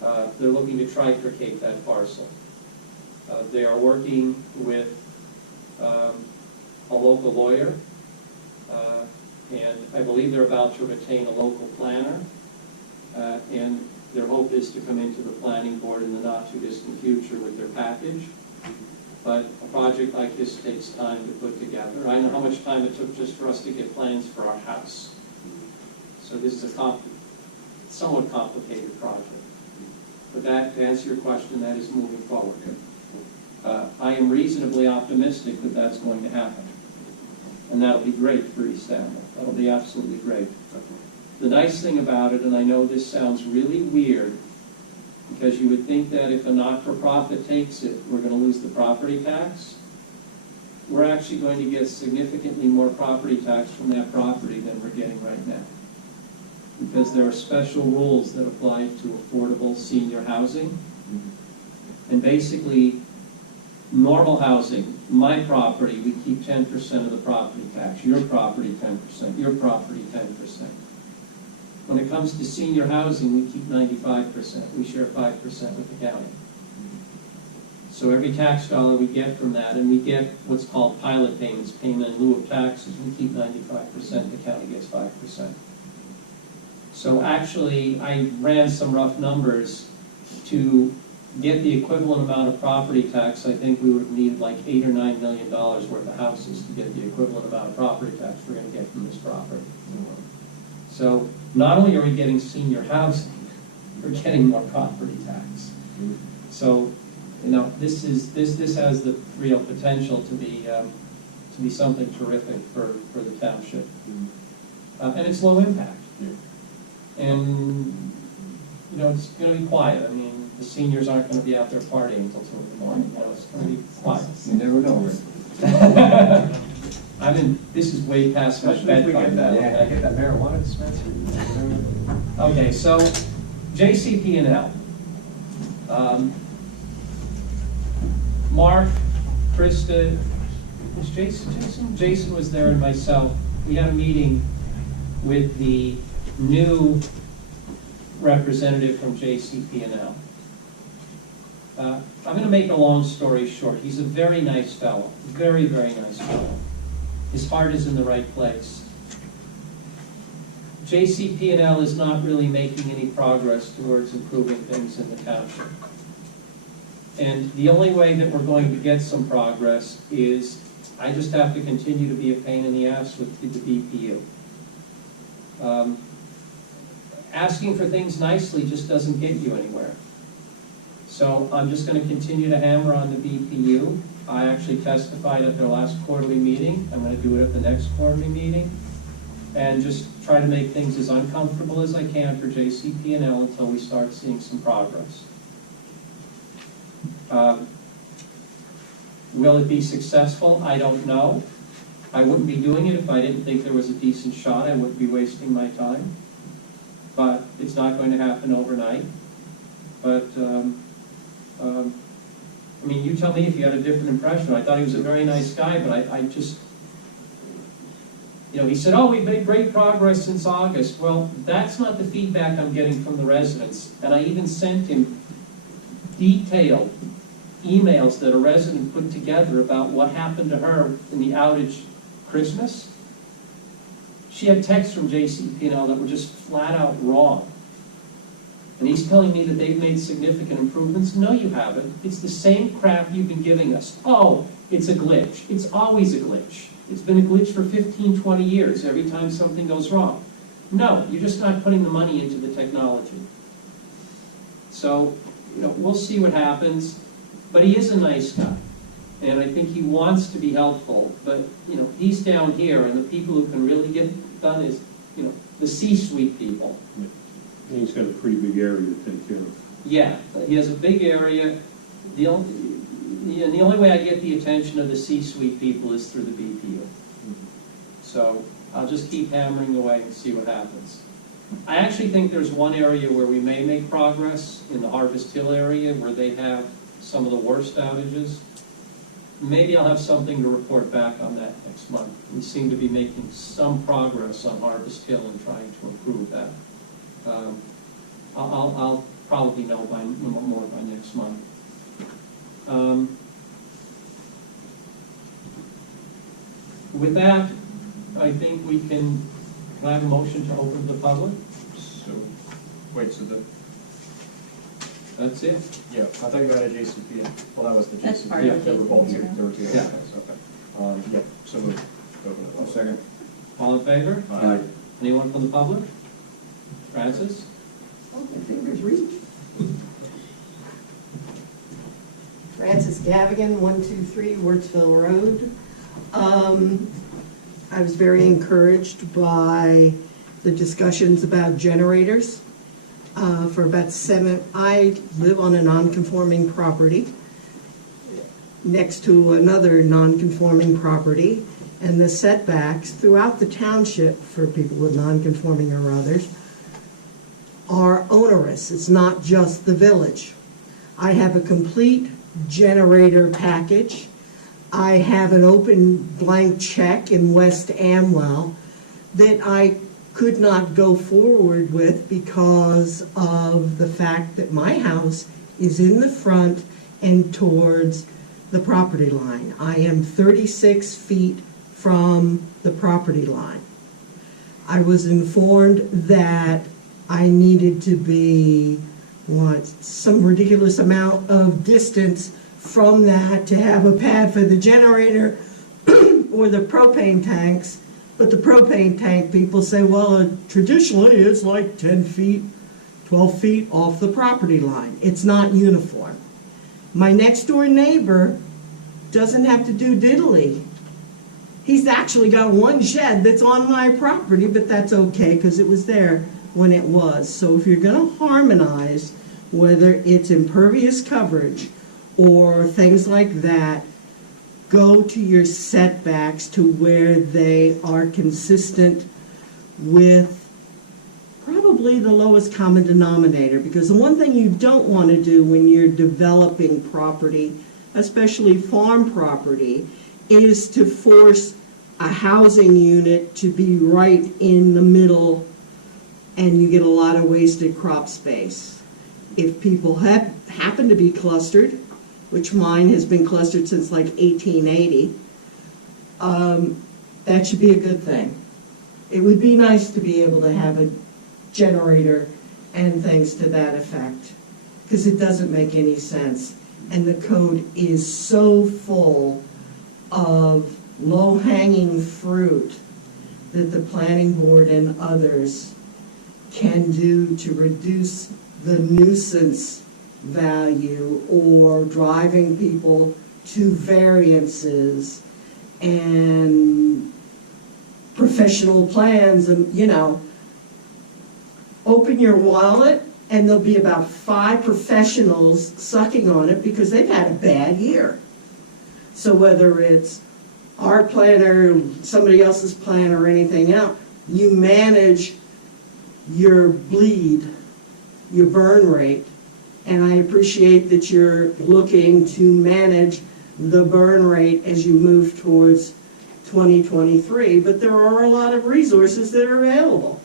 they're looking to trifurcate that parcel. They are working with a local lawyer, and I believe they're about to retain a local planner, and their hope is to come into the planning board in the not-too-distant future with their package. But a project like this takes time to put together. I know how much time it took just for us to get plans for our house. So this is a somewhat complicated project. But that, to answer your question, that is moving forward. I am reasonably optimistic that that's going to happen. And that'll be great for East Amwell. That'll be absolutely great. The nice thing about it, and I know this sounds really weird, because you would think that if a not-for-profit takes it, we're going to lose the property tax. We're actually going to get significantly more property tax from that property than we're getting right now. Because there are special rules that apply to affordable senior housing. And basically, normal housing, my property, we keep 10% of the property tax. Your property, 10%. Your property, 10%. When it comes to senior housing, we keep 95%. We share 5% with the county. So every tax dollar we get from that, and we get what's called pilot payments, payment in lieu of taxes, we keep 95%, the county gets 5%. So actually, I ran some rough numbers to get the equivalent amount of property tax. I think we would need like $8 or $9 million worth of houses to get the equivalent amount of property tax we're going to get from this property. So not only are we getting senior housing, we're getting more property tax. So, you know, this has the real potential to be something terrific for the township, and it's low impact. And you know, it's going to be quiet. I mean, the seniors aren't going to be out there partying until 2 in the morning. You know, it's going to be quiet. You never know, Rick. This is way past my bedtime. Yeah, I get that marijuana dispensary. Okay, so JCP&L. Mark, Krista, was Jason? Jason was there, and myself. We had a meeting with the new representative from JCP&L. I'm going to make a long story short. He's a very nice fellow, very, very nice fellow. His heart is in the right place. JCP&L is not really making any progress towards improving things in the township. And the only way that we're going to get some progress is I just have to continue to be a pain in the ass with the BPU. Asking for things nicely just doesn't get you anywhere. So I'm just going to continue to hammer on the BPU. I actually testified at their last quarterly meeting. I'm going to do it at the next quarterly meeting. And just try to make things as uncomfortable as I can for JCP&L until we start seeing some progress. Will it be successful? I don't know. I wouldn't be doing it if I didn't think there was a decent shot. I wouldn't be wasting my time. But it's not going to happen overnight. But, I mean, you tell me if you had a different impression. I thought he was a very nice guy, but I just, you know, he said, oh, we've made great progress since August. Well, that's not the feedback I'm getting from the residents. And I even sent him detailed emails that a resident put together about what happened to her in the outage Christmas. She had texts from JCP&L that were just flat out wrong. And he's telling me that they've made significant improvements. No, you haven't. It's the same crap you've been giving us. Oh, it's a glitch. It's always a glitch. It's been a glitch for 15, 20 years every time something goes wrong. No, you're just not putting the money into the technology. So, you know, we'll see what happens. But he is a nice guy. And I think he wants to be helpful. But, you know, he's down here, and the people who can really get it done is, you know, the C-suite people. And he's got a pretty big area to take care of. Yeah, he has a big area. The only way I get the attention of the C-suite people is through the BPU. So I'll just keep hammering away and see what happens. I actually think there's one area where we may make progress, in the Harvest Hill area, where they have some of the worst outages. Maybe I'll have something to report back on that next month. We seem to be making some progress on Harvest Hill and trying to improve that. I'll probably know more by next month. With that, I think we can have a motion to open to the public. So, wait, so That's it. yeah, I thought you had a JCP. Well, that was the That's JCP. part of Yeah, there were both two. JCP, There were two. Yeah. Okay. Yeah, so moved. Open it. Second. All in favor? Aye. Anyone from the public? Francis? Oh, my fingers reach. Francis Gavigan, 123 Wurtsville Road. I was very encouraged by the discussions about generators. I live on a non-conforming property next to another non-conforming property, and the setbacks throughout the township for people with non-conforming or others are onerous. It's not just the village. I have a complete generator package. I have an open blank check in West Amwell that I could not go forward with because of the fact that my house is in the front and towards the property line. I am 36 feet from the property line. I was informed that I needed to be, some ridiculous amount of distance from that to have a pad for the generator or the propane tanks. But the propane tank people say, well, traditionally it's like 10 feet, 12 feet off the property line. It's not uniform. My next door neighbor doesn't have to do diddly. He's actually got one shed that's on my property, but that's okay because it was there when it was. So if you're going to harmonize, whether it's impervious coverage or things like that, go to your setbacks to where they are consistent with probably the lowest common denominator. Because the one thing you don't want to do when you're developing property, especially farm property, is to force a housing unit to be right in the middle and you get a lot of wasted crop space. If people happen to be clustered, which mine has been clustered since like 1880, that should be a good thing. It would be nice to be able to have a generator and things to that effect, because it doesn't make any sense. And the code is so full of low-hanging fruit that the planning board and others can do to reduce the nuisance value or driving people to variances and professional plans. And open your wallet and there'll be about 5 professionals sucking on it because they've had a bad year. So whether it's our planner, somebody else's plan, or anything else, you manage your bleed, your burn rate. And I appreciate that you're looking to manage the burn rate as you move towards 2023, but there are a lot of resources that are available.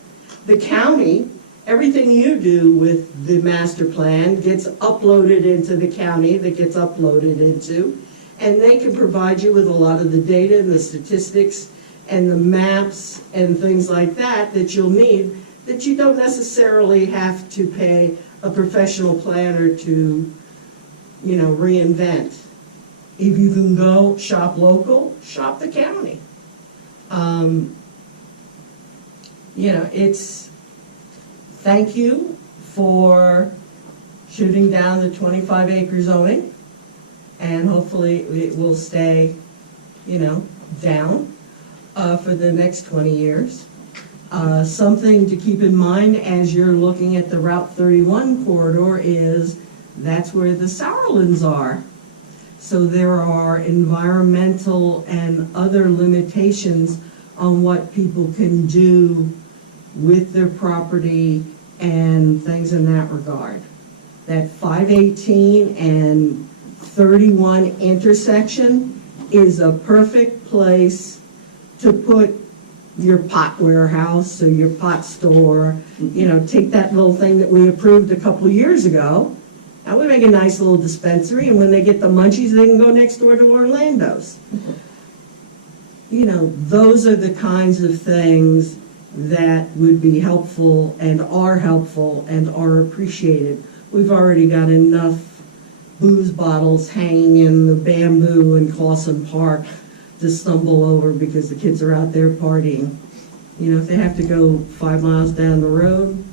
The county, everything you do with the master plan gets uploaded into the county, that gets uploaded into, and they can provide you with a lot of the data and the statistics and the maps and things like that that you'll need, that you don't necessarily have to pay a professional planner to, reinvent. If you can go shop local, shop the county. Thank you for shooting down the 25-acre zoning, and hopefully it will stay, down for the next 20 years. Something to keep in mind as you're looking at the Route 31 corridor is that's where the Sauerlands are. So there are environmental and other limitations on what people can do with their property and things in that regard. That 518 and 31 intersection is a perfect place to put your pot warehouse or your pot store. Take that little thing that we approved a couple of years ago. That would make a nice little dispensary, and when they get the munchies, they can go next door to Orlando's. You know, those are the kinds of things that would be helpful and are appreciated. We've already got enough booze bottles hanging in the bamboo in Clawson Park to stumble over because the kids are out there partying. You know, if they have to go 5 miles down the road,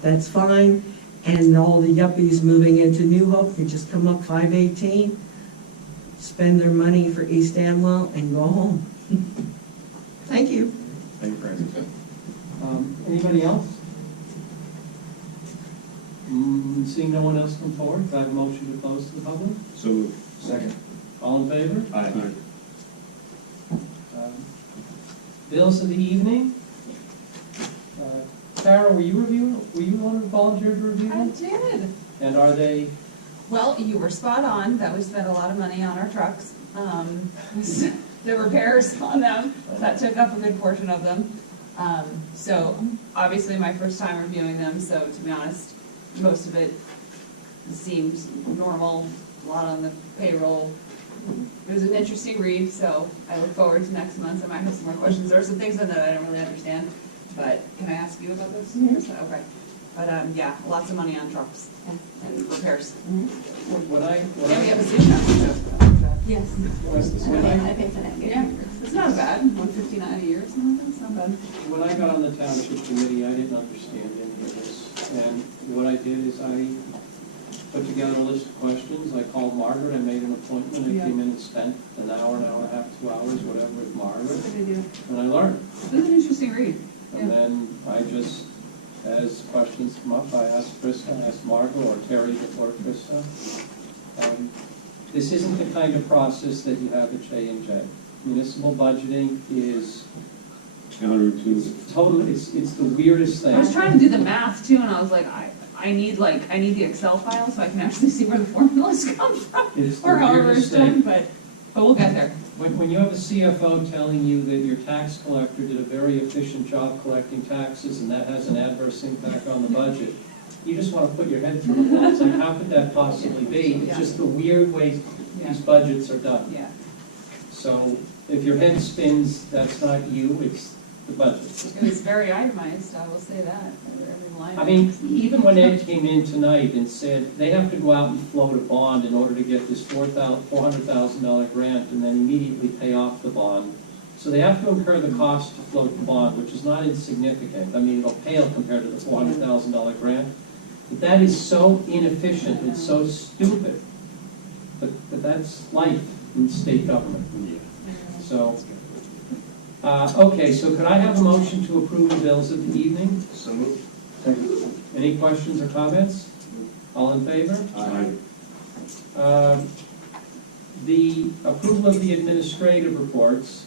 that's fine. And all the yuppies moving into New Hope can just come up 518, spend their money for East Amwell, and go home. Thank you. Thank you, Francis. Anybody else? Seeing no one else come forward, do I have a motion to close to the public? So moved. Second. All in favor? Aye. Bills of the evening? Tara, were you the one who volunteered to review I them? did. And are they, Well, you were spot on, that we spent a lot of money on our trucks. The repairs on them, that took up a good portion of them. So obviously my first time reviewing them, so to be honest, most of it seemed normal, a lot on the payroll. It was an interesting read, so I look forward to next month. I might have some more questions. There are some things in there that I don't really understand, but can I ask you about those? Okay. But yeah, lots of money on trucks and repairs. when I, And we have a sales tax. Yes. when I paid for that. Yeah, it's not bad, $159 a year, something like that. It's not bad. when I got on the township committee, I didn't understand any of this. And what I did is I put together a list of questions. I called Margaret, I made an appointment, I came in and spent an hour and a half, 2 hours, whatever, with Margaret. And I learned. It was an interesting read. And then I just, as questions come up, I asked Krista, I asked Margaret, or Terry before Krista. This isn't the kind of process that you have at J&J. Municipal budgeting is Counter to, totally, it's the weirdest thing. I was trying to do the math too, and I was like, I need the Excel file so I can actually see where the formulas come from, It's the or however it's weirdest thing. done, but we'll get there. When you have a CFO telling you that your tax collector did a very efficient job collecting taxes and that has an adverse impact on the budget, you just want to put your head through the wall. It's like, how could that possibly be? It's just the weird way these budgets are done. Yeah. So if your head spins, that's not you, it's the budget. It was very itemized, I will say that. Every line. I mean, even when Ed came in tonight and said they have to go out and float a bond in order to get this $400,000 grant and then immediately pay off the bond. So they have to incur the cost to float the bond, which is not insignificant. I mean, it'll pale compared to the $400,000 grant. But that is so inefficient, it's so stupid. But that's life in state government. So, okay, so could I have a motion to approve the bills of the evening? So moved. Any questions or comments? All in favor? Aye. The approval of the administrative reports,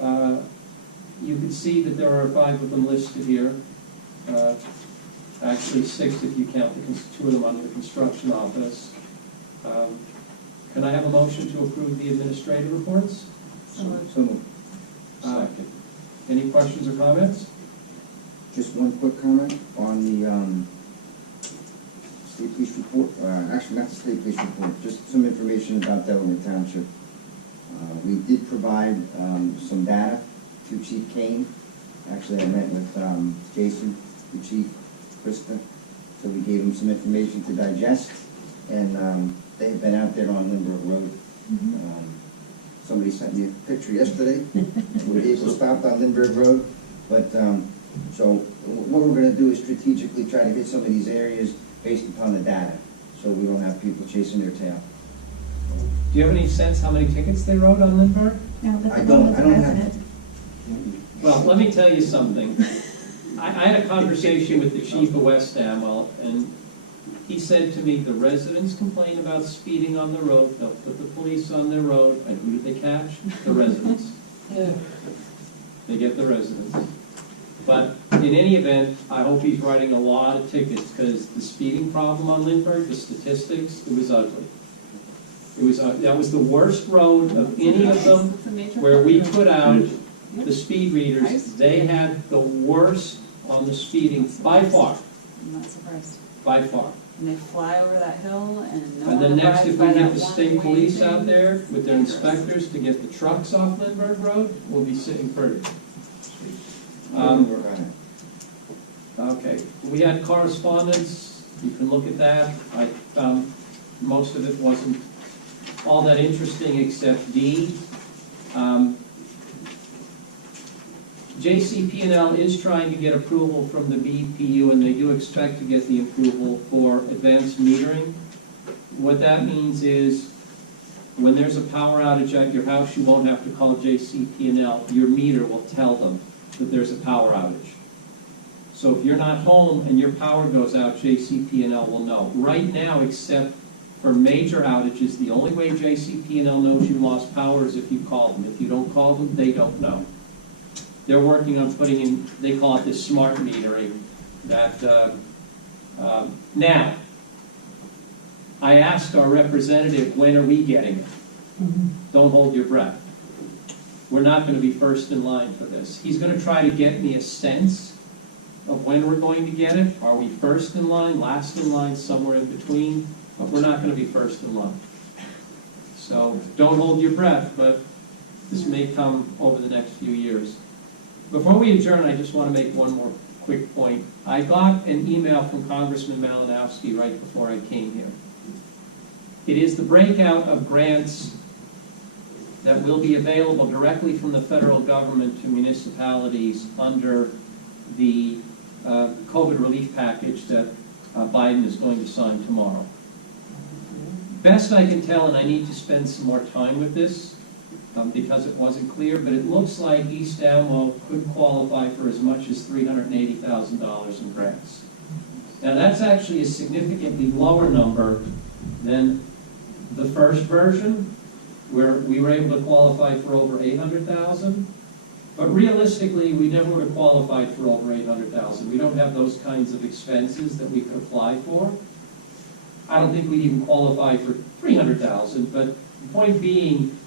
you can see that there are 5 of them listed here. Actually 6 if you count the 2 of them under the construction office. Can I have a motion to approve the administrative reports? So moved. Second. Any questions or comments? Just one quick comment on the state police report, actually not the state police report, just some information about Delaware Township. We did provide some data to Chief Kane. Actually, I met with Jason, the chief, Krista, so we gave him some information to digest, and they have been out there on Lindbergh Road. Somebody sent me a picture yesterday. We were able to stop on Lindbergh Road, but so what we're going to do is strategically try to hit some of these areas based upon the data, so we don't have people chasing their tail. Do you have any sense how many tickets they wrote on Lindbergh? No, that's I the one with the don't have- resident. Well, let me tell you something. I had a conversation with the chief of West Amwell, and he said to me, the residents complain about speeding on the road, they'll put the police on their road, and who do they catch? The residents. They get the residents. But in any event, I hope he's writing a lot of tickets, because the speeding problem on Lindbergh, the statistics, it was ugly. It was, that was the worst road of any of them where we put out the speed readers. They had the worst on the speeding by far. I'm not surprised. by far. And they fly over that hill and no And one then next, arrives if we by get that the one state way police thing. out there with their Dangerous. inspectors to get the trucks off Lindbergh Road, we'll be sitting pretty. We're gonna- Okay, we had correspondence, you can look at that. I found most of it wasn't all that interesting except D. JCP&L is trying to get approval from the BPU, and they do expect to get the approval for advanced metering. What that means is, when there's a power outage at your house, you won't have to call JCP&L. Your meter will tell them that there's a power outage. So if you're not home and your power goes out, JCP&L will know. Right now, except for major outages, the only way JCP&L knows you lost power is if you call them. If you don't call them, they don't know. They're working on putting in, they call it this smart metering, that, now, I asked our representative, when are we getting it? Don't hold your breath. We're not going to be first in line for this. He's going to try to get me a sense of when we're going to get it. Are we first in line, last in line, somewhere in between? But we're not going to be first in line. So don't hold your breath, but this may come over the next few years. Before we adjourn, I just want to make one more quick point. I got an email from Congressman Malinowski right before I came here. It is the breakout of grants that will be available directly from the federal government to municipalities under the COVID relief package that Biden is going to sign tomorrow. Best I can tell, and I need to spend some more time with this because it wasn't clear, but it looks like East Amwell could qualify for as much as $380,000 in grants. Now that's actually a significantly lower number than the first version, where we were able to qualify for over $800,000. But realistically, we never would have qualified for over $800,000. We don't have those kinds of expenses that we could apply for. I don't think we'd even qualify for $300,000, but the point being,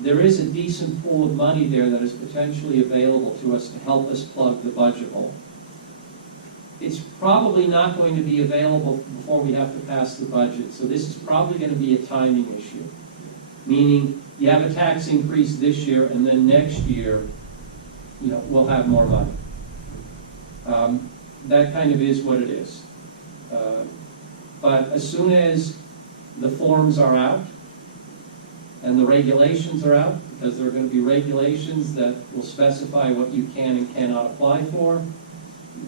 there is a decent pool of money there that is potentially available to us to help us plug the budget hole. It's probably not going to be available before we have to pass the budget, so this is probably going to be a timing issue. Meaning, you have a tax increase this year, and then next year, we'll have more money. That kind of is what it is. But as soon as the forms are out, and the regulations are out, because there are going to be regulations that will specify what you can and cannot apply for,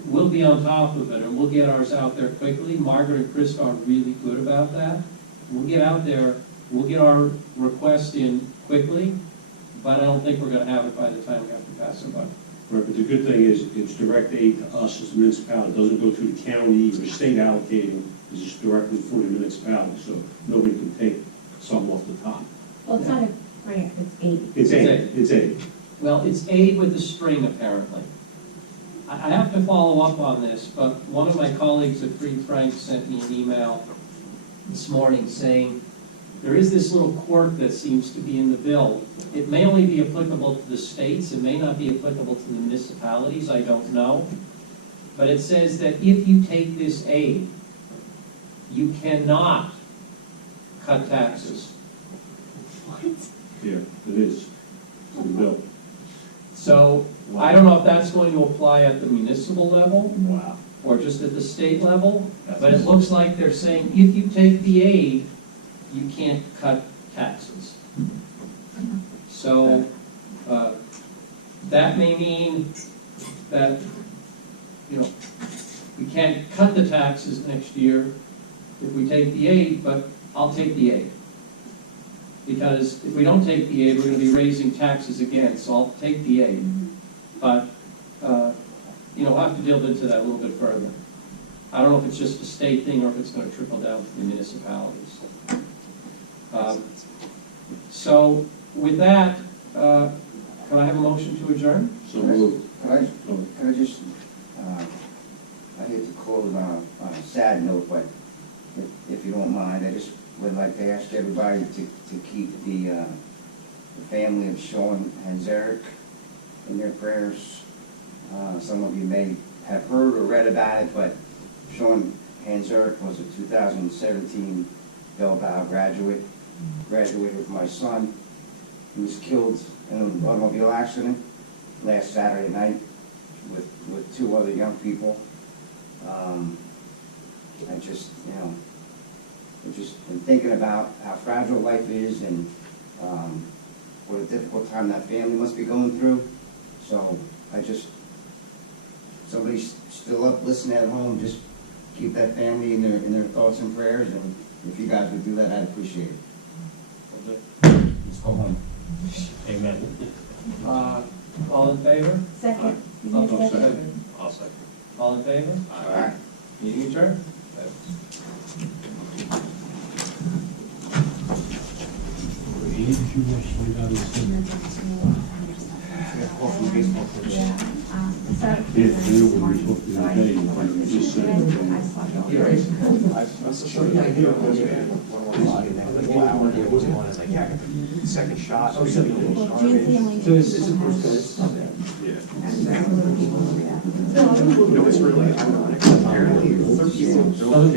we'll be on top of it, and we'll get ours out there quickly. Margaret and Chris are really good about that. We'll get out there, we'll get our request in quickly, but I don't think we're going to have it by the time we have to pass our budget. Right, but the good thing is, it's direct aid to us as a municipality. It doesn't go through the county or state allocating. It's just directly for the municipality, so nobody can take some off the top. Well, it's not a grant, it's aid. It's aid, it's aid. Well, it's aid with a string, apparently. I have to follow up on this, but one of my colleagues at Free Frank sent me an email this morning saying, there is this little quirk that seems to be in the bill. It may only be applicable to the states, it may not be applicable to the municipalities, I don't know. But it says that if you take this aid, you cannot cut taxes. What? Yeah, it is. It's in the bill. So I don't know if that's going to apply at the municipal level Wow. or just at the state level, but it looks like they're saying if you take the aid, you can't cut taxes. So that may mean that, we can't cut the taxes next year if we take the aid, but I'll take the aid. Because if we don't take the aid, we're going to be raising taxes again, so I'll take the aid. But, we'll have to delve into that a little bit further. I don't know if it's just a state thing or if it's going to trickle down to the municipalities. So with that, can I have a motion to adjourn? So moved. Can I just, I hate to close on a sad note, but if you don't mind, I just would like to ask everybody to keep the family of Sean and Zarek in their prayers. Some of you may have heard or read about it, but Sean Hanser was a 2017 Bell Bow graduate, graduated with my son. He was killed in an automobile accident last Saturday night with two other young people. I just, I've just been thinking about how fragile life is and what a difficult time that family must be going through. So somebody's still up listening at home, just keep that family in their thoughts and prayers, and if you guys would do that, I'd appreciate it. Let's go home. Amen. All in favor? Second. I'll Second. second. All in favor? Aye. Meeting adjourned. Second shot. Well, June's the only. So is it first No, it's really ironic. Apparently, 13 years old.